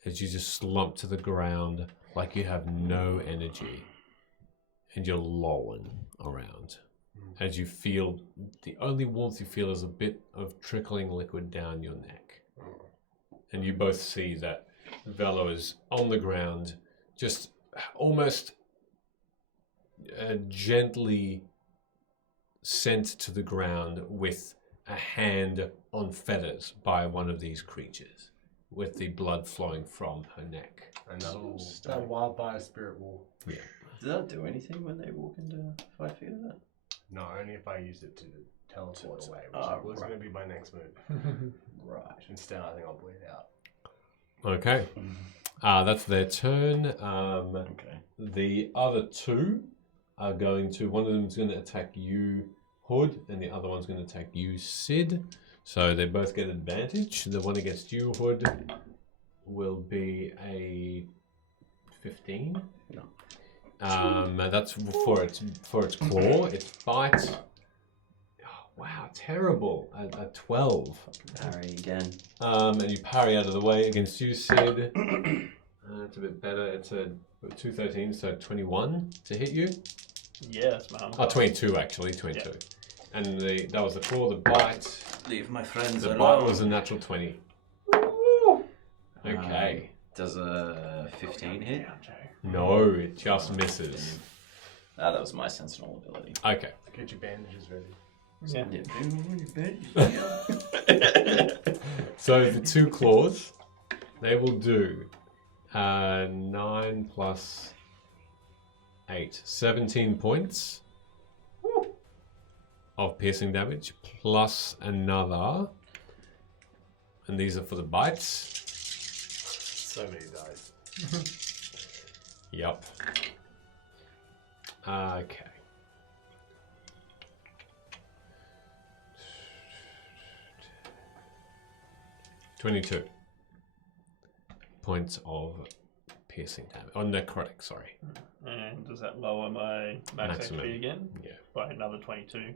as you just slump to the ground like you have no energy, and you're lolling around as you feel the only warmth you feel is a bit of trickling liquid down your neck. And you both see that Velo is on the ground, just almost gently sent to the ground with a hand on feathers by one of these creatures, with the blood flowing from her neck. And that wildfire spirit will. Yeah. Does that do anything when they walk into 5 feet of that? No, only if I use it to teleport away, which was right. going to be my next move. Right. Instead, I think I'll bleed out. Okay. That's their turn. Okay. The other 2 are going to, one of them is going to attack you, Hood, and the other one's going to attack you, Sid. So they both get advantage. The one against you, Hood, will be a 15. No. That's for its claw. Its bite. Oh, wow, terrible. A 12. Parry again. And you parry out of the way against you, Sid. It's a bit better. It's a 213, so 21 to hit you. Yeah, that's my Oh, 22 actually, 22. Yeah. And that was the claw, the bite. Leave my friends The alone. bite was a natural 20. Okay. Does a 15 hit? No, it just misses. That was my sentinel ability. Okay. Get your bandages ready. Yeah. So the 2 claws, they will do 9 plus 8, 17 points of piercing damage, plus another, and these are for the bites. So many dice. Yep. Okay. $22 points of piercing damage. Oh, necrotic, sorry. And does that lower my max Maximum. HP again? Yeah. By another 22.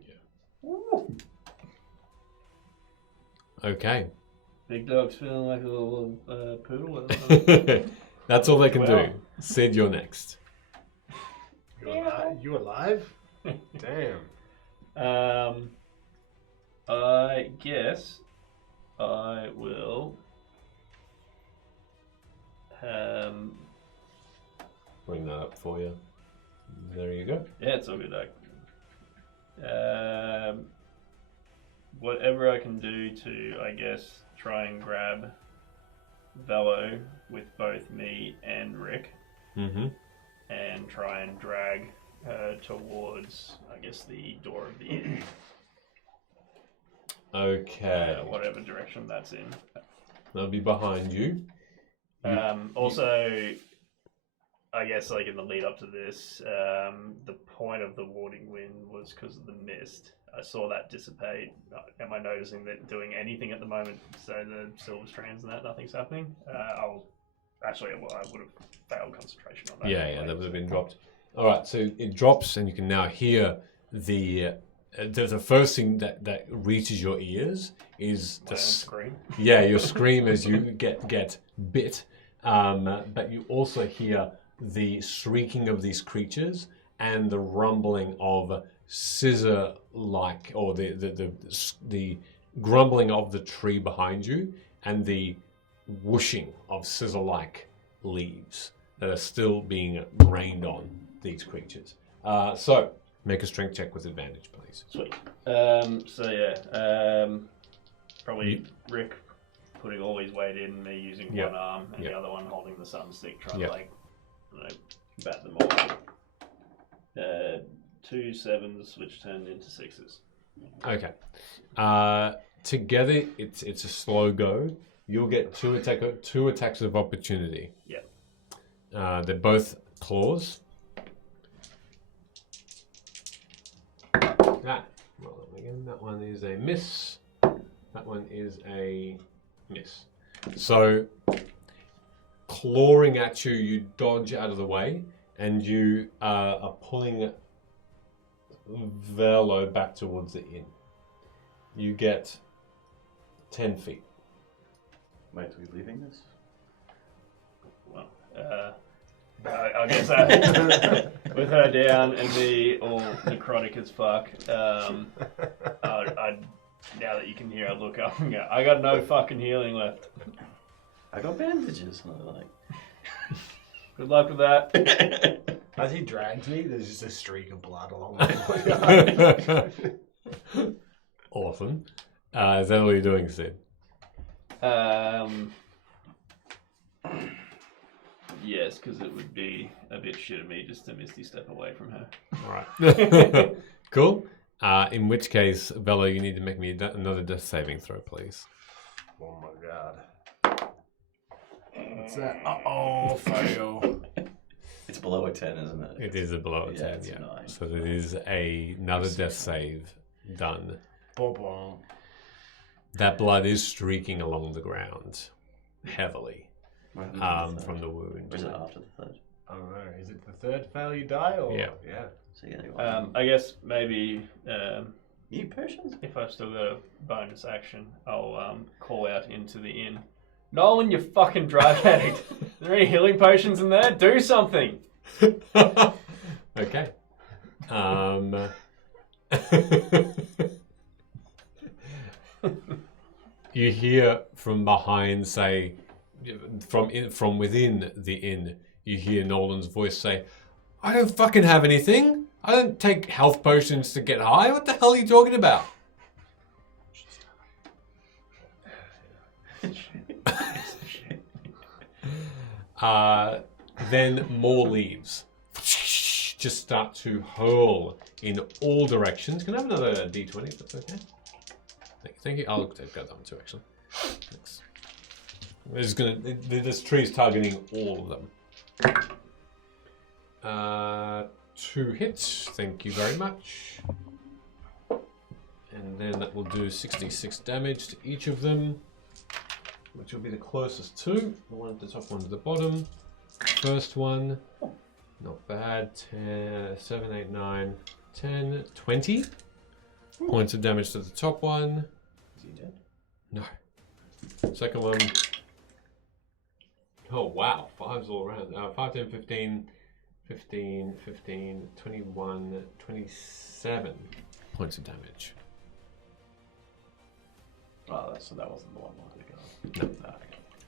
Okay. Big dog's feeling like a little poodle. That's all they can Wow. do. Sid, you're next. You alive? Damn. I guess I will Bring that up for you. There you go. yeah, it's all good. Whatever I can do to, I guess, try and grab Velo with both me and Rick, Mm-hmm. and try and drag her towards, I guess, the door of the inn. Okay. Whatever direction that's in. That'll be behind you. Also, I guess, like in the lead up to this, the point of the warding wind was because of the mist. I saw that dissipate. Am I noticing that doing anything at the moment? So the silver strands and that, nothing's happening. I would have failed concentration on that. Yeah, anyway. that would have been dropped. All right, so it drops, and you can now hear the first thing that reaches your ears is My own scream. Yeah, your scream as you get bit, but you also hear the shrieking of these creatures and the rumbling of scissor-like, or the grumbling of the tree behind you, and the whooshing of scissor-like leaves that are still being rained on these creatures. So, make a strength check with advantage, please. Sweet. Probably Rick putting all his weight in, me using Yep. one arm, and Yep. the other one holding the sun stick, trying Yep. to bat them all. 2 7s, which turned into 6s. Okay. Together, it's a slow go. You'll get two attacks of opportunity. Yeah. They're both claws. That one is a miss. That one is a miss. So, clawing at you, you dodge out of the way, and you are pulling Velo back towards the inn. You get 10 feet. Wait, are we leaving this? Well, I guess with her down and me all necrotic as fuck, now that you can hear, I look up and go, I got no fucking healing left. I got bandages. And I'm like, good luck with that. As he drags me, there's just a streak of blood along the way. Awesome. Is that all you're doing, Sid? Yes, because it would be a bit shit of me just to misty step away from her. All right. Cool. In which case, Velo, you need to make me another death saving throw, please. Oh my god. What's that? Uh-oh, fail. It's below a 10, isn't it? It is a below a 10, it's yeah. 9. So it is another death save done. Boom. That blood is streaking along the ground heavily from the wound. Or is it after the third? I don't know. Is it the third fail you die, or Yeah. So you I guess maybe you potions? if I've still got a bonus action, I'll call out into the inn. Nolan, you fucking drug addict. Are there any healing potions in there? Do something. Okay. You hear from behind from within the inn, you hear Nolan's voice say, I don't fucking have anything. I don't take health potions to get high. What the hell are you talking about? Then more leaves just start to hurl in all directions. Can I have another D20 if that's okay? Thank you. I'll take that one too, actually. Thanks. This tree is targeting all of them. 2 hits. Thank you very much. And then that will do 66 damage to each of them, which will be the closest to. The one at the top, one to the bottom. First one, not bad. 10, 7, 8, 9, 10, 20 points of damage to the top one. Is he dead? No. Second one. Oh, wow. 5s all around. 5, 10, 15, 15, 15, 21, 27 points of damage. Oh, that wasn't the one I wanted to go. No.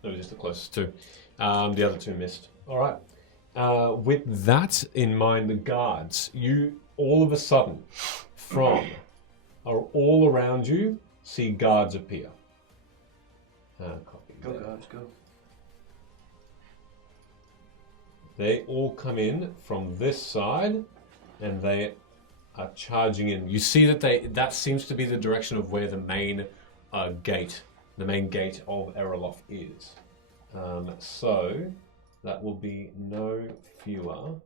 That was just the closest two. The other two missed. All right. With that in mind, the guards, you all of a sudden, all around you, see guards appear. Copy. Go, guards, go. They all come in from this side, and they are charging in. You see that seems to be the direction of where the main gate of Eroloff is. So that will be no fewer.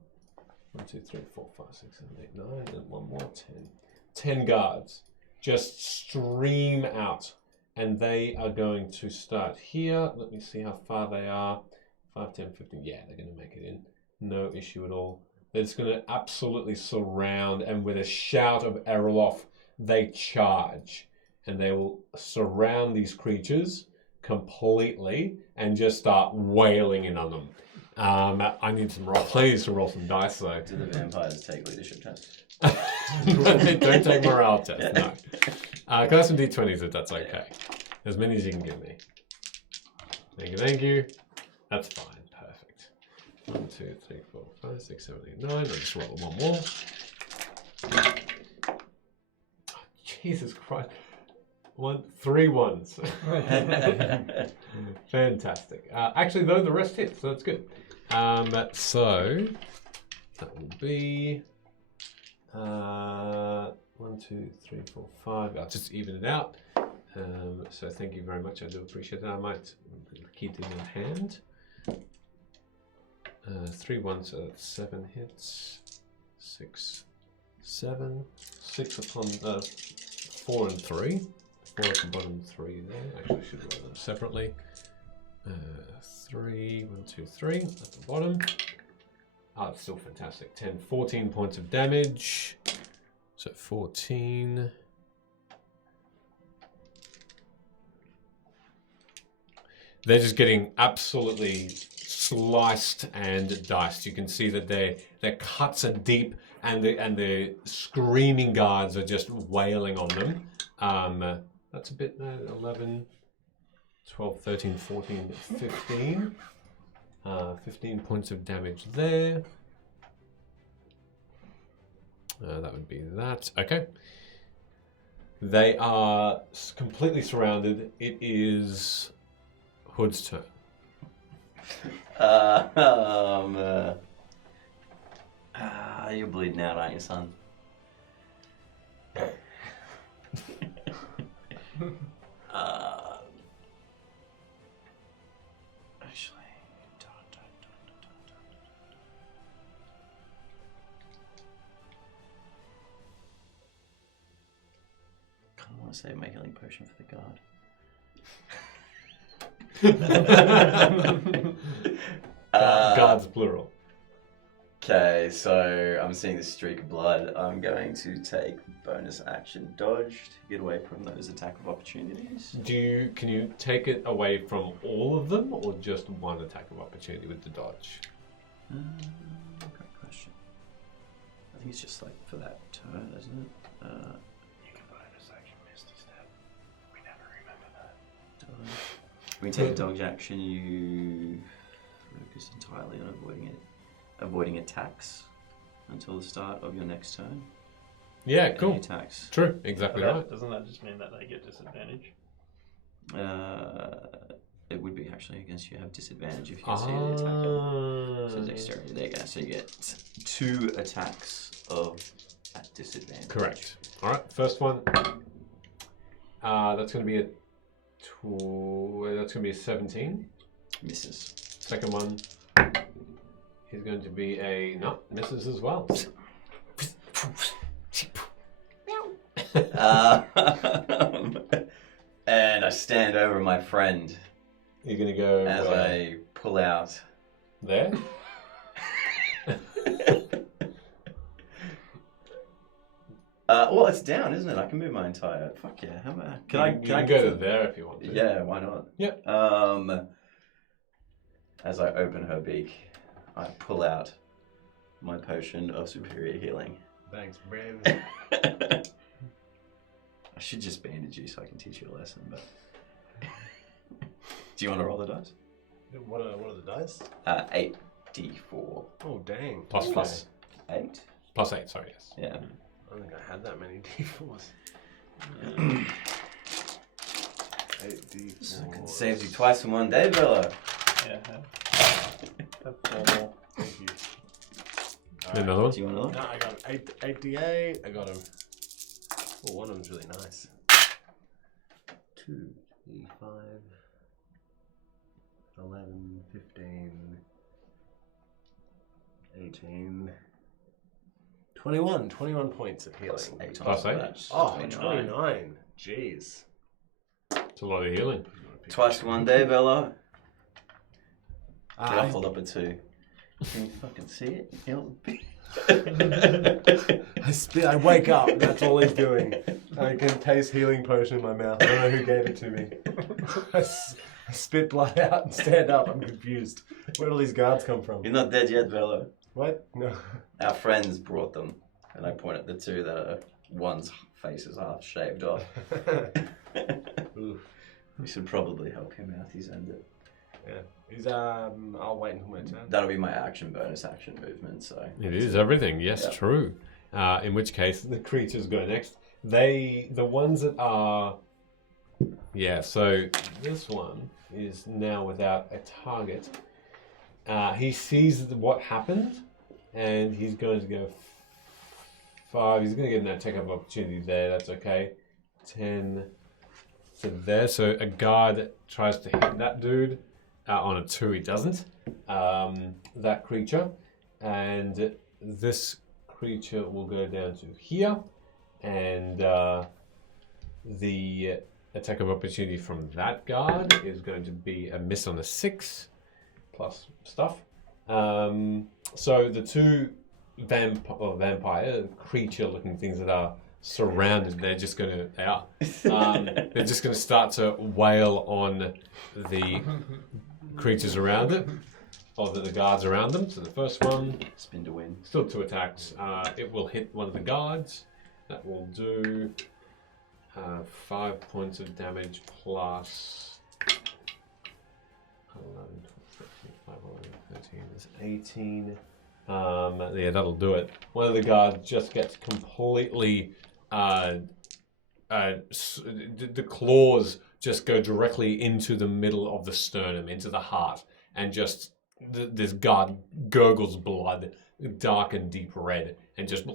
1, 2, 3, 4, 5, 6, 7, 8, 9, and one more 10. 10 guards just stream out, and they are going to start here. Let me see how far they are. 5, 10, 15. Yeah, they're going to make it in. No issue at all. They're just going to absolutely surround, and with a shout of Eroloff, they charge. And they will surround these creatures completely and just start wailing in on them. I need some please roll some dice though. Do the vampires take leadership tests? They don't take morale tests, no. Can I have some d20s if that's okay? As many as you can give me. Thank you. That's fine, perfect. 1, 2, 3, 4, 5, 6, 7, 8, 9. I'll just roll one more. Oh, Jesus Christ. 3 ones. Fantastic. Actually, though, the rest hit, so that's good. So that will be 1, 2, 3, 4, 5. I'll just even it out. So thank you very much. I do appreciate that. I might keep them in hand. 3 ones, so that's 7 hits. 6, 7. 6 upon the 4 and 3. 4 at the bottom, 3 there. Actually, I should roll them separately. 3, 1, 2, 3 at the bottom. It's still fantastic. 10, 14 points of damage. So 14. They're just getting absolutely sliced and diced. You can see that their cuts are deep, and the screaming guards are just wailing on them. That's a bit, 11, 12, 13, 14, 15. 15 points of damage there. That would be that. Okay. They are completely surrounded. It is Hood's turn. You're bleeding out, aren't you, son? Actually, I want to say make a healing potion for the guard. Guards plural. Okay, so I'm seeing this streak of blood. I'm going to take bonus action dodge to get away from those attack of opportunities. Can you take it away from all of them, or just one attack of opportunity with the dodge? Great question. I think it's just like for that turn, isn't it? You can bonus action Misty Step. We never remember that. When you take a dodge action, you focus entirely on avoiding attacks until the start of your next turn. Yeah, cool. Any attacks. True, exactly right. Doesn't that just mean that they get disadvantage? It would be actually against you have disadvantage if you see the attacker. So dexterity, there you go. So you get 2 attacks at disadvantage. Correct. All right, first one. That's going to be that's going to be a 17. Misses. Second one is going to be misses as well. And I stand over my friend. You're going to go as where? I pull out. There? Well, it's down, isn't it? I can move my entire. Fuck yeah! How about? Can I go to there if you want to? Yeah, why not? Yep. As I open her beak, I pull out my potion of superior healing. Thanks, Brave. I should just bandage you so I can teach you a lesson, but... Do you want to roll the dice? What are the dice? 8d4. Oh, dang. Plus 8? Plus 8, sorry, yes. Yeah. I don't think I had that many D4s. 8D4. Saves you twice in one day, Velo. Yeah. Have 4 more. Thank you. Another one? Do you want to look? No, I got 8D8. I got him. Oh, one of them's really nice. 2, 3, 5, 11, 15, 18, 21 points of healing. Plus 8? Oh, 29. Jeez. It's a lot of healing. Twice in one day, Velo. I Hold up a 2. Can you fucking see it? I spit. I wake up. That's all he's doing. I can taste healing potion in my mouth. I don't know who gave it to me. I spit blood out and stand up. I'm confused. Where do all these guards come from? You're not dead yet, Velo. What? No. Our friends brought them, and I point at the 2 that are one's face is half shaved off. We should probably help him out. He's earned it. Yeah. He's I'll wait until my turn. That'll be my bonus action movement. So It is everything. Yes, Yeah. true. In which case, the creatures go next. The ones that are... Yeah, so this one is now without a target. He sees what happened, and he's going to go 5. He's going to get an attack of opportunity there. That's okay. 10 to there. So a guard tries to hit that dude. On a 2, he doesn't. That creature. And this creature will go down to here. And the attack of opportunity from that guard is going to be a miss on a 6 plus stuff. So the 2 vampire creature looking things that are surrounded, they're just going to they're just going to start to wail on the creatures around it, or the guards around them. So the first one, spin to win. Still 2 attacks. It will hit one of the guards. That will do 5 points of damage plus 11, 12, 13 is 18. Yeah, that'll do it. One of the guards just gets completely the claws just go directly into the middle of the sternum, into the heart, and just this guard gurgles blood, dark and deep red, and just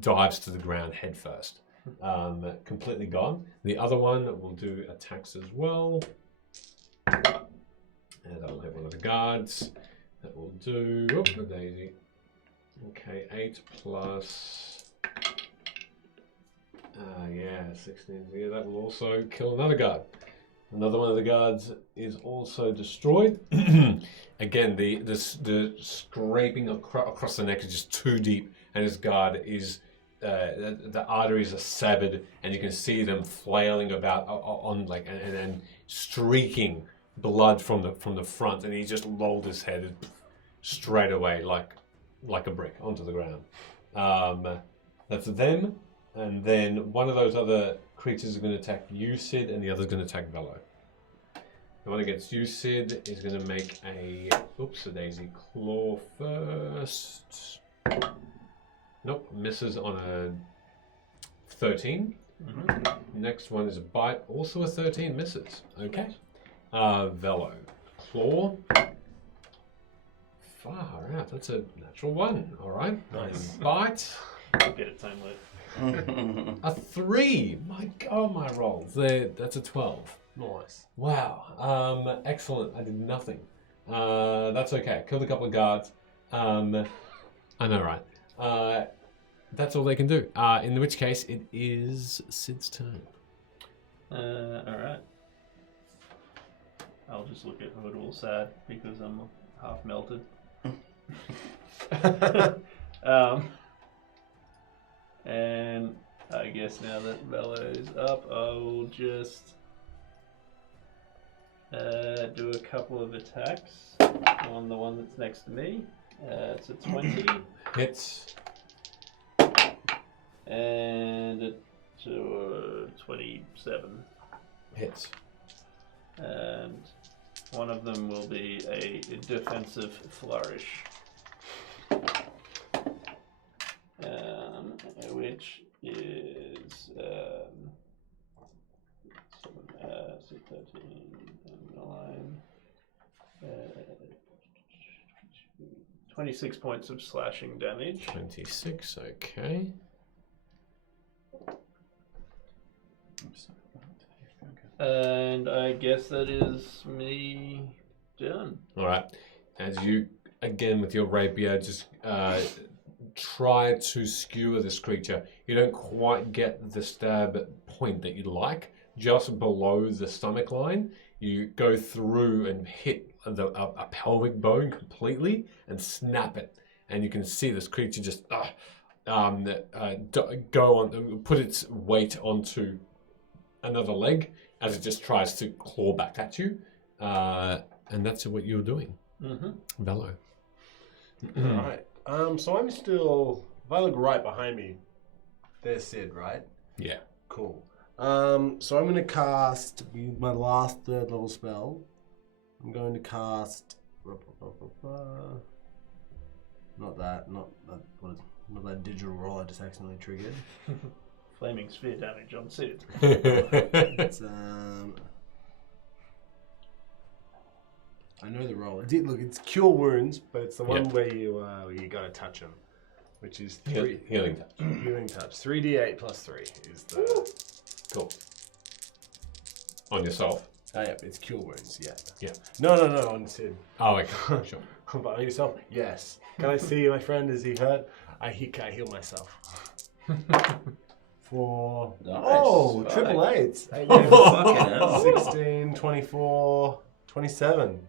dives to the ground head first. Completely gone. The other one will do attacks as well. And that'll hit one of the guards. That will do... Oh, the daisy. Okay, 8 plus... yeah, 16. Yeah, that will also kill another guard. Another one of the guards is also destroyed. Again, the scraping across the neck is just too deep, and his guard is... the arteries are severed, and you can see them flailing about on like and streaking blood from the front, and he just rolled his head straight away like a brick onto the ground. That's them, and then one of those other creatures is going to attack you, Sid, and the other is going to attack Velo. The one against you, Sid, is going to make a daisy claw first. Nope, misses on a 13. Mm-hmm. Next one is a bite, also a 13, misses. Okay. Velo. Claw. Far out, that's a natural 1. All right. Nice. Get Bite. it, time lit. A 3. My God, my rolls. That's a 12. Nice. Wow. Excellent. I did nothing. That's okay. Killed a couple of guards. I know, right? That's all they can do. In which case, it is Sid's turn. Alright. I'll just look at Hood all sad because I'm half melted. And I guess now that Velo's up, I'll just do a couple of attacks on the one that's next to me. It's a 20. Hits. And a to 27. Hits. And one of them will be a defensive flourish. Which is 13, 9, 26 points of slashing damage. 26, okay. And I guess that is me done. All right. As you, again, with your rapier, just try to skewer this creature. You don't quite get the stab point that you'd like. Just below the stomach line, you go through and hit a pelvic bone completely and snap it. And you can see this creature just go on, put its weight onto another leg as it just tries to claw back at you. And that's what you're doing. Mm-hmm. Bello. Alright. So I'm still, if I look right behind me, there's Sid, right? Yeah. Cool. So I'm going to cast my last third level spell. I'm going to cast not that digital roll I just accidentally triggered. Flaming sphere damage on Sid. It's, I know the roll. Look, it's cure wounds, but it's the one where you gotta touch them, which is 3 healing touch. Healing touch. 3d8 plus 3 is the cool. On yourself. Oh yeah, it's cure wounds. Yeah. Yeah. No, on Sid. Oh, okay. Sure. But on yourself, yes. Can I see my friend? Is he hurt? I heal myself. For Nice. triple eights. Fucking hell. 16, 24, 27.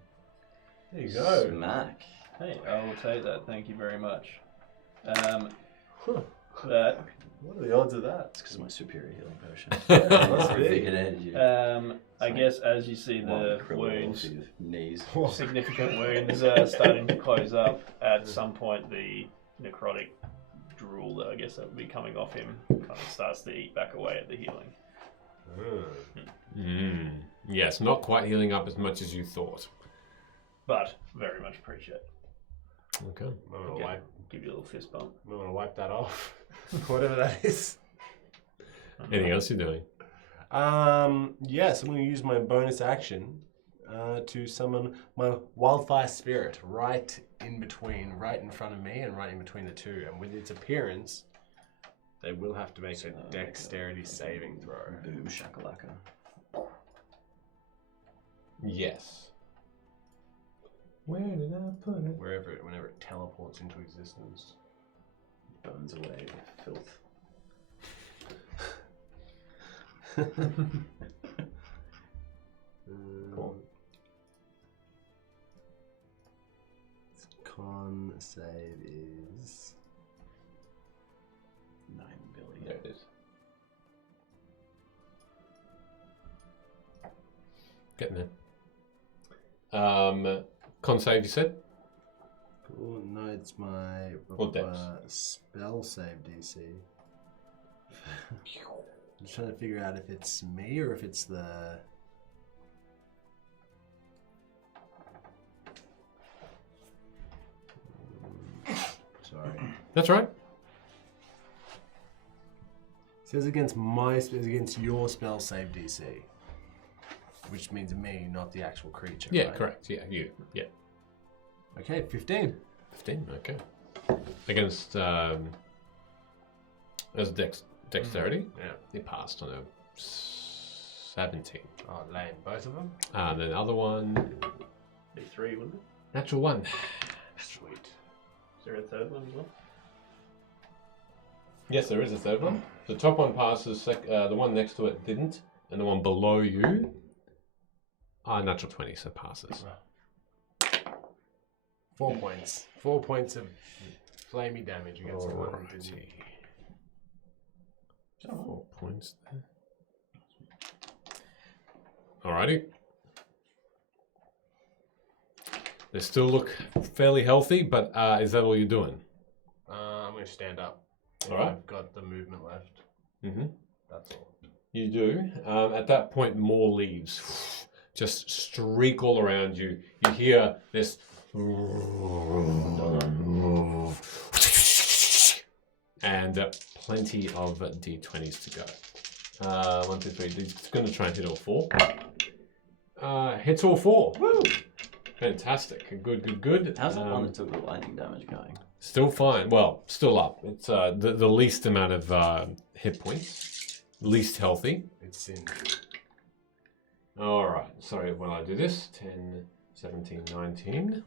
There you go. Smack. Hey, I will take that. Thank you very much. That. What are the odds of that? It's because of my superior healing potion. Must be. Big energy. I guess as you see the wounds, knees, significant wounds starting to close up. At some point, the necrotic drool that I guess that would be coming off him kind of starts to eat back away at the healing. Yes, not quite healing up as much as you thought. But very much appreciate it. Okay. Give you a little fist bump. I'm going to wipe that off. Whatever that is. Anything else you're doing? Yes, I'm going to use my bonus action to summon my wildfire spirit right in front of me and right in between the two. And with its appearance, they will have to make a dexterity saving throw. Boom shakalaka. Yes. Where did I put it? Whenever it teleports into existence. Burns away with filth. Cool. Con save is 9 billion. There it is. Getting there. Con save, you said? Cool. No, it's my spell save DC. I'm just trying to figure out if it's me or if it's the. Sorry. That's right. It says against your spell save DC, which means me, not the actual creature. Yeah, right? correct. Yeah, you. Yeah. Okay, 15. 15. Okay. Against as dexterity. Yeah. He passed on a 17. Oh, lame. Both of them. And then the other one, Be 3, wouldn't it? natural 1. Sweet. Is there a third one as well? Yes, there is a third one. The top one passes. The one next to it didn't, and the one below you. Natural 20, so passes. 4 points. 4 points of flamey damage against the one that didn't. 4 points there. Alrighty. They still look fairly healthy, but is that all you're doing? I'm going to stand up. All right. I've got the movement left. Mm-hmm. That's all. You do. At that point, more leaves just streak all around you. You hear this. And plenty of d20s to go. 1, 2, 3. It's going to try and hit all 4. Hits all 4. Woo! Fantastic. Good. How's that one that took the lightning damage going? Still fine. Well, still up. It's the least amount of hit points. Least healthy. It's sin. Alright. Sorry when I do this. 10, 17, 19.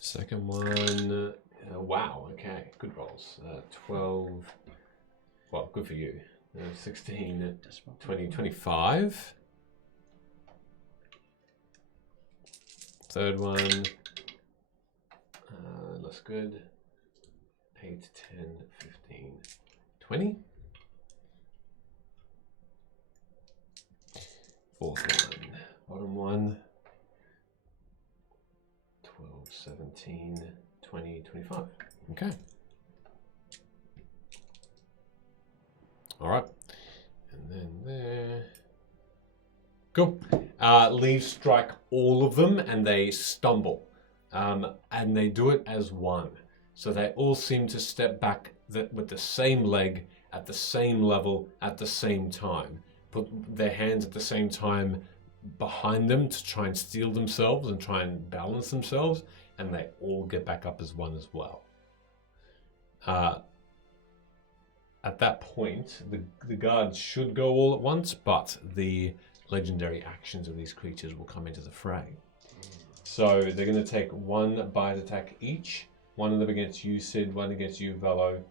Second one. Wow. Okay. Good rolls. 12. Well, good for you. 16, 20, 25. Third one. Looks good. 8, 10, 15, 20. Fourth one. Bottom one. 12, 17, 20, 25. Okay. All right. And then there. Cool. Leaves strike all of them and they stumble. And they do it as one. So they all seem to step back with the same leg at the same level at the same time. Put their hands at the same time behind them to try and steal themselves and try and balance themselves. And they all get back up as one as well. At that point, the guards should go all at once, but the legendary actions of these creatures will come into the fray. So they're going to take one bite attack each. One of them against you, Sid. One against you, Velo.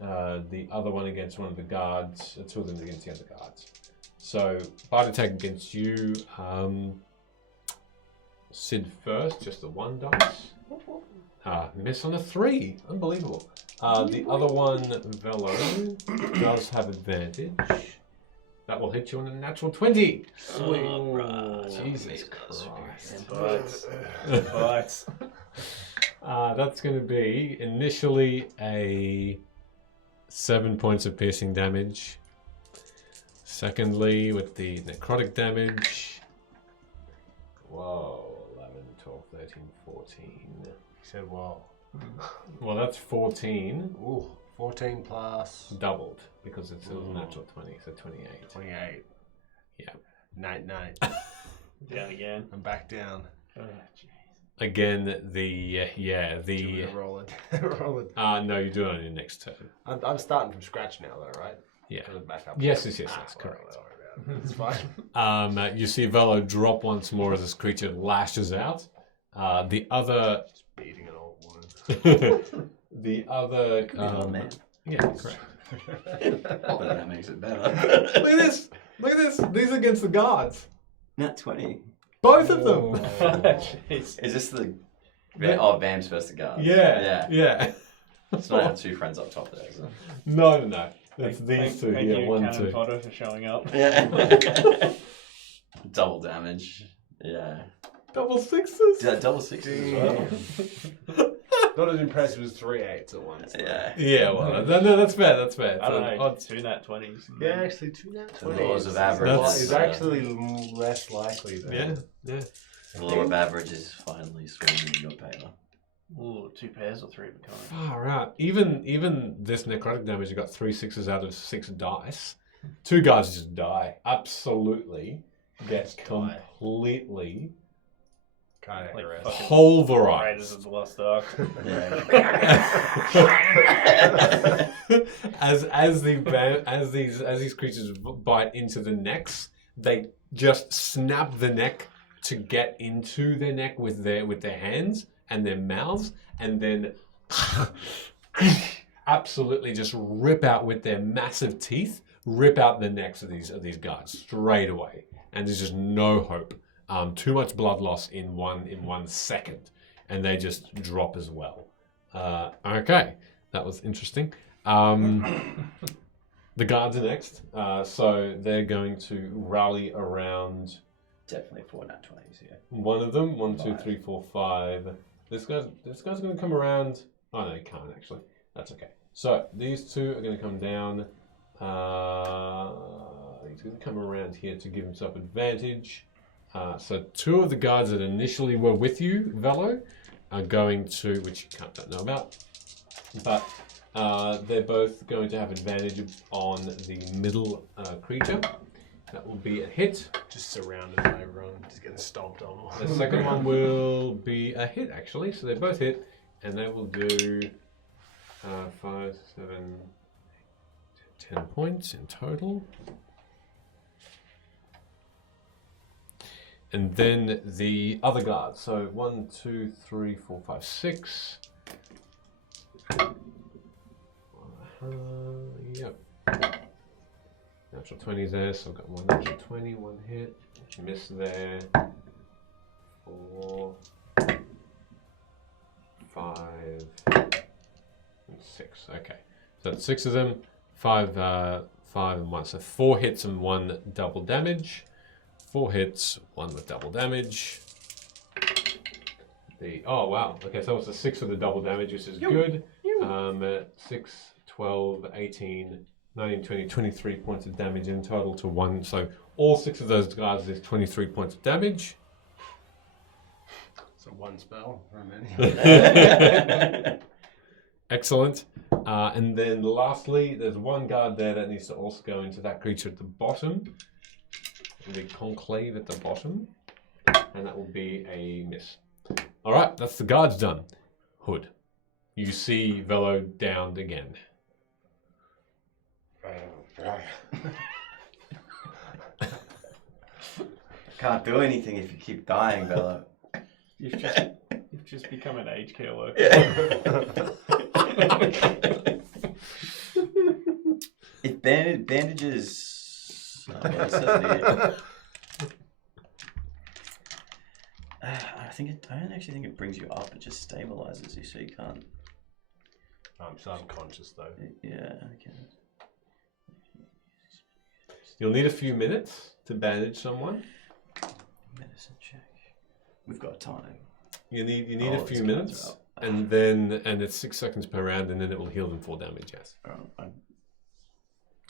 The other one against one of the guards. 2 of them against the other guards. So bite attack against you. Sid first, just the 1 dice. Miss on a 3. Unbelievable. The other one, Velo, does have advantage. That will hit you on a natural 20. Sweet. Oh, Jesus Christ. Bites. That's going to be initially a 7 points of piercing damage. Secondly, with the necrotic damage. Whoa, 11, 12, 13, 14. You said whoa. Well, that's 14. Ooh, 14 plus. Doubled, because it's a natural 20, so 28. 28. Yeah. Night. Down again. I'm back down. Oh, jeez. Again, Do you want to roll it? Roll it. No, you do it on your next turn. I'm starting from scratch now, though, right? Yeah. Back up. Yes, that's correct. It's fine. You see Velo drop once more as this creature lashes out. The other... Just beating an old woman. The other... man. Yeah, correct. But that makes it better. Look at this! Look at this! These are against the guards. Nat 20. Both of them! Is this the... Oh, Vam's versus the guard. Yeah. It's not have 2 friends up top there, is it? No. It's these two Thank here. you, 1, Cannon 2. Fodder, for showing up. Yeah. Double damage. Yeah. Double 6s? Yeah, double 6s as well. Not as impressive as 3 8s at once. Yeah. Well, no, that's fair. That's fair. I don't know. It's 2 nat 20s. Yeah, actually, 2 nat 20s. The laws of average. Is actually less likely, though. Yeah. The law of average is finally swinging in your favor. Ooh, 2 pairs or 3 of a kind. Far out. Even this necrotic damage, you got 3 6s out of 6 dice. 2 guys just die. Absolutely. Get completely pulverized. Raiders of the Lost Ark. as these creatures bite into the necks, they just snap the neck to get into their neck with their hands and their mouths, and then absolutely just rip out with their massive teeth, rip out the necks of these guys straight away, and there's just no hope. Too much blood loss in 1 second, and they just drop as well. Okay, that was interesting. The guards are next, so they're going to rally around. Definitely 4 nat 20s here. One of them. 1, 2, 3, 4, 5. This guy's going to come around Oh no, you can't actually. That's okay. So these two are going to come down. He's going to come around here to give himself advantage. So two of the guards that initially were with you, Velo, are going to, which you don't know about, but they're both going to have advantage on the middle creature. That will be a hit. Just surrounded by everyone, just getting stomped on. The second one will be a hit, actually. So they both hit, and they will do 5, 7, 10 points in total. And then the other guard. So 1, 2, 3, 4, 5, 6. Yep. Natural 20 there, so I've got one natural 20, one hit. Miss there. 4, 5, and 6. Okay. So that's 6 of them. 5 and 1. So 4 hits and 1 double damage. 4 hits, 1 with double damage. Oh wow. Okay, so it's a 6 with the double damage, which is good. 6, 12, 18, 19, 20, 23 points of damage in total to 1. So all 6 of those guys is 23 points of damage. So one spell remaining. Excellent. And then lastly, there's one guard there that needs to also go into that creature at the bottom. The conclave at the bottom. And that will be a miss. Alright, that's the guards done. Hood. You see Velo downed again. Can't do anything if you keep dying, Bella. You've just become an aged care worker. If bandages. Oh, yeah, it says it here. I don't actually think it brings you up. It just stabilizes you, so you can't. I'm so unconscious though. Yeah. Okay. You'll need a few minutes to bandage someone. Medicine check. We've got time. You need a few minutes, and it's 6 seconds per round, and then it will heal them 4 damage. Yes. I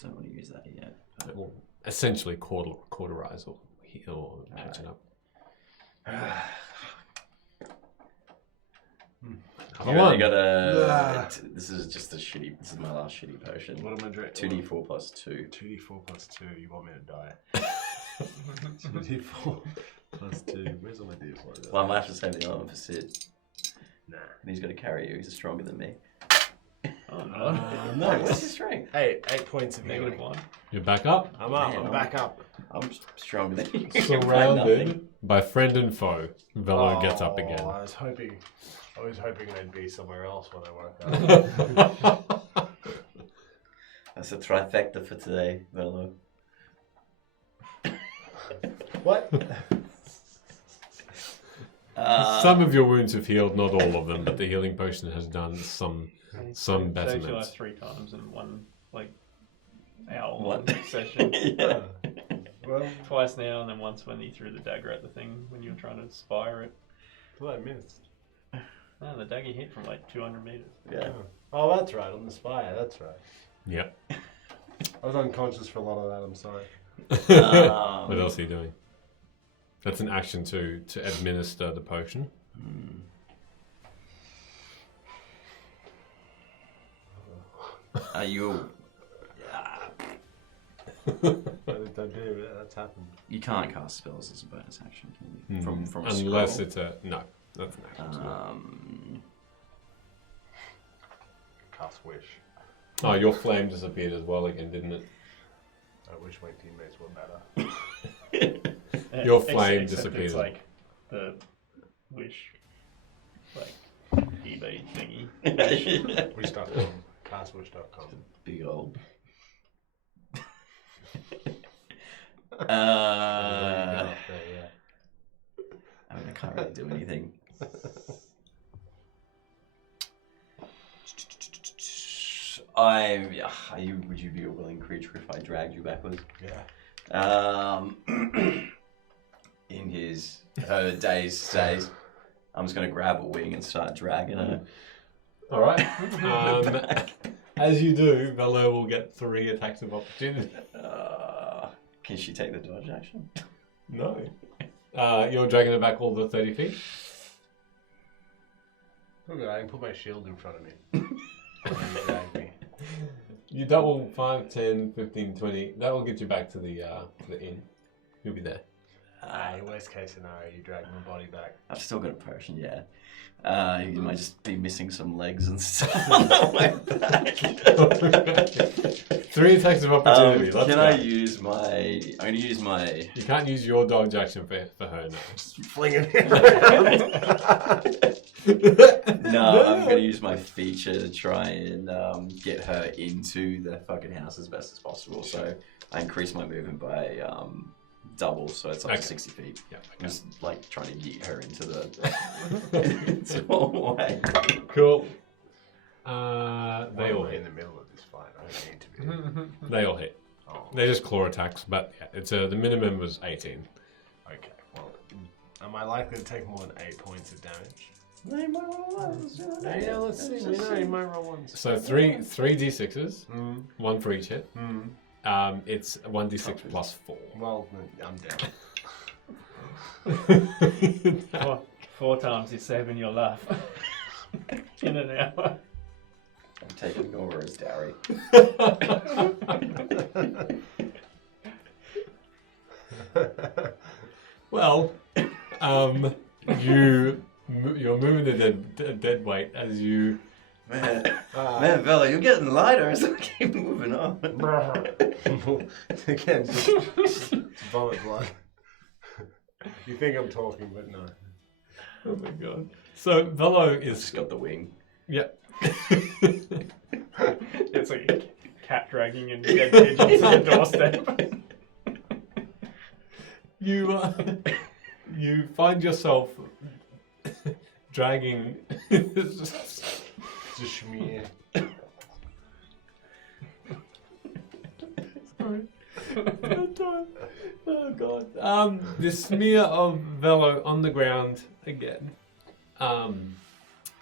don't want to use that yet. It will essentially cauterize or heal or patch it up. You gotta. This is just a shitty. This is my last shitty potion. What am I drinking? 2d4 plus 2. 2d4 plus 2. You want me to die? 2d4 plus 2. Where's all my d4? Well, I might have to save the other one for Sid. Nah. And he's got to carry you. He's stronger than me. Oh no! No. What's your strength? 8 points of Negative healing. 1. You're back up. I'm up. Man, I'm back up. I'm stronger than you. Surrounded by friend and foe. Velo gets up again. I was hoping they'd be somewhere else when I work out. That's a trifecta for today, Velo. What? Some of your wounds have healed, not all of them, but the healing potion has done some Saves betterment. you like 3 times in one hour One session. Yeah. Well, Twice now, and then once when you threw the dagger at the thing when you were trying to spire it. what I missed. No, the dagger hit from like 200 meters. Yeah. Oh, that's right. On the spire. That's right. Yep. I was unconscious for a lot of that. I'm sorry. What else are you doing? That's an action to administer the potion. Are you? What did I do? That's happened. You can't cast spells as a bonus action, can you? From a Unless scroll? it's no. That's an action. Cast wish. Oh, your flame disappeared as well again, didn't it? I wish my teammates were better. Your flame Except disappeared. It's like the wish, eBay thingy. Wish.com. Castwish.com. Big old. I mean, I can't really do anything. Would you be a willing creature if I dragged you backwards? Yeah. In her dazed state, I'm just gonna grab a wing and start dragging her. All right. As you do, Velo will get 3 attacks of opportunity. Can she take the dodge action? No. You're dragging it back all the 30 feet? Okay, I can put my shield in front of me. Drag me. You double 5, 10, 15, 20. That will get you back to the inn. You'll be there. Worst case scenario, you drag my body back. I've still got a potion, yeah. You might just be missing some legs and stuff on the way back. 3 attacks of opportunity. Let's Can go. I use my... I'm going to use my... You can't use your dodge action for her now. Just flinging it around. No, I'm going to use my feature to try and get her into the fucking house as best as possible. So I increase my movement by double, so it's like 60 feet. Yeah, I'm just like trying to yeet her into the doorway. Cool. They all in hit. the middle of this fight. I don't need to be. They all hit. Oh. They're just claw attacks, but yeah, it's the minimum was 18. Okay. Well, am I likely to take more than 8 points of damage? Yeah, let's see. We know you might roll ones. So three d6s, Mm. 1 for each hit. Mm. It's 1d6 plus 4. Well, I'm down. 4 times you're saving your life in an hour. I'm taking over as dowry. Well, you're moving the dead weight as you. Man, Vela, you're getting lighter as I keep moving on. Again, just vomit blood. You think I'm talking, but no. Oh my god. So Velo is. Just got the wing. Yep. It's like a cat dragging a dead pigeon to the doorstep. You find yourself dragging. Just schmear. Sorry. Oh god. The smear of Velo on the ground again.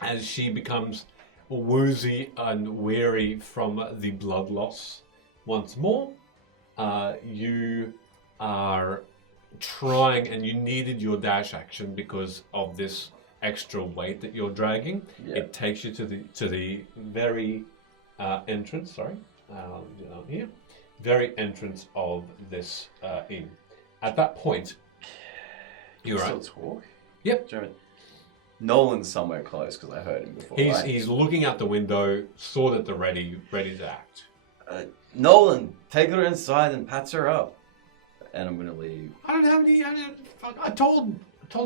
As she becomes woozy and weary from the blood loss once more. You are trying, and you needed your dash action because of this extra weight that you're dragging. Yeah. It takes you to the very entrance. Sorry, down here, very entrance of this inn. At that point, you're Still right. talk? Yep. Jeremy. Nolan's somewhere close because I heard him before. right? He's looking out the window, sword at the ready to act. Nolan, take her inside and pats her up. And I'm gonna leave. I don't have any. I told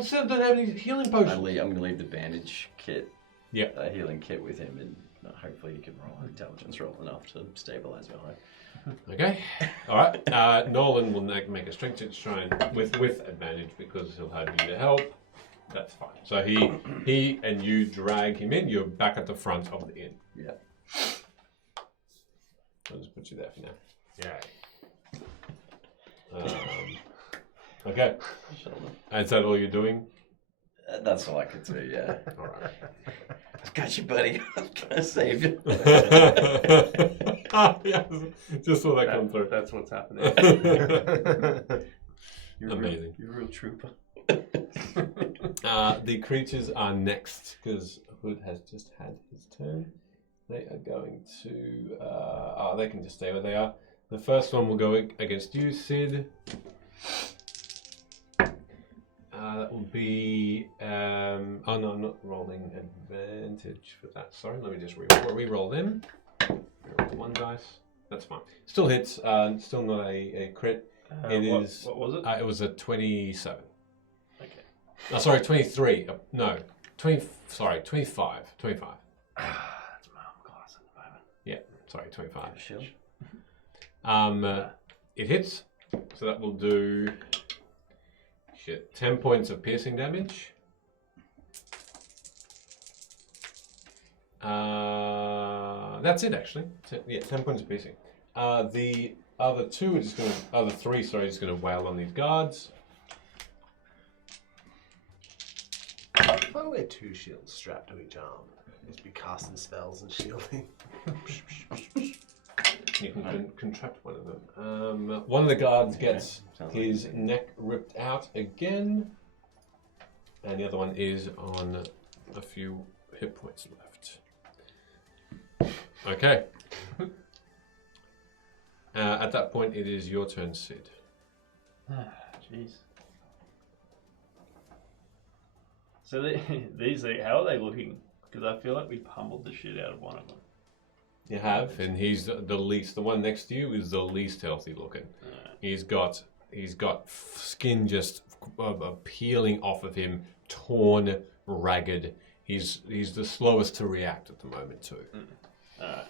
Seth I don't have any healing potions. I'm gonna leave the bandage kit, Yeah. healing kit with him, and hopefully he can roll an intelligence roll enough to stabilize Velo. Okay. All right. Nolan will make a strength check to try and with advantage because he'll have you to help. That's fine. So he and you drag him in. You're back at the front of the inn. Yeah. I'll just put you there for now. Yeah. Okay. Is that all you're doing? That's all I could do, yeah. All right. I've got you, buddy. I'm gonna save you. Yes, just saw that come through. That's what's happening. Amazing. You're a real trooper. The creatures are next because Hood has just had his turn. They are going to. They can just stay where they are. The first one will go against you, Sid. That will be. Oh no, I'm not rolling advantage for that. Sorry, let me just re-roll them. Reroll 1 dice. That's fine. Still hits. Still not a crit. What was it? It was a 27. Okay. Oh, sorry, 23. No, 20. Sorry, 25. 25. That's my arm class at the moment. Yeah, sorry, 25. Shield. It hits, so that will do 10 points of piercing damage. That's it actually. 10 points of piercing. The other 3, sorry, just going to wail on these guards. If I wear 2 shields strapped to each arm, Just be casting spells and shielding. You can contract one of them. One of the guards gets his neck ripped out again, and the other one is on a few hit points left. Okay. At that point, it is your turn, Sid. Jeez. So these are, how are they looking? Because I feel like we pummeled the shit out of one of them. You have, and he's the least. The one next to you is the least healthy looking. He's got skin just peeling off of him, torn, ragged. He's the slowest to react at the moment too. Alright.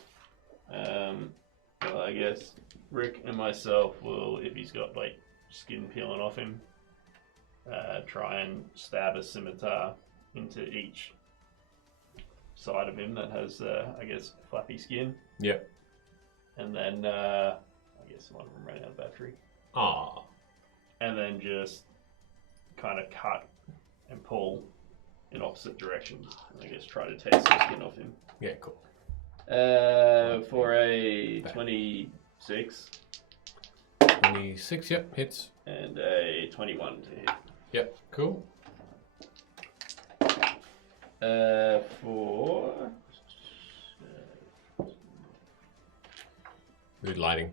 Well, I guess Rick and myself will, if he's got like skin peeling off him, try and stab a scimitar into each side of him that has, I guess, flappy skin. Yep. And then, I guess one of them ran out of battery. Ah. And then just kind of cut and pull in opposite directions. And I guess try to take some skin off him. Yeah, cool. For a 26. 26, yep, hits. And a 21 to hit. Yep, cool. For Mood lighting.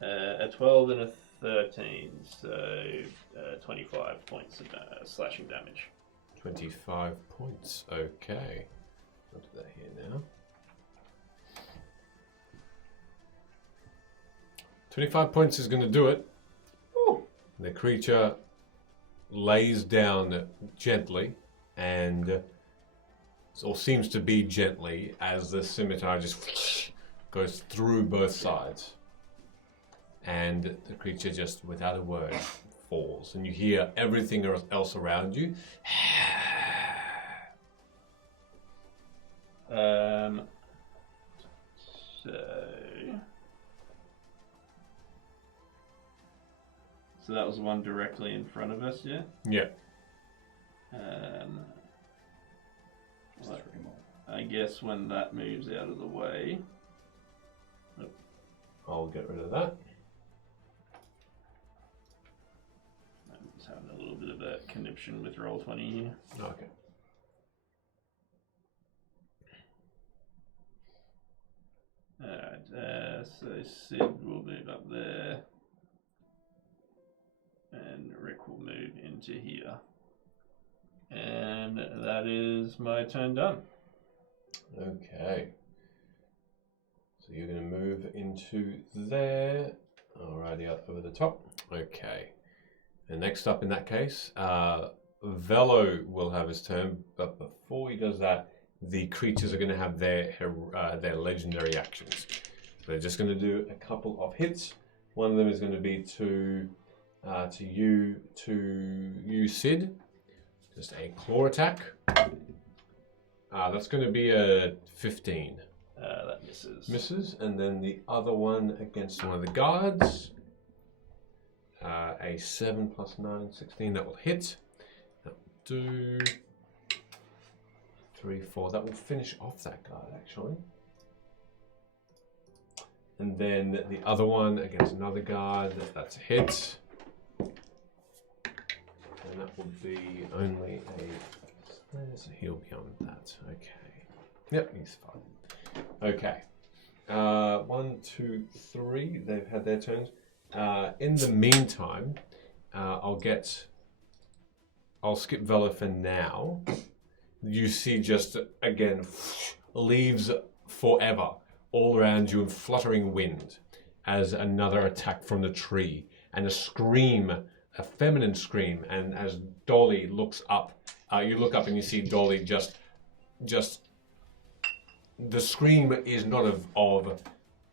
a 12 and a 13, so 25 points of slashing damage. 25 points. Okay. I'll do that here now. 25 points is going to do it. Ooh. The creature lays down gently and, or seems to be gently, as the scimitar just goes through both sides. And the creature just, without a word, falls. And you hear everything else around you. So that was the one directly in front of us, yeah? Yeah. Well, I guess when that moves out of the way... Oh. I'll get rid of that. I'm just having a little bit of a conniption with Roll20 here. Okay. Alright, so Sid will move up there. And Rick will move into here. And that is my turn done. Okay. So you're going to move into there. Alrighty, up over the top. Okay. And next up in that case, Velo will have his turn, but before he does that, the creatures are going to have their legendary actions. So they're just going to do a couple of hits. One of them is going to be to you, Sid. Just a claw attack. That's going to be a 15. That misses. Misses, and then the other one against one of the guards. A 7 plus 9, 16. That will hit. That will do 3, 4. That will finish off that guard, actually. And then the other one against another guard. That's a hit. And that will be only so he'll be on that. Okay. Yep, he's fine. Okay. 1, 2, 3. They've had their turns. In the meantime, I'll skip Vela for now. You see just, again, leaves forever all around you in fluttering wind as another attack from the tree and a scream, a feminine scream. And as Dolly looks up, you look up and you see Dolly just the scream is not of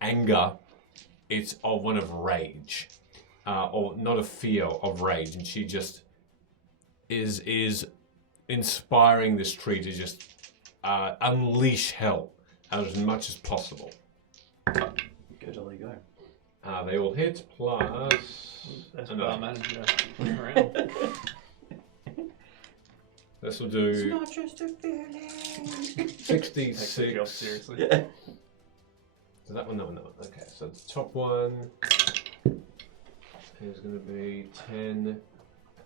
anger, it's of one of rage, or not of fear, of rage, and she just is inspiring this tree to just unleash hell as much as possible. Go Dolly, go. They all hit plus. That's bar manager. Around. This will do It's not just a feeling. 66. Take the job seriously. Yeah. So that one. Okay, so the top one is going to be 10,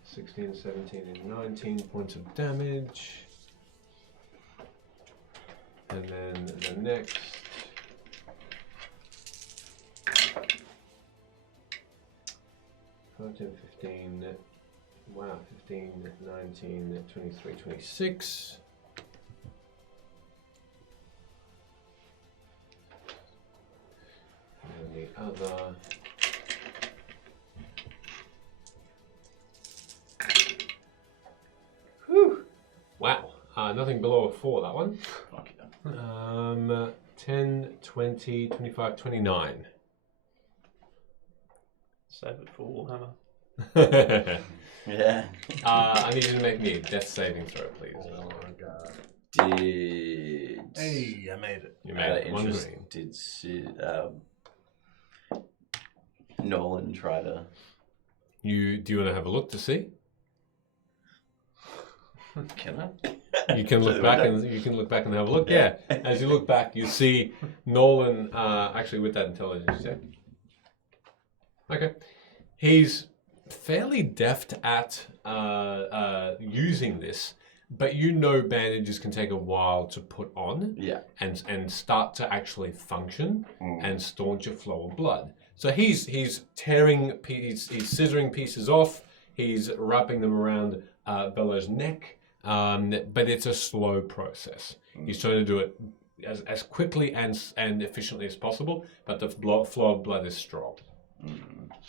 16, 17, and 19 points of damage. And then the next. $14, 15, wow, 15, 19, 23, 26. And then the other. Whew. Wow, nothing below a 4, that one. Fuck yeah. 10, 20, 25, 29. Save it for Warhammer. Yeah. I need you to make me a death saving throw, please. Oh my god. Did Hey, I made it. You out made of it. One interest, green. did Nolan try to? Do you want to have a look to see? Can I? You can look back and have a look. Yeah. As you look back, you see Nolan actually with that intelligence check. Okay. He's fairly deft at using this, but you know bandages can take a while to put on. Yeah. And start to actually function and staunch a flow of blood. So he's tearing, he's scissoring pieces off. He's wrapping them around Bella's neck. But it's a slow process. He's trying to do it as quickly and efficiently as possible, but the flow of blood is strong.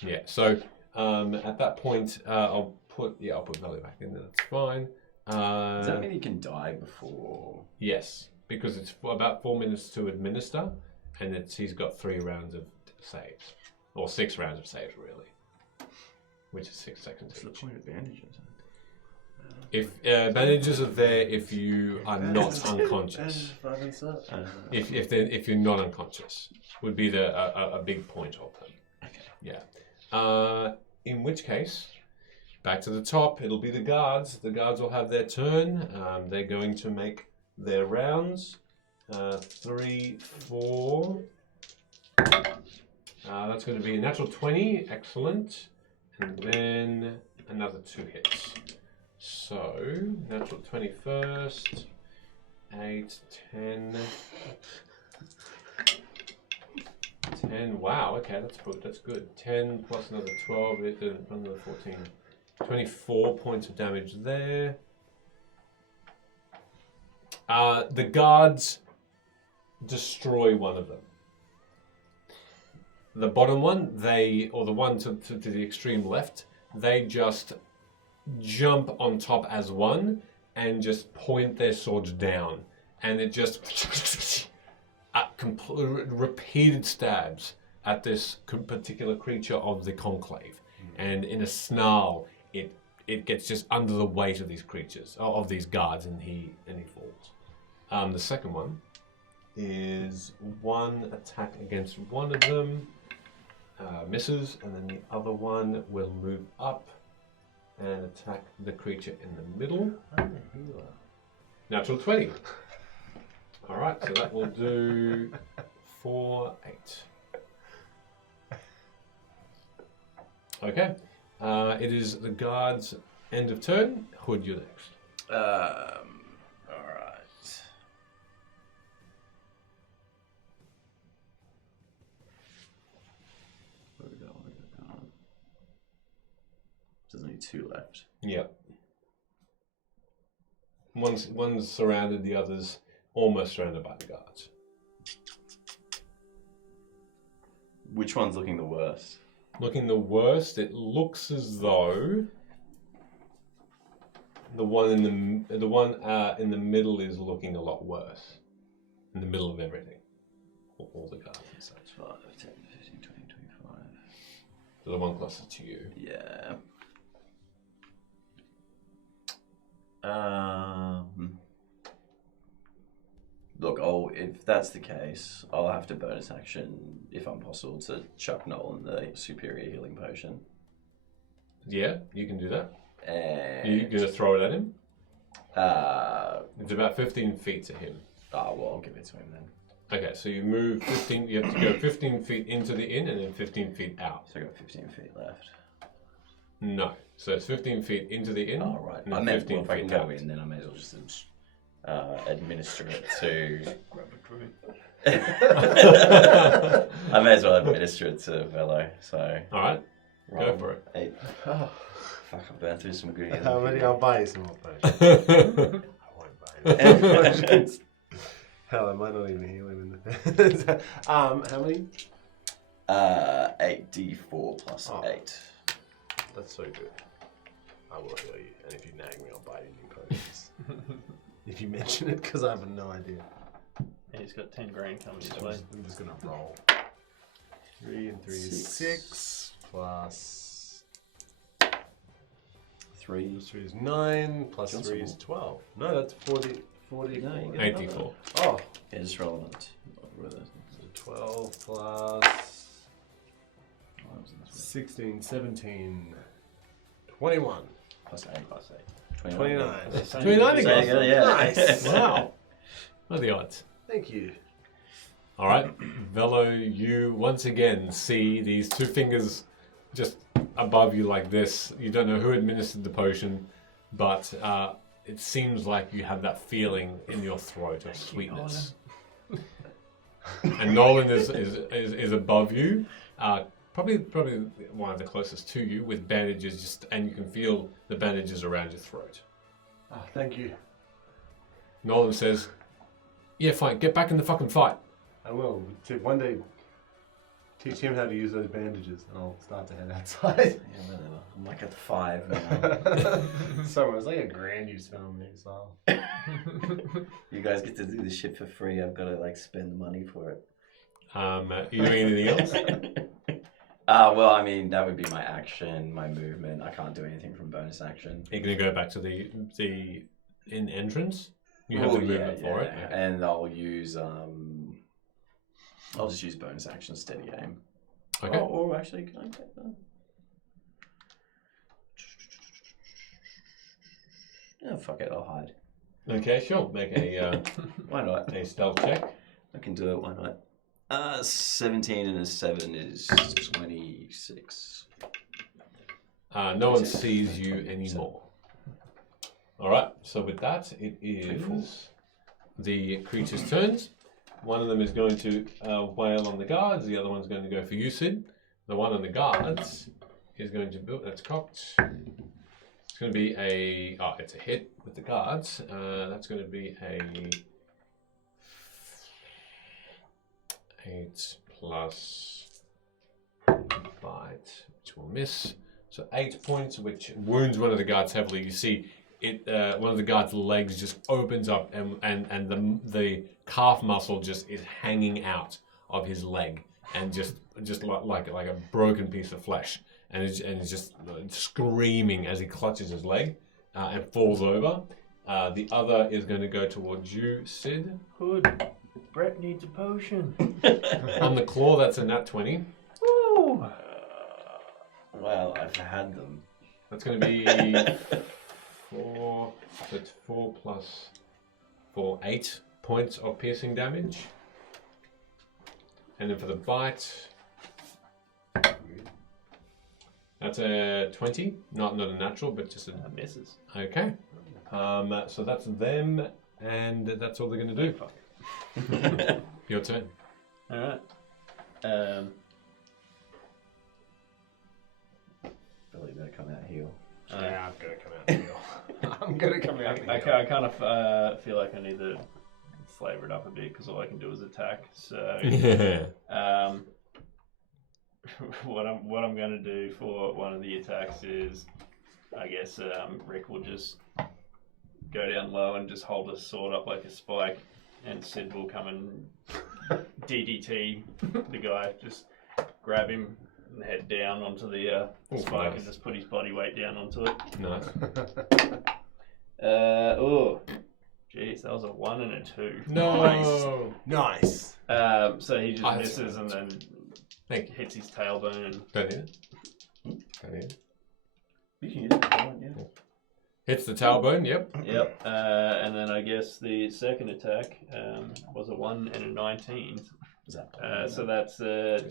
Yeah, so at that point, I'll put Bella back in there, that's fine. Does that mean he can die before? Yes, because it's about 4 minutes to administer, and he's got 3 rounds of saves. Or 6 rounds of saves, really. Which is 6 seconds What's the each. point of bandages? If bandages are there if you are not unconscious. If you're not unconscious, would be a big point of them. Okay. Yeah. In which case, back to the top. It'll be the guards. The guards will have their turn. They're going to make their rounds. 3, 4. That's going to be a natural 20. Excellent. And then another 2 hits. So, natural 20 first, 8, 10, 10, wow, okay, that's good. 10 plus another 12, another 14, 24 points of damage there. The guards destroy one of them. The bottom one, or the one to the extreme left, they just jump on top as one and just point their swords down, and it just repeated stabs at this particular creature of the conclave, and in a snarl, it gets just under the weight of these creatures, of these guards, and he falls. The second one is one attack against one of them, misses, and then the other one will move up and attack the creature in the middle. I'm a healer. Natural 20. Alright, so that will do 4, 8. Okay. It is the guard's end of turn. Hood, you're next. Alright. Where we go? There's only 2 left. Yep. One's surrounded, the other's almost surrounded by the guards. Which one's looking the worst? Looking the worst, it looks as though the one in the middle is looking a lot worse. In the middle of everything. All the guards and such. 5, 10, 15, 20, 25. So the one closer to you. Yeah. Look, if that's the case, I'll have to bonus action, if I'm possible, to chuck Nolan the superior healing potion. Yeah, you can do that. And You're going to throw it at him? It's about 15 feet to him. Oh, well, I'll give it to him then. Okay, so you move 15. You have to go 15 feet into the inn and then 15 feet out. So I got 15 feet left. No, so it's 15 feet into the inn. Oh, right. And I then meant, 15 well, if I can feet go out. in, then I may as well just administer it to. Grab a drink. I may as well administer it to Velo. So. All right, go Roll for it. 8. Oh, fuck! I've been through some good. How many? I'll buy you some more potions. I won't buy any more potions. Hell, I might not even heal him in the how many? 8d4 plus 8. That's so good. I will heal you, and if you nag me, I'll buy you new potions. If you mention it, because I have no idea. And he's got 10 grand coming his way. I'm just gonna roll. 3 and 3 is 6 plus 3. 3 is 9 plus Johnson 3 is roll. 12. No, that's 40. 40. No, you get 84. Oh, Yeah, just roll it. 12 plus 16, 17, 21. Plus 8. Plus 8. 29. 29 There you go, again. yeah. Nice. Wow. What are the odds? Thank you. All right, Velo, you once again see these two fingers just above you like this. You don't know who administered the potion, but it seems like you have that feeling in your throat of sweetness. And Nolan is above you, probably one of the closest to you, with bandages, and you can feel the bandages around your throat. Oh, thank you. Nolan says, "Yeah, fine. Get back in the fucking fight." I will. One day, teach him how to use those bandages, and I'll start to head outside. Yeah, whatever. I'm like at 5 now. Sorry, it was like $1,000 you spent on me, so. You guys get to do this shit for free. I've got to like spend the money for it. You doing anything else? Well, I mean, that would be my action, my movement. I can't do anything from bonus action. Are you going to go back to the inn entrance? You have Oh, the movement for it. yeah. And I'll use I'll just use bonus action, steady aim. Okay. Or actually, can I take that? Yeah, fuck it, I'll hide. Okay, sure. Make a Why not? a stealth check. I can do it. Why not? 17 and a 7 is 26. No one sees you anymore. All right. So with that, it is the creature's turns. One of them is going to wail on the guards. The other one's going to go for you, Sid. The one on the guards is going to build. That's cocked. It's going to be a. Oh, it's a hit with the guards. That's going to be a 8 plus bite, which will miss. So 8 points, which wounds one of the guards heavily. You see it. One of the guards' legs just opens up, and the calf muscle just is hanging out of his leg, and just like a broken piece of flesh, and is just screaming as he clutches his leg and falls over. The other is going to go towards you, Sid. Hood. Brett needs a potion. On the claw, that's a nat 20. Woo! Well, I've had them. That's going to be 4. So it's 4 plus 4, 8 points of piercing damage. And then for the bite, that's a 20. Not a natural, but just a Misses. Okay. So that's them, and that's all they're going to do. Your turn. Alright. Billy better come out heal. Yeah, I'm gonna come out and heal. I'm gonna come out and I heal. kind of feel like I need to flavor it up a bit because all I can do is attack. So, what I'm going to do for one of the attacks is, I guess Rick will just go down low and just hold his sword up like a spike, and Sid will come and DDT the guy, just grab him and head down onto the spike and just put his body weight down onto it. Nice. Jeez, that was a 1 and a 2. No. Nice. So he just misses and then hits his tailbone and. Don't hit it. Don't hit it. You can use it. Yeah. Hits the tailbone, yep. Yep. And then I guess the second attack was a 1 and a 19. So that's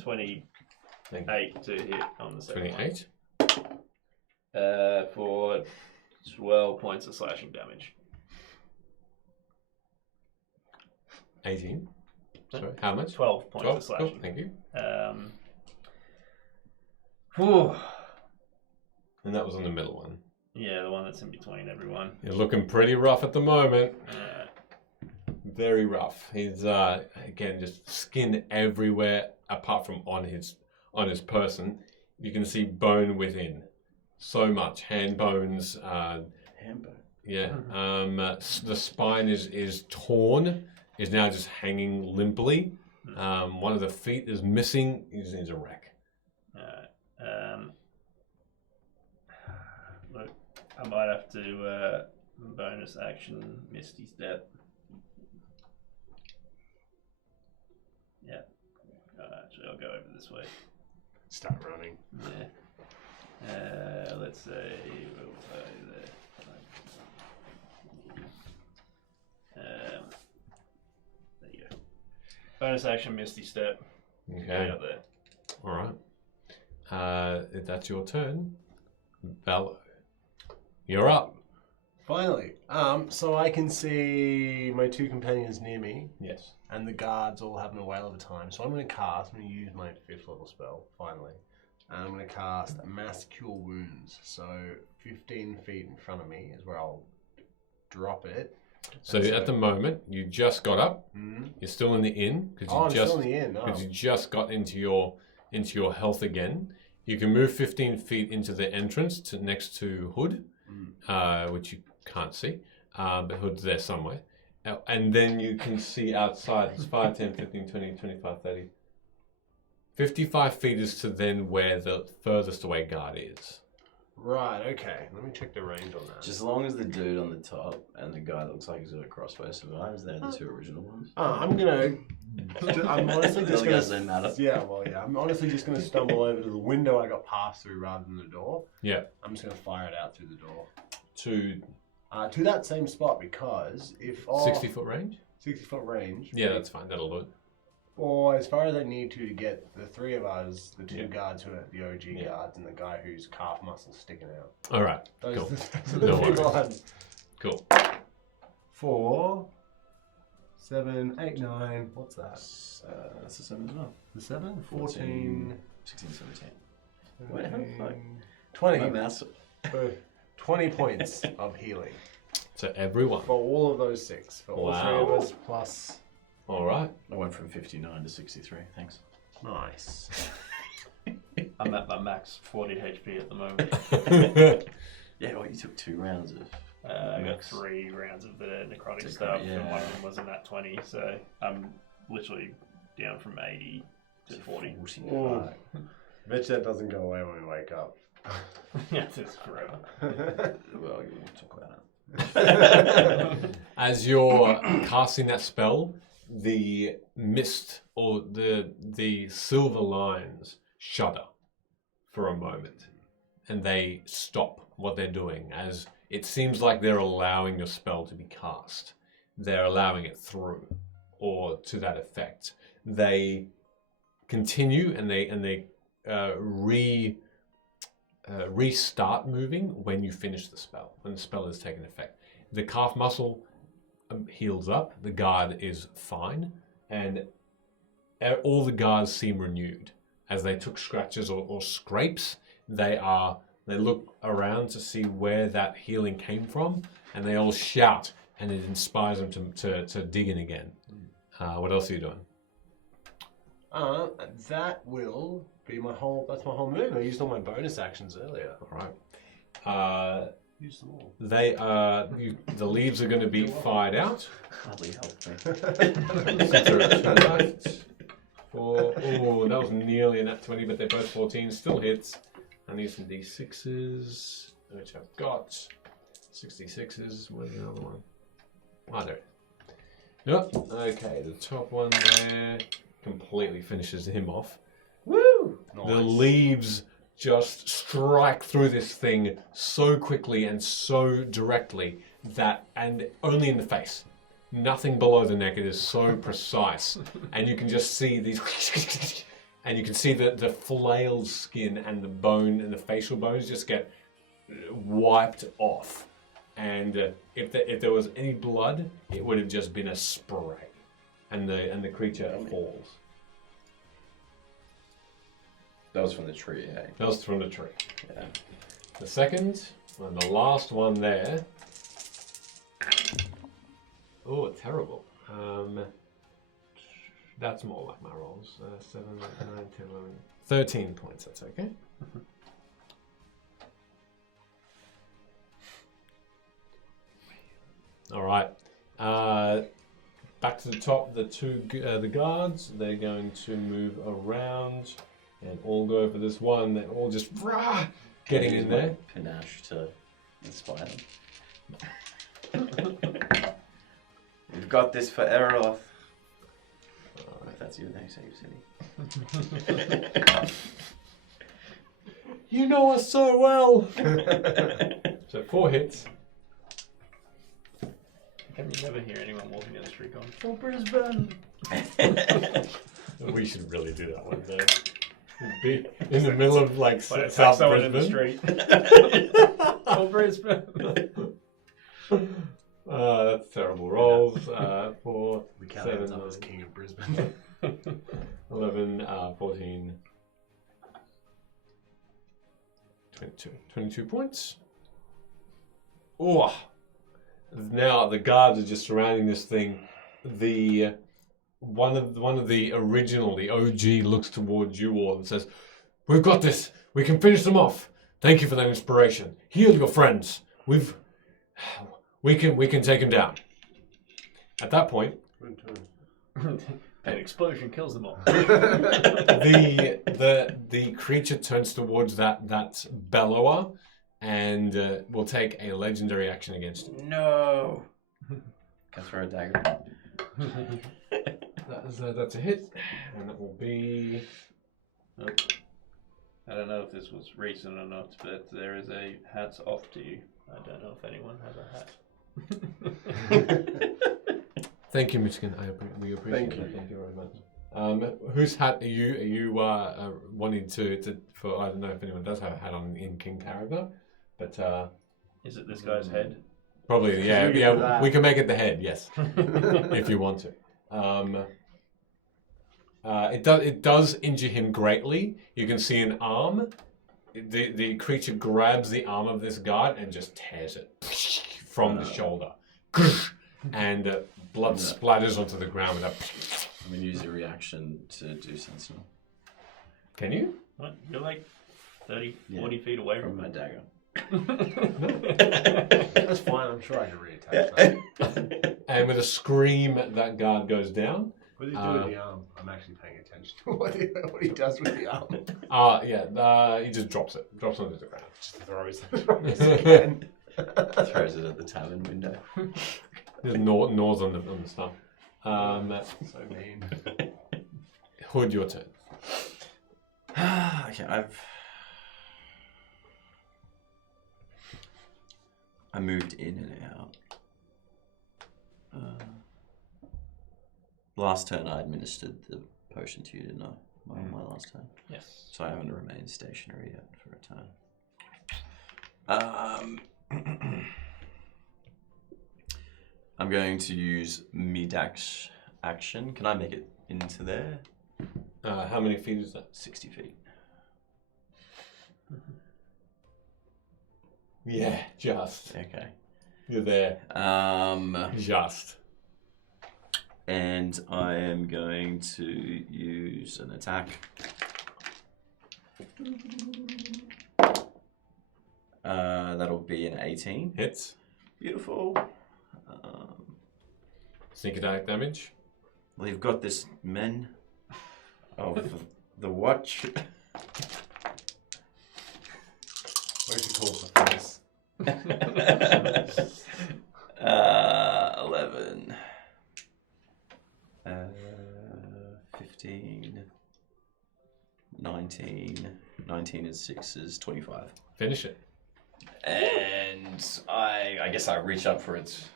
28 to hit on the second 28. one. For 12 points of slashing damage. 18. Sorry, how much? 12 points of slashing. Cool, thank you. Whew. And that was on the middle one. Yeah, the one that's in between everyone. You're looking pretty rough at the moment. Very rough. He's again just skin everywhere apart from on his person. You can see bone within. So much hand bones. Hand bone. Yeah. The spine is torn. Is now just hanging limply. One of the feet is missing. He's a wreck. Look, I might have to bonus action Misty Step. Yeah. Actually, I'll go over this way. Start running. Yeah. Let's say where was I there? There you go. Bonus action Misty Step. Okay. Out there. All right. That's your turn. Bello. You're up. Finally. So I can see my two companions near me. Yes. And the guards all having a whale of a time. So I'm going to use my 5th level spell, finally. And I'm going to cast Mass Cure Wounds. So 15 feet in front of me is where I'll drop it. So at the moment, you just got up. Mm-hmm. You're still in the inn because I'm still in the inn. you just got into your health again. You can move 15 feet into the entrance next to Hood, which you can't see, but Hood's there somewhere. And then you can see outside. It's 5, 10, 15, 20, 25, 30. 55 feet is to then where the furthest away guard is. Right, okay. Let me check the range on that. Just as long as the dude on the top and the guy that looks like he's got a crossbow survives, they're the two original ones. I'm honestly just Really gonna. does don't matter. Yeah, well, yeah. I'm honestly just gonna stumble over to the window I got passed through rather than the door. Yeah. I'm just gonna fire it out through the door. To that same spot because if 60-foot range. 60-foot range. Yeah, that's fine. That'll do it. Or as far as I need to get the three of us, the two guards who are the OG guards, and the guy whose calf muscle's sticking out. All right. Those Cool. are the No people worries. Cool. 4, 7, 8, 9. What's that? That's a 7 as well. The 7? 14, 16, 17. Wait, how the fuck? 20. My mouse. 20 points of healing. To everyone. For all of those 6. For all 3 of us plus. All right. I went from 59 to 63. Thanks. Nice. I'm at my max 40 HP at the moment. Yeah, well, you took 2 rounds of. I got 3 rounds of the necrotic stuff, and one of them was in that 20, so I'm literally down from 80 to 40. Bet that doesn't go away when we wake up. Yes, it's forever. Well, you want to talk about it. As you're casting that spell, the mist or the silver lines shudder for a moment, and they stop what they're doing as it seems like they're allowing your spell to be cast. They're allowing it through, or to that effect. They continue and they restart moving when you finish the spell, when the spell has taken effect. The calf muscle heals up, the guard is fine, and all the guards seem renewed. As they took scratches or scrapes, they look around to see where that healing came from, and they all shout, and it inspires them to dig in again. What else are you doing? That will be that's my whole move. I used all my bonus actions earlier. All right. Use them all. They the leaves are going to be fired out. Hardly helped me. Oh, that was nearly a nat 20, but they're both 14. Still hits. I need some D6s, which I've got. 66s. Where's the other one? Ah, there. Yep. Okay, the top one there completely finishes him off. Woo! The leaves just strike through this thing so quickly and so directly that, and only in the face. Nothing below the neck. It is so precise, and you can just see these, and you can see the flailed skin and the bone and the facial bones just get wiped off. And if there was any blood, it would have just been a spray, and the creature falls. That was from the tree, eh? That was from the tree. Yeah. The second and the last one there. Oh, terrible. That's more like my rolls. 7, 8, 9, 10, 11, 13 points. That's okay. All right. Back to the top. The guards. They're going to move around and all go for this one. They're all just getting in there. Panache to inspire them. We've got this for Ereloth. If that's your name, Save City. You know us so well. So 4 hits. Can you never hear anyone walking down the street going, "For Brisbane"? We should really do that one day. Be in the middle of like Like, South someone in Brisbane. the street. For Brisbane. That's terrible rolls. 4, We count 7, him as king of Brisbane. 11, 14, 22 points. Oh, now the guards are just surrounding this thing. The one of the original, the OG, looks towards you all and says, "We've got this. We can finish them off. Thank you for that inspiration. Heal your friends. We can take him down." At that point, An explosion kills them all. the creature turns towards that bellower and will take a legendary action against it. No. Can I throw a dagger? That's a hit, and that will be. I don't know if this was recent or not, but there is a hats off to you. I don't know if anyone has a hat. Thank you, Michigan. We appreciate that. Thank you very much. Whose hat are you wanting to? For I don't know if anyone does have a hat on in King Caragor, but is it this guy's head? Probably, yeah. We can make it the head, yes, if you want to. It does injure him greatly. You can see an arm. The creature grabs the arm of this guard and just tears it from the shoulder, and blood splatters onto the ground with that. I'm gonna use a reaction to do Sentinel. Can you? What? You're like 30, 40 feet away from my dagger. That's fine. I'm sure I can reattach that. And with a scream, that guard goes down. What does he do with the arm? I'm actually paying attention to what he does with the arm. He just drops it. Drops it onto the ground. Just throws it again. Throws it at the tavern window. Just gnaws on the stump. So mean. Hood, your turn. Okay, I moved in and out. Last turn I administered the potion to you, didn't I? My last turn. Yes. So I haven't remained stationary yet for a turn. I'm going to use Midax action. Can I make it into there? How many feet is that? 60 feet. Yeah, just. Okay. You're there. Just. And I am going to use an attack. That'll be an 18. Hits. Beautiful. Sneak attack damage. Well, you've got this, men of the watch. What did you call it? The face? 11. 15. 19. 19 is 6 is 25. Finish it. And I guess I reach up for its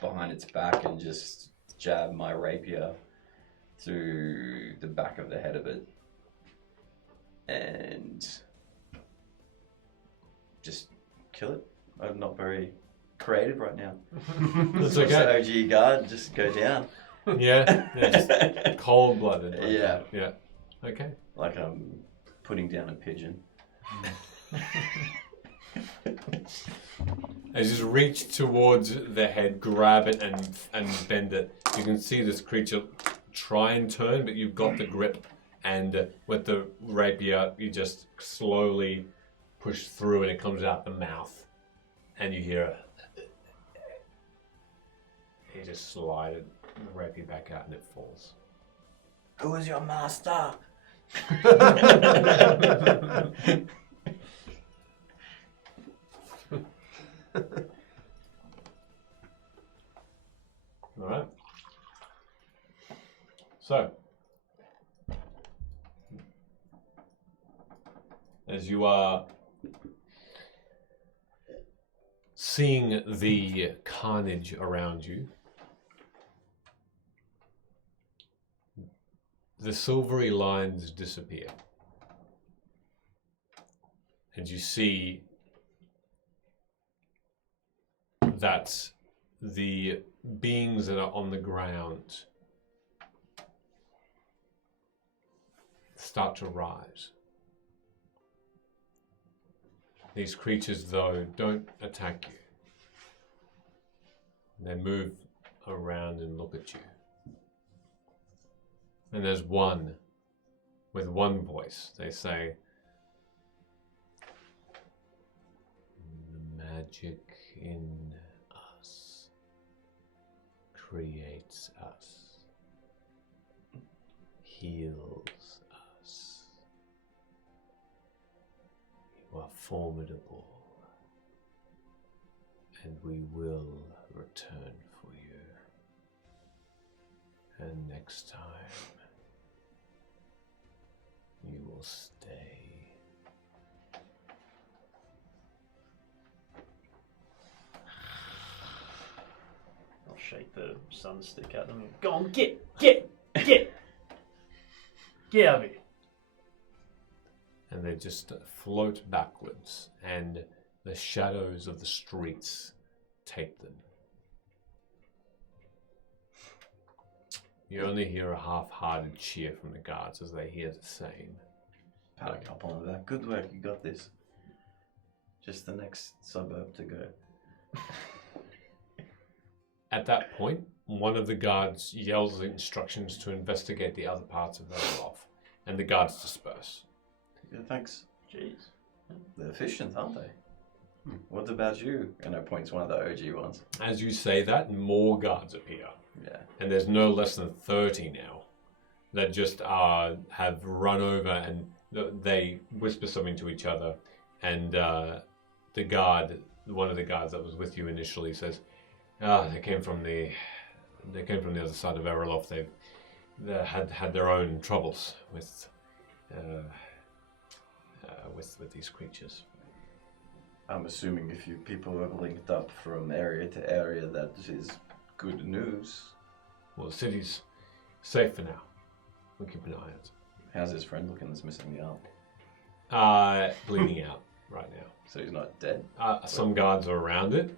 behind its back and just jab my rapier through the back of the head of it. And just kill it. I'm not very creative right now. That's Just okay. OG guard, just go down. Yeah, just cold-blooded. Like Yeah. that. Yeah. Okay. Like I'm putting down a pigeon. As you just reach towards the head, grab it and bend it, you can see this creature try and turn, but you've got the grip, and with the rapier, you just slowly push through, and it comes out the mouth, and you hear you just slide it, the rapier back out, and it falls. Who is your master? All right. So, as you are seeing the carnage around you, the silvery lines disappear. And you see that the beings that are on the ground start to rise. These creatures, though, don't attack you. They move around and look at you. And there's one, with one voice, they say, "The magic in us creates us, heals us. You are formidable, and we will return for you. And next time, you will stay." I'll shake the sun stick at them and go on, get out of here. And they just float backwards, and the shadows of the streets take them. You only hear a half-hearted cheer from the guards as they hear the same. Pat a couple on that. Good work, you got this. Just the next suburb to go. At that point, one of the guards yells instructions to investigate the other parts of Verlof, and the guards disperse. Yeah, thanks. Jeez. They're efficient, aren't they? What about you? And I point to one of the OG ones. As you say that, more guards appear. Yeah. And there's no less than 30 now that just have run over, and they whisper something to each other. And the guard, one of the guards that was with you initially, says, they came from the other side of Verlof. They had their own troubles with these creatures. I'm assuming if you people have linked up from area to area, that is good news. Well, the city's safe for now. We'll keep an eye on it. How's his friend looking that's missing the arm? Bleeding out right now. So he's not dead? Some guards are around him,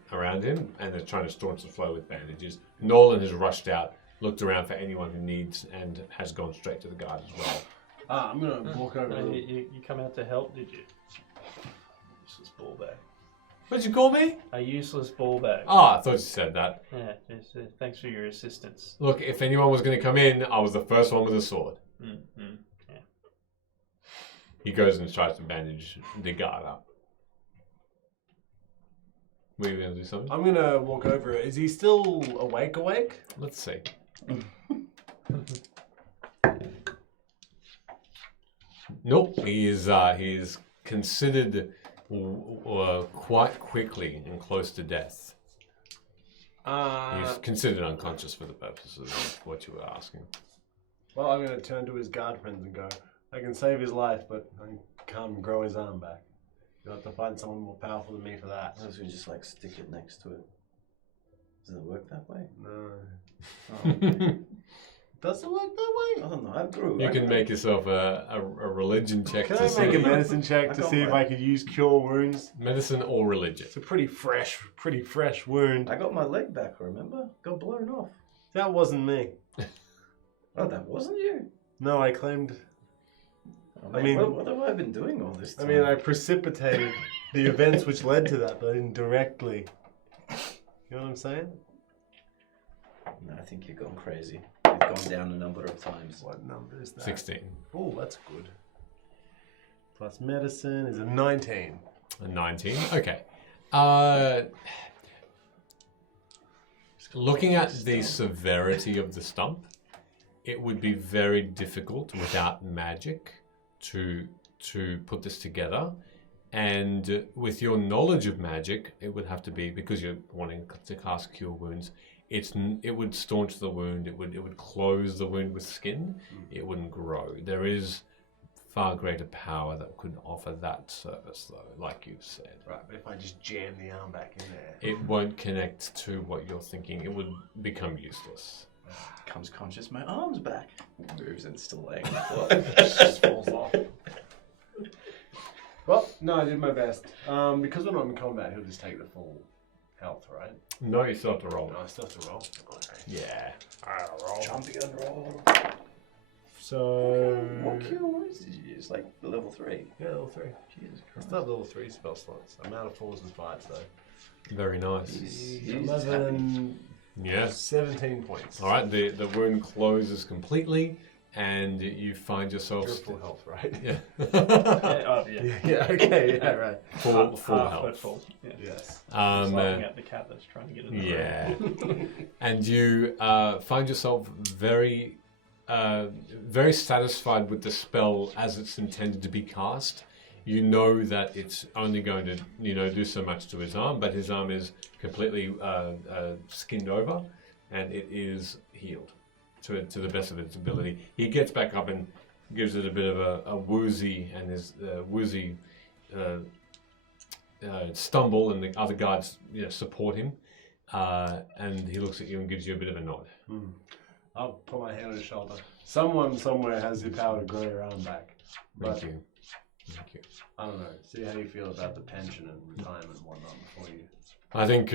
and they're trying to staunch the flow with bandages. Nolan has rushed out, looked around for anyone who needs, and has gone straight to the guard as well. I'm going to walk over. You come out to help, did you? Useless ball bag. What'd you call me? A useless ball bag. Oh, I thought you said that. Yeah, thanks for your assistance. Look, if anyone was going to come in, I was the first one with a sword. Yeah. He goes and tries to bandage the guard up. Were you going to do something? I'm going to walk over. Is he still awake? Let's see. Nope. He's considered quite quickly and close to death. He's considered unconscious for the purposes of what you were asking. Well, I'm going to turn to his guard friends and go, I can save his life, but I can't grow his arm back. You'll have to find someone more powerful than me for that. Unless we just like stick it next to it. Does it work that way? No. Oh, okay. Does it work that way? I don't know. I grew. You can make yourself a religion check Can to I see. make a medicine check to see if I could use cure wounds? Medicine or religion. It's a pretty fresh wound. I got my leg back. Remember? Got blown off. That wasn't me. Oh, that wasn't you. No, I claimed. Oh, I man, mean, what have I been doing all this I time? mean, I precipitated the events which led to that, but I didn't directly. You know what I'm saying? No, I think you've gone crazy. You've gone down a number of times. What number is that? 16. Oh, that's good. Plus medicine is a 19. A 19. Okay. Looking at the severity of the stump, it would be very difficult without magic to put this together. And with your knowledge of magic, it would have to be, because you're wanting to cast Cure Wounds, it would staunch the wound, it would close the wound with skin, it wouldn't grow. There is far greater power that could offer that service, though, like you've said. Right, but if I just jam the arm back in there. It won't connect to what you're thinking. It would become useless. Becomes conscious, my arm's back. Moves and still laying. Just falls off. Well, no, I did my best. Because we're not in combat, he'll just take the full health, right? No, you still have to roll. No, I still have to roll. Okay. Yeah. I'll roll. Champion roll. So. What cure wounds did you use? Like level 3? Yeah, level 3. Jesus I Christ. still have level 3 spell slots. I'm out of 4s and 5s though. Very nice. He's 11. Yes. 17 points. All right, the wound closes completely, and you find yourself... You're full health, right? Yeah. Yeah, okay, yeah, right. Full Half health. but full. Yeah. Yes. Just laughing at the cat that's trying to get in the Yeah. And you find yourself very, very satisfied with the spell as it's intended to be cast. You know that it's only going to, do so much to his arm, but his arm is completely skinned over, and it is healed to the best of its ability. He gets back up and gives it a bit of a woozy, and his woozy stumble, and the other guards support him, and he looks at you and gives you a bit of a nod. I'll put my hand on his shoulder. Someone somewhere has the power to grow your arm back. Thank you. Thank you. I don't know. See how you feel about the pension and retirement and whatnot before you. I think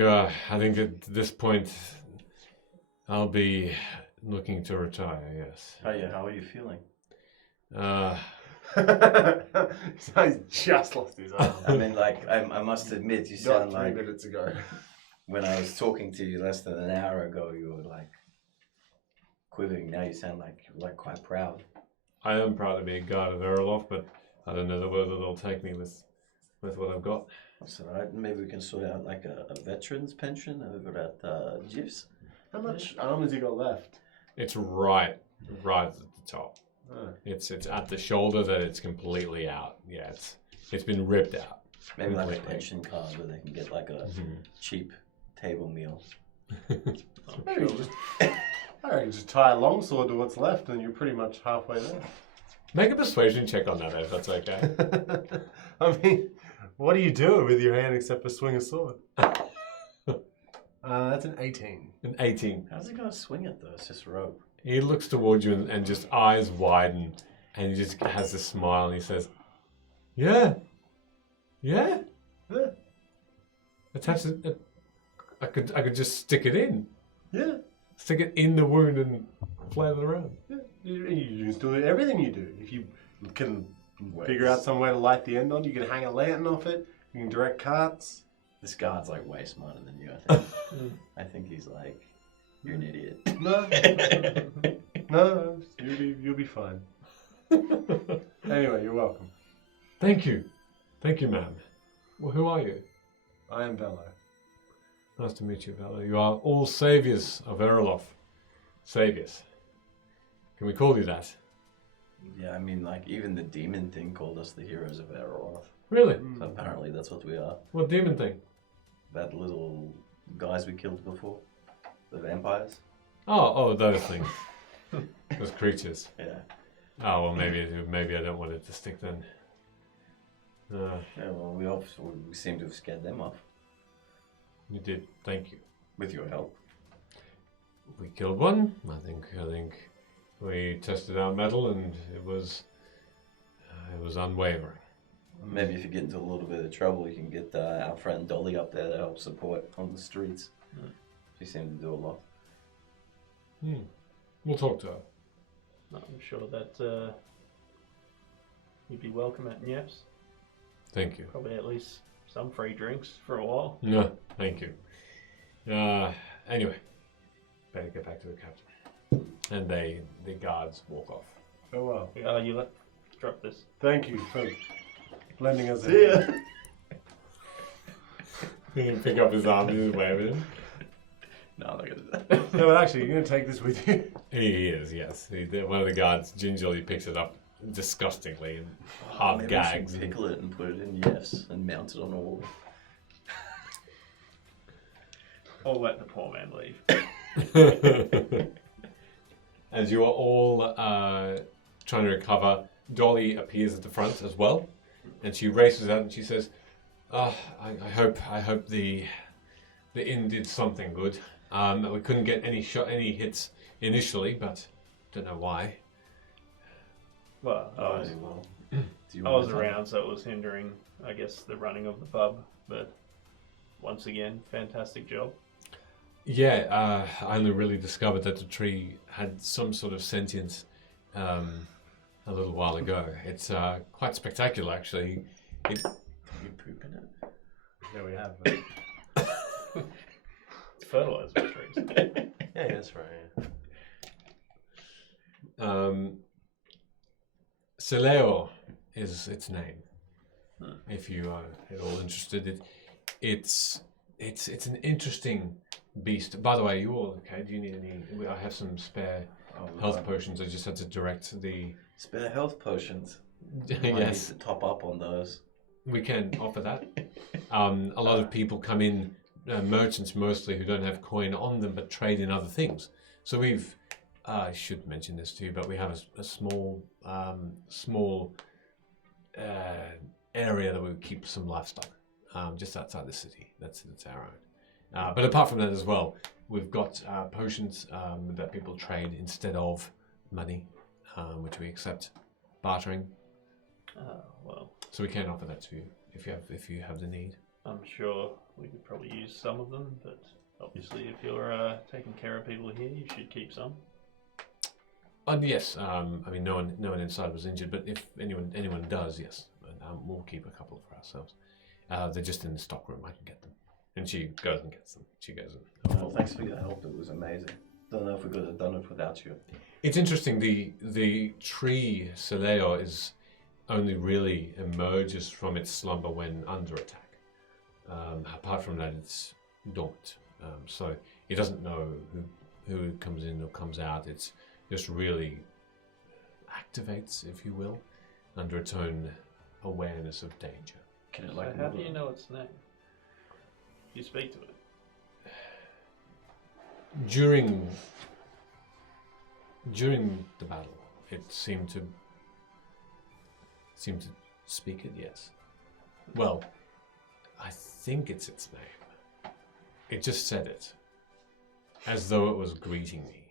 at this point, I'll be looking to retire. Yes. Oh yeah, how are you feeling? He's just lost his arm. I mean, like, I must admit, you sound Got 3 like minutes ago. when I was talking to you less than an hour ago, you were like quivering. Now you sound like quite proud. I am proud to be a guard of Erlof, but I don't know whether they'll take me with what I've got. That's all right. Maybe we can sort out like a veteran's pension over at GIFs. How much arm has he got left? It's right at the top. Oh. It's at the shoulder that it's completely out. Yeah, it's been ripped out. Maybe like a completely. pension card where they can get like a cheap table meal. Maybe just, I reckon just tie a longsword to what's left and you're pretty much halfway there. Make a persuasion check on that if that's okay. I mean, what do you do with your hand except for swing a sword? That's an 18. An 18. How's he gonna swing it though? It's just rope. He looks towards you and just eyes widen, and he just has this smile and he says, "Yeah, yeah, Yeah. attach it. I could just stick it in. Yeah. Stick it in the wound and flail it around." Yeah. You just do everything you do. If you can figure out some way to light the end on, you can hang a lantern off it, you can direct carts. This guard's like way smarter than you, I think. I think he's like, you're an idiot. No, you'll be fine. Anyway, you're welcome. Thank you, ma'am. Well, who are you? I am Bello. Nice to meet you, Bello. You are all saviors of Erlof. Saviors. Can we call you that? Yeah, I mean, like, even the demon thing called us the heroes of Erlof. Really? So apparently that's what we are. What demon thing? That little guys we killed before. The vampires. Oh, those things. Those creatures. Yeah. Oh well, maybe I don't want it to stick then. Yeah, well, we seem to have scared them off. You did. Thank you. With your help. We killed one. I think we tested our metal, and it was unwavering. Maybe if you get into a little bit of trouble, you can get our friend Dolly up there to help support on the streets. She seemed to do a lot. We'll talk to her. I'm sure that you'd be welcome at Nyeps. Thank you. Probably at least some free drinks for a while. No, thank you. Anyway, better get back to the captain. And the guards walk off. Oh well. You drop this. Thank you for lending us a See ya. hand. You can pick up his arm and just wave at him. No, I'm not going to do that. No, but actually, you're going to take this with you. He is, yes. One of the guards gingerly picks it up disgustingly and half Maybe gags. we should pickle it and put it in yes and mount it on a wall. Or let the poor man leave. As you are all trying to recover, Dolly appears at the front as well, and she races out and she says, I hope the inn did something good. We couldn't get any hits initially, but don't know why. Well, I was around, so it was hindering, I guess, the running of the pub. But once again, fantastic job. Yeah, I only really discovered that the tree had some sort of sentience a little while ago. It's quite spectacular, actually. You poop in it? Yeah, we have. It's fertilizer trees. Yeah, that's right. Celeo is its name. If you are at all interested, it's an interesting beast. By the way, you all okay? Do you need any? I have some spare health potions. I just had to direct the spare health potions. Yes, I need to top up on those. We can offer that. A lot of people come in, merchants mostly, who don't have coin on them but trade in other things. So we've, I should mention this to you, but we have a small area that we keep some livestock just outside the city. That's our own. But apart from that as well, we've got potions that people trade instead of money, which we accept bartering. Well, so we can offer that to you if you have the need. I'm sure we could probably use some of them, but obviously, if you're taking care of people here, you should keep some. Yes. I mean, no one inside was injured, but if anyone does, yes, we'll keep a couple for ourselves. They're just in the stock room. I can get them. And she goes and gets them. She goes and. Well, thanks for your help. It was amazing. Don't know if we could have done it without you. It's interesting. The tree Celeo is only really emerges from its slumber when under attack. Apart from that, it's dormant. So it doesn't know who comes in or comes out. It's just really activates, if you will, under its own awareness of danger. Can it So how do you know its name? You speak to it. During the battle, it seemed to speak it, yes. Well, I think it's its name. It just said it, as though it was greeting me.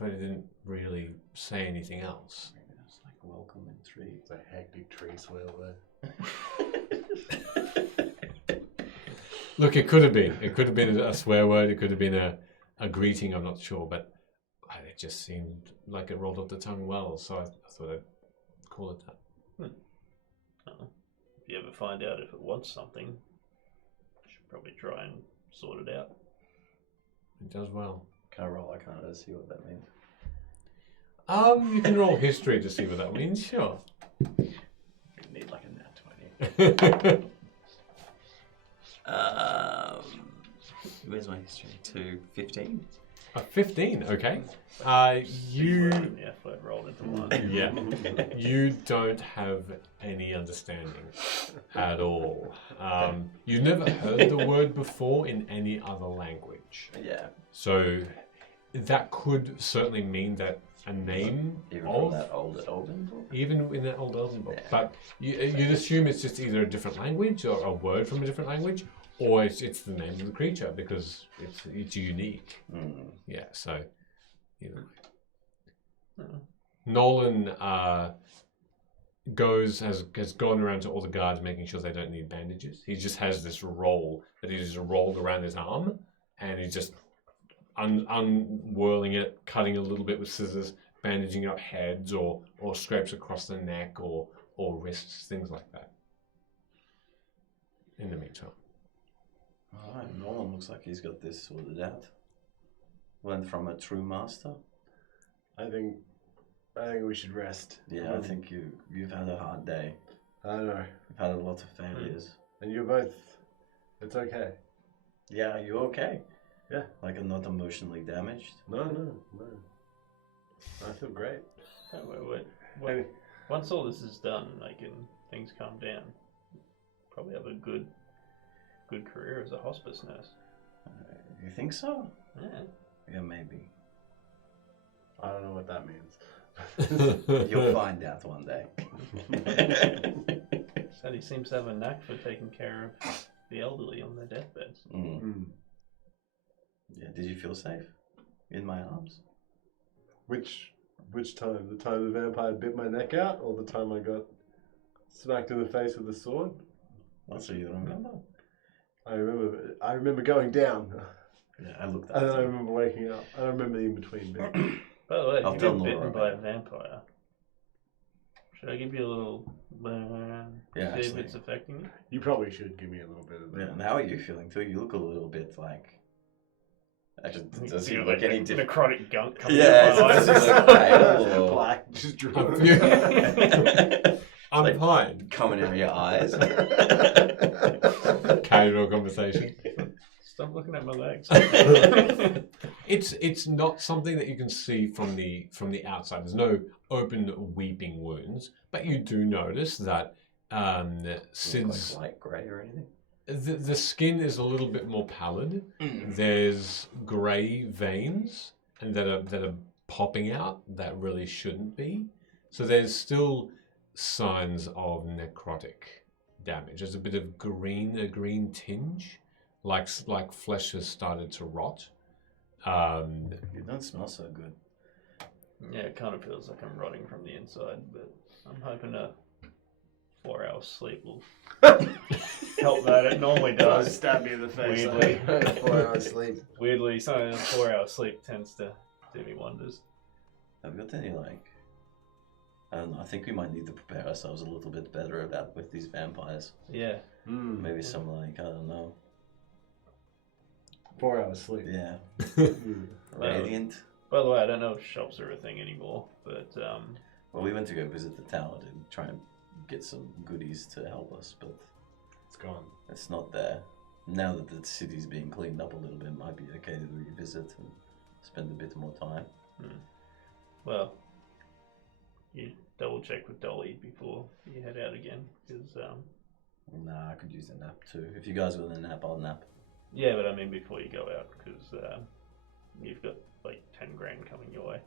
But it didn't really say anything else. It's like a welcoming tree. It's a hectic tree swirl there. Look, it could have been. It could have been a swear word. It could have been a greeting. I'm not sure, but it just seemed like it rolled off the tongue well. So I thought I'd call it that. If you ever find out if it wants something, you should probably try and sort it out. It does well. Can I roll Arcana to see what that means? You can roll history to see what that means. Sure. You need like a nat 20. Where's my history? To 15. 15. Okay. You. The effort rolled into one. Yeah. You don't have any understanding at all. You've never heard the word before in any other language. Yeah. So that could certainly mean that a name Even of from that old Elven book? even in that old Elven book. Yeah. But you'd assume it's just either a different language or a word from a different language, or it's the name of the creature because it's unique. Yeah, so you know. Nolan has gone around to all the guards making sure they don't need bandages. He just has this roll that he just rolled around his arm, and he's just unwhirling it, cutting a little bit with scissors, bandaging up heads or scrapes across the neck or wrists, things like that. In the meantime. Alright, Nolan looks like he's got this sorted out. Went from a true master. I think we should rest. Yeah, I think you've had a hard day. I know. You've had a lot of failures. And you're both. It's okay. Yeah, are you okay? Yeah. Like I'm not emotionally damaged? No. I feel great. Wait. Once all this is done, like and things calm down, probably have a good career as a hospice nurse. You think so? Yeah. Yeah, maybe. I don't know what that means. You'll find out one day. Said he seems to have a knack for taking care of the elderly on their deathbeds. Yeah, did you feel safe in my arms? Which time? The time the vampire bit my neck out, or the time I got smacked in the face with a sword? So you don't remember? I remember going down. Yeah, I looked and then I remember waking up. I don't remember the in-between bit. By the way, I'll if tell you've been Laura bitten by a about vampire, should I give you a little Yeah, see if actually. it's affecting you? You probably should give me a little bit of that. Yeah, and how are you feeling too? You look a little bit like... Actually, does he Feel look like any different? necrotic gunk coming Yeah, out my does eyes. he look pale or... Black, just drawn. I'm like fine. Coming out of your eyes. Casual conversation. Stop looking at my legs. It's not something that you can see from the outside. There's no open weeping wounds, but you do notice that Sid's Like light grey or anything? the skin is a little bit more pallid. There's grey veins and that are popping out that really shouldn't be. So there's still signs of necrotic damage. There's a bit of a green tinge, like flesh has started to rot. You don't smell so good. Yeah, it kind of feels like I'm rotting from the inside, but I'm hoping a 4 hours sleep will help that. It normally does. Stab me in the face. Weirdly. 4 hours sleep. Weirdly, something 4 hours sleep tends to do me wonders. Have you got any I don't know, I think we might need to prepare ourselves a little bit better with these vampires. Yeah. Maybe some I don't know. 4 hours sleep. Yeah. Radiant. By the way, I don't know if shops are a thing anymore, but Well, we went to go visit the tower to try and get some goodies to help us, but it's gone. It's not there. Now that the city's being cleaned up a little bit, it might be okay to revisit and spend a bit more time. Well, you double check with Dolly before you head out again, because Nah, I could use a nap too. If you guys want a nap, I'll nap. yeah, but I mean before you go out, because you've got like 10 grand coming your way.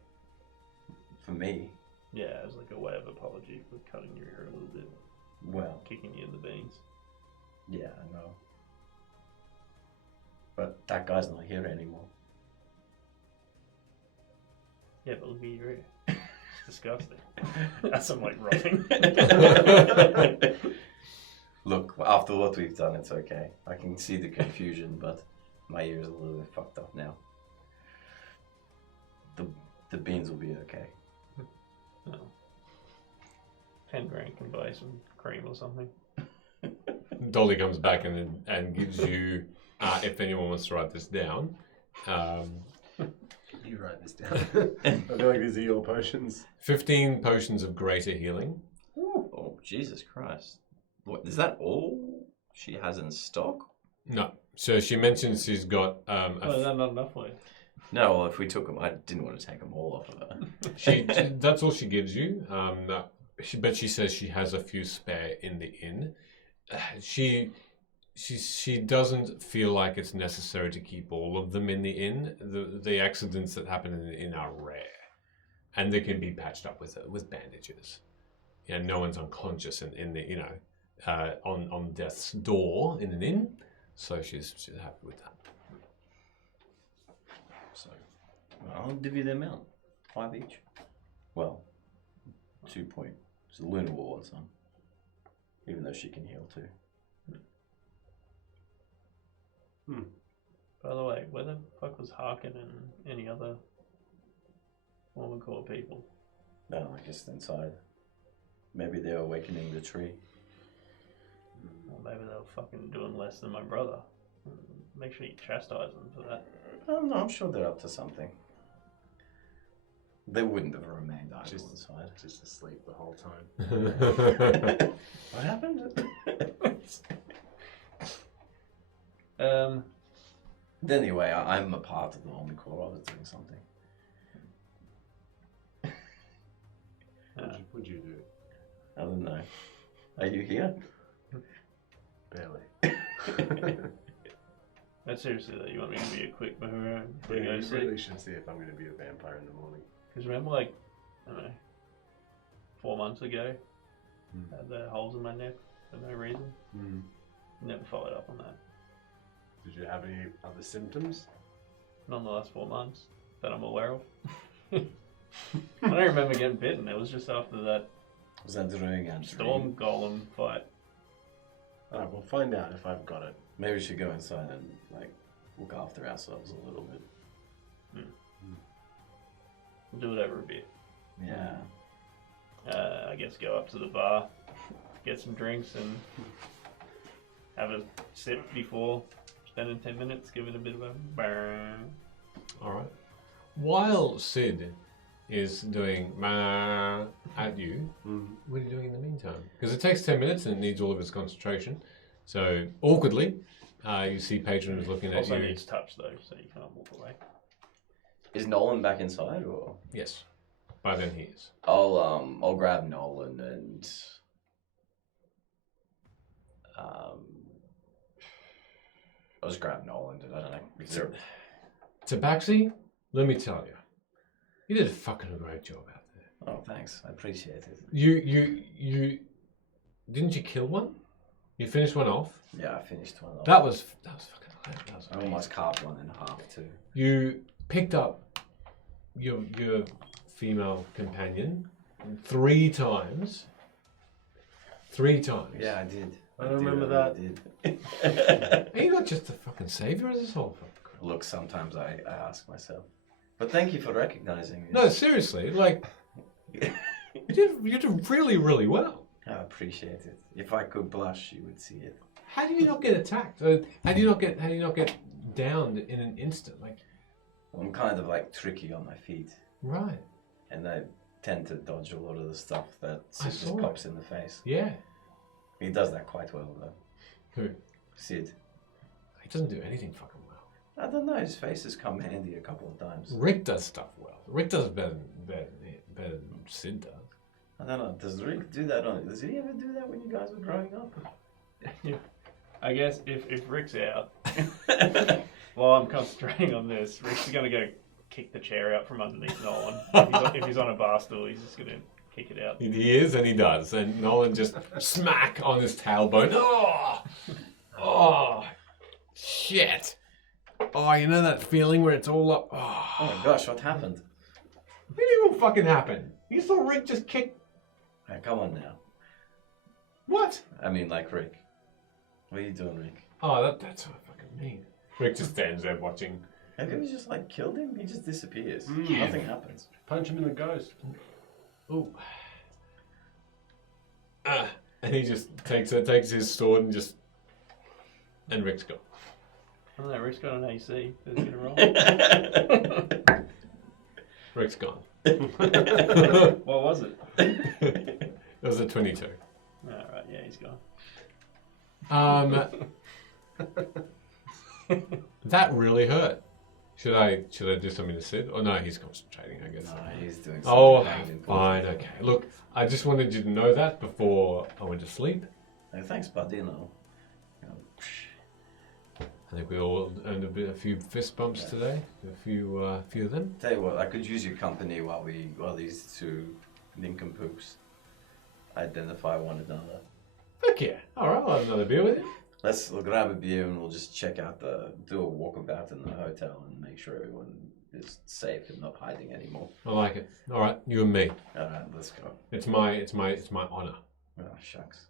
For me, Yeah, as like a way of apology for cutting your hair a little bit, well, kicking you in the beans. yeah, I know. But that guy's not here anymore. Yeah, but look at your ear. It's disgusting. That's some like rotting. Look, after what we've done, it's okay. I can see the confusion, but my ear is a little bit fucked up now. The beans will be okay. No. 10 grand can buy some cream or something. Dolly comes back and gives you, if anyone wants to write this down. You write this down. I feel like these are your potions. 15 potions of greater healing. Oh, Jesus Christ. What, is that all she has in stock? No. So she mentions she's got is that not enough for you? No, well, if we took them, I didn't want to take them all off of her. That's all she gives you. But she says she has a few spare in the inn. She doesn't feel like it's necessary to keep all of them in the inn. The accidents that happen in the inn are rare. and they can be patched up with bandages. You know, no one's unconscious in the on death's door in an inn, so she's happy with that. So I'll divvy them out, 5 each. Well, 2 point. It's a Luna will want some, even though she can heal too. By the way, where the fuck was Harkin and any other Mormon people? No, I guess inside. Maybe they're awakening the tree. Or maybe they were fucking doing less than my brother. Make sure you chastise them for that. No, I'm sure they're up to something. They wouldn't have remained idle inside. Just asleep the whole time. What happened? Anyway, I'm a part of the Army Corps. I was doing something. What'd you do? I don't know. Are you here? Barely. But seriously though, you want me to be a quick mover and Yeah, go you sleep? really should see if I'm going to be a vampire in the morning. Because remember, like, I don't know, 4 months ago, I had the holes in my neck for no reason. Never followed up on that. Did you have any other symptoms? Not in the last 4 months that I'm aware of. I don't remember getting bitten. It was just after that Was that during storm golem fight. Alright, we'll find out if I've got it. Maybe we should go inside and like look after ourselves a little bit. We'll do whatever a bit. Yeah. I guess go up to the bar, get some drinks, and have a sip before spending 10 minutes, give it a bit of a burn. All right. While Sid is doing ma at you, what are you doing in the meantime? Because it takes 10 minutes and it needs all of his concentration. So awkwardly, you see patrons looking at Also you. needs touch though, so you can't walk away. Is Nolan back inside or? Yes. By then he is. I'll grab Nolan and I'll just grab Nolan. I don't know. Is there... Tabaxi, let me tell you, you did a fucking great job out there. Oh, thanks. I appreciate it. You didn't you kill one? You finished one off. Yeah, I finished one off. That was fucking hilarious. I almost carved one in half too. You picked up your female companion 3 times. 3 times. Yeah, I did. I remember that. Did. Are you not just a fucking savior of this whole fucking crap? Look, sometimes I ask myself. But thank you for recognizing me. No, seriously, like you did really, really well. I appreciate it. If I could blush, you would see it. How do you not get attacked? How do you not get downed in an instant? Like, I'm kind of like tricky on my feet. right. And I tend to dodge a lot of the stuff that I just saw pops in the face. Yeah. He does that quite well though. Who? Sid. He doesn't do anything fucking well. I don't know, his face has come handy a couple of times. Rick does stuff well. Rick does better than Sid does. I don't know, does Rick do that does he ever do that when you guys were growing up? Yeah. I guess if Rick's out, while I'm concentrating on this, Rick's gonna go kick the chair out from underneath Nolan. If he's on a bar stool, he's just gonna kick it out. He is, and he does. And Nolan just smack on his tailbone. Oh, shit. Oh, you know that feeling where it's all up? Oh my gosh, what happened? What do you mean what fucking happened? You saw Rick just kick... Hey, come on now. What? I mean, like Rick. What are you doing, Rick? Oh, that's what I fucking mean. Rick just stands there watching. Have you ever just like killed him? He just disappears. Nothing happens. Punch him in the ghost. Ooh. And he just takes his sword and Rick's gone. I don't know, Rick's got an AC. Is he gonna roll? Rick's gone. What was it? It was a 22. Alright, yeah, he's gone. That really hurt. Should I do something to Sid? Oh no, he's concentrating, I guess. No, he's doing something. Oh, fine, okay. Look, I just wanted you to know that before I went to sleep. Hey, thanks, bud. You know. I think we all earned a few fist bumps today. A few of them. Tell you what, I could use your company while these two nincompoops identify one another. Fuck yeah! All right, I'll have another beer with you. We'll grab a beer and we'll just check out do a walkabout in the hotel and make sure everyone is safe and not hiding anymore. I like it. All right, you and me. All right, let's go. It's my honor. Oh shucks.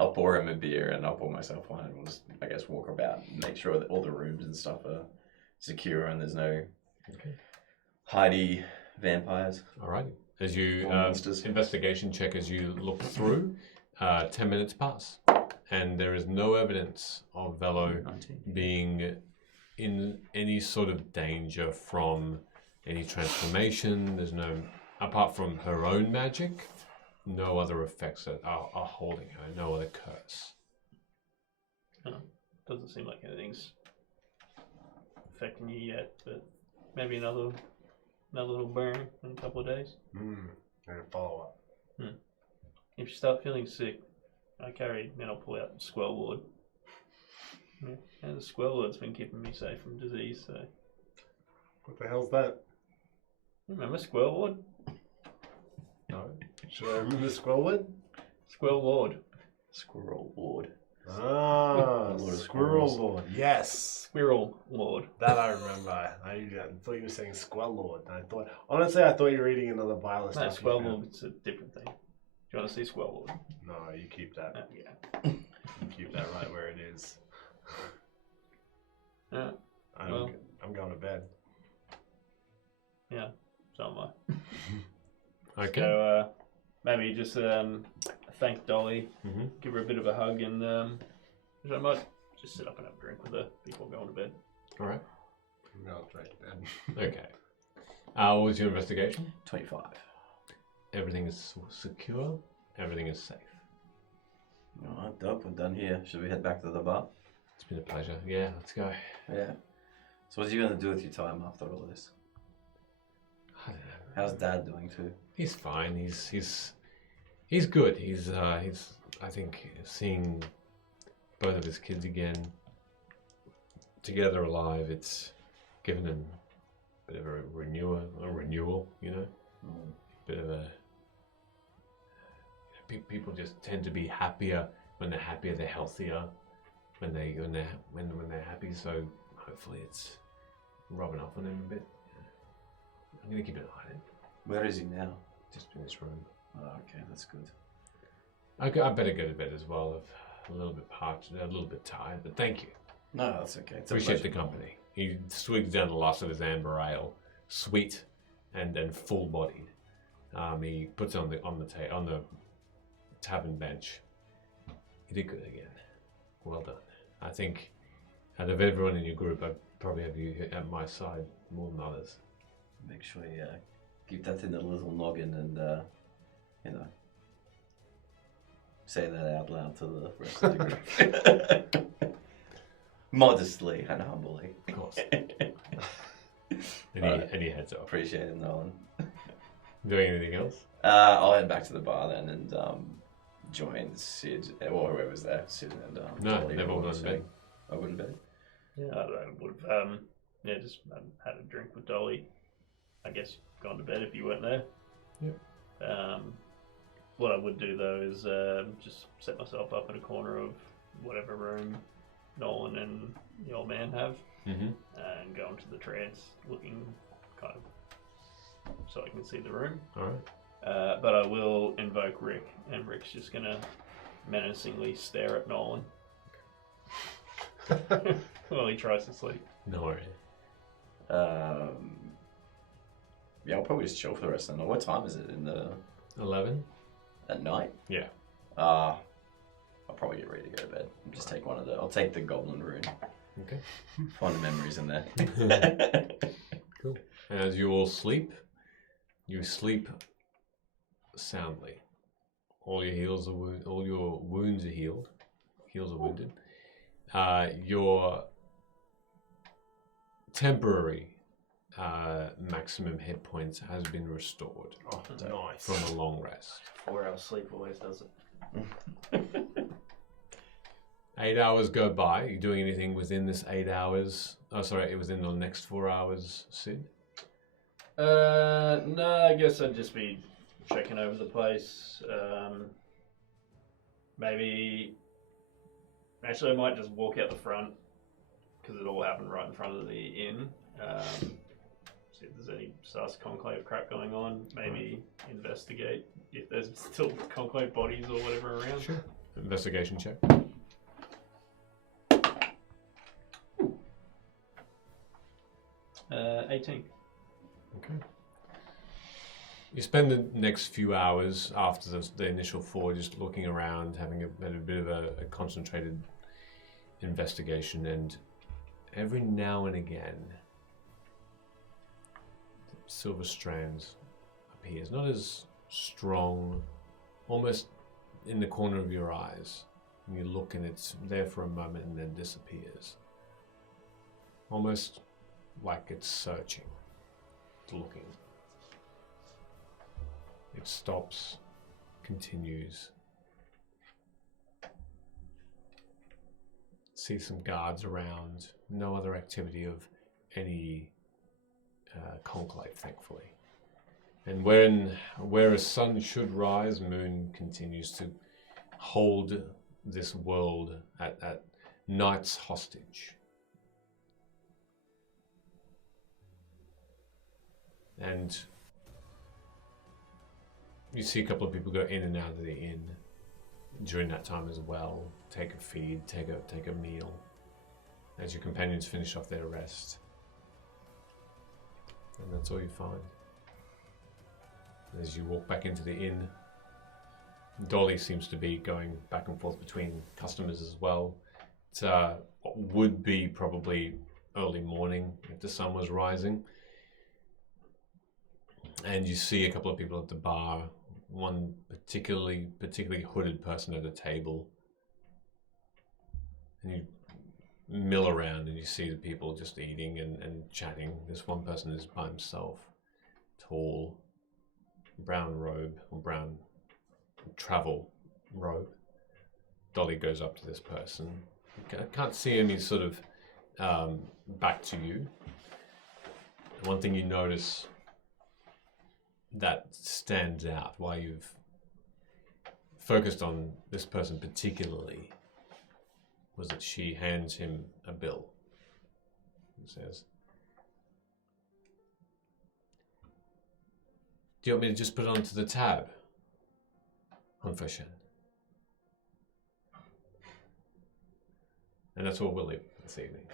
I'll pour him a beer and I'll pour myself one and we'll just, I guess, walk about and make sure that all the rooms and stuff are secure and there's no hidey vampires. All right. As you monsters. investigation check as you look through, 10 minutes pass, and there is no evidence of Velo being in any sort of danger from any transformation. There's no, apart from her own magic, no other effects that are holding her, no other curse. Doesn't seem like anything's affecting you yet, but maybe another little burn in a couple of days. And follow up. If you start feeling sick, then I'll pull out the Squell Ward. Yeah. And the Squell Ward's been keeping me safe from disease, so. What the hell's that? Remember Squell Ward? No. Should I remember Squirrelwood? Squirrel Ward. Squirrel Ward. Ah, Lord of Squirrel Squirrels. Lord. Yes. Squirrel Lord. That I remember. I thought you were saying Squell Lord. And I thought, honestly, I thought you were reading another vial of No, stuff. Squell Lord, it's a different thing. Do you want to see Squell Lord? No, you keep that. Yeah. You keep that right where it is. Yeah. I'm going to bed. Yeah, so am I. Okay. So, maybe just thank Dolly, give her a bit of a hug, and I might just sit up and have a drink with her before going to bed. All right. I'm going straight to bed. Okay. What was your investigation? 25. Everything is secure. Everything is safe. All right, dope. We're done here. Should we head back to the bar? It's been a pleasure. Yeah, let's go. Yeah. So what are you going to do with your time after all this? I don't know. How's Dad doing too? He's fine. He's good. He's I think seeing both of his kids again together alive, it's given him a bit of a renewal, you know. Bit of a people just tend to be happier when they're happier, they're healthier when they're happy, so hopefully it's rubbing off on him a bit. I'm gonna keep an eye on him. Where is he now? Just in this room. Oh, okay, that's good. I better go to bed as well. I'm a little bit parched, a little bit tired, but thank you. No, that's okay. It's Appreciate the company. He swigs down the last of his amber ale, sweet and full-bodied. He puts it on the tavern bench. You did good again. Well done. I think out of everyone in your group, I'd probably have you at my side more than others. Make sure you keep that in the little noggin and, say that out loud to the rest of the group. Modestly and humbly. Of course. Any heads up. Appreciate it, Nolan. Doing anything else? I'll head back to the bar then and join Sid or whoever's there. Sid and No, Dolly they've all or gone to bed. I wouldn't bed. Yeah, I would have just had a drink with Dolly. I guess gone to bed if you weren't there. Yep. What I would do though is just set myself up in a corner of whatever room Nolan and the old man have, and go into the trance, looking kind of so I can see the room. All right. But I will invoke Rick, and Rick's just gonna menacingly stare at Nolan while he tries to sleep. No worries. Yeah, I'll probably just chill for the rest of the night. What time is it in the 11? At night? Yeah. I'll probably get ready to go to bed. Just take I'll take the goblin rune. Okay. Find the memories in there. Cool. And as you all sleep, you sleep soundly. All your wounds are healed. Heals are wounded. Your temporary maximum hit points has been restored. Oh, nice. From a long rest. 4 hours sleep always does it. 8 hours go by. Are you doing anything within this 8 hours? Oh, sorry, within the next 4 hours, Sid? No, I guess I'd just be checking over the place. Maybe. Actually, I might just walk out the front because it all happened right in front of the inn. See if there's any sus conclave crap going on. Maybe investigate if there's still conclave bodies or whatever around. Sure. Investigation check. 18. Okay. You spend the next few hours after the initial 4 just looking around, having a bit of a concentrated investigation, and every now and again, silver strands appears, not as strong, almost in the corner of your eyes. And you look and it's there for a moment and then disappears. Almost like it's searching, looking. It stops, continues. See some guards around, no other activity of any conclave, thankfully. And where a sun should rise, moon continues to hold this world at night's hostage. And you see a couple of people go in and out of the inn during that time as well. Take a feed, take a meal, as your companions finish off their rest. And that's all you find. As you walk back into the inn, Dolly seems to be going back and forth between customers as well. It would be probably early morning if the sun was rising. And you see a couple of people at the bar, one particularly hooded person at a table. And you mill around and you see the people just eating and chatting. This one person is by himself, tall, brown robe, or brown travel robe. Dolly goes up to this person. I can't see him, he's sort of back to you. And one thing you notice that stands out, why you've focused on this person particularly, was that she hands him a bill and says, "Do you want me to just put it onto the tab on Fashion?" And that's all we'll leave this evening.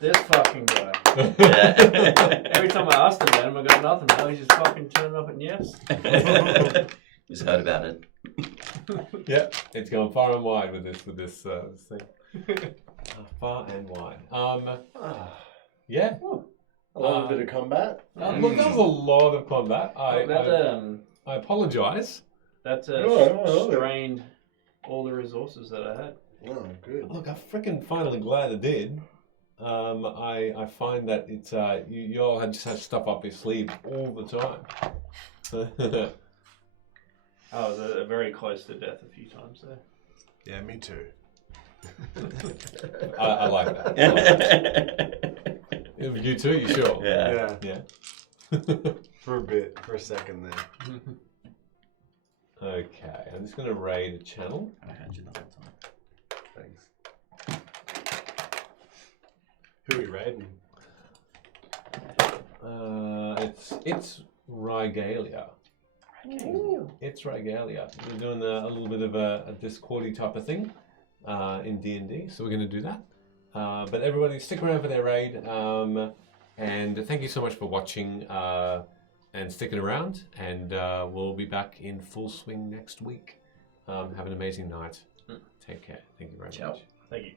This fucking guy. Every time I asked about him, I got nothing. Now he's just fucking turning up at Nips. Just heard about it. Yeah, it's gone far and wide with this thing. Far and wide. Yeah. A little bit of combat. Look, that was a lot of combat. I apologise. That strained all the resources that I had. Oh, good. Look, I'm freaking finally glad I did. I find that it's you all just have stuff up your sleeve all the time. I was very close to death a few times there. Yeah, me too. I like that. You too? You sure? Yeah. Yeah. For a second there. Okay, I'm just going to raid a channel. I had you the whole time. Thanks. Who are we raiding? It's Rygalia. It's Rygalia. We're doing a little bit of a Discordy type of thing in D&D, so we're going to do that. But everybody, stick around for their raid, and thank you so much for watching and sticking around. And we'll be back in full swing next week. Have an amazing night. Take care. Thank you very much. Thank you.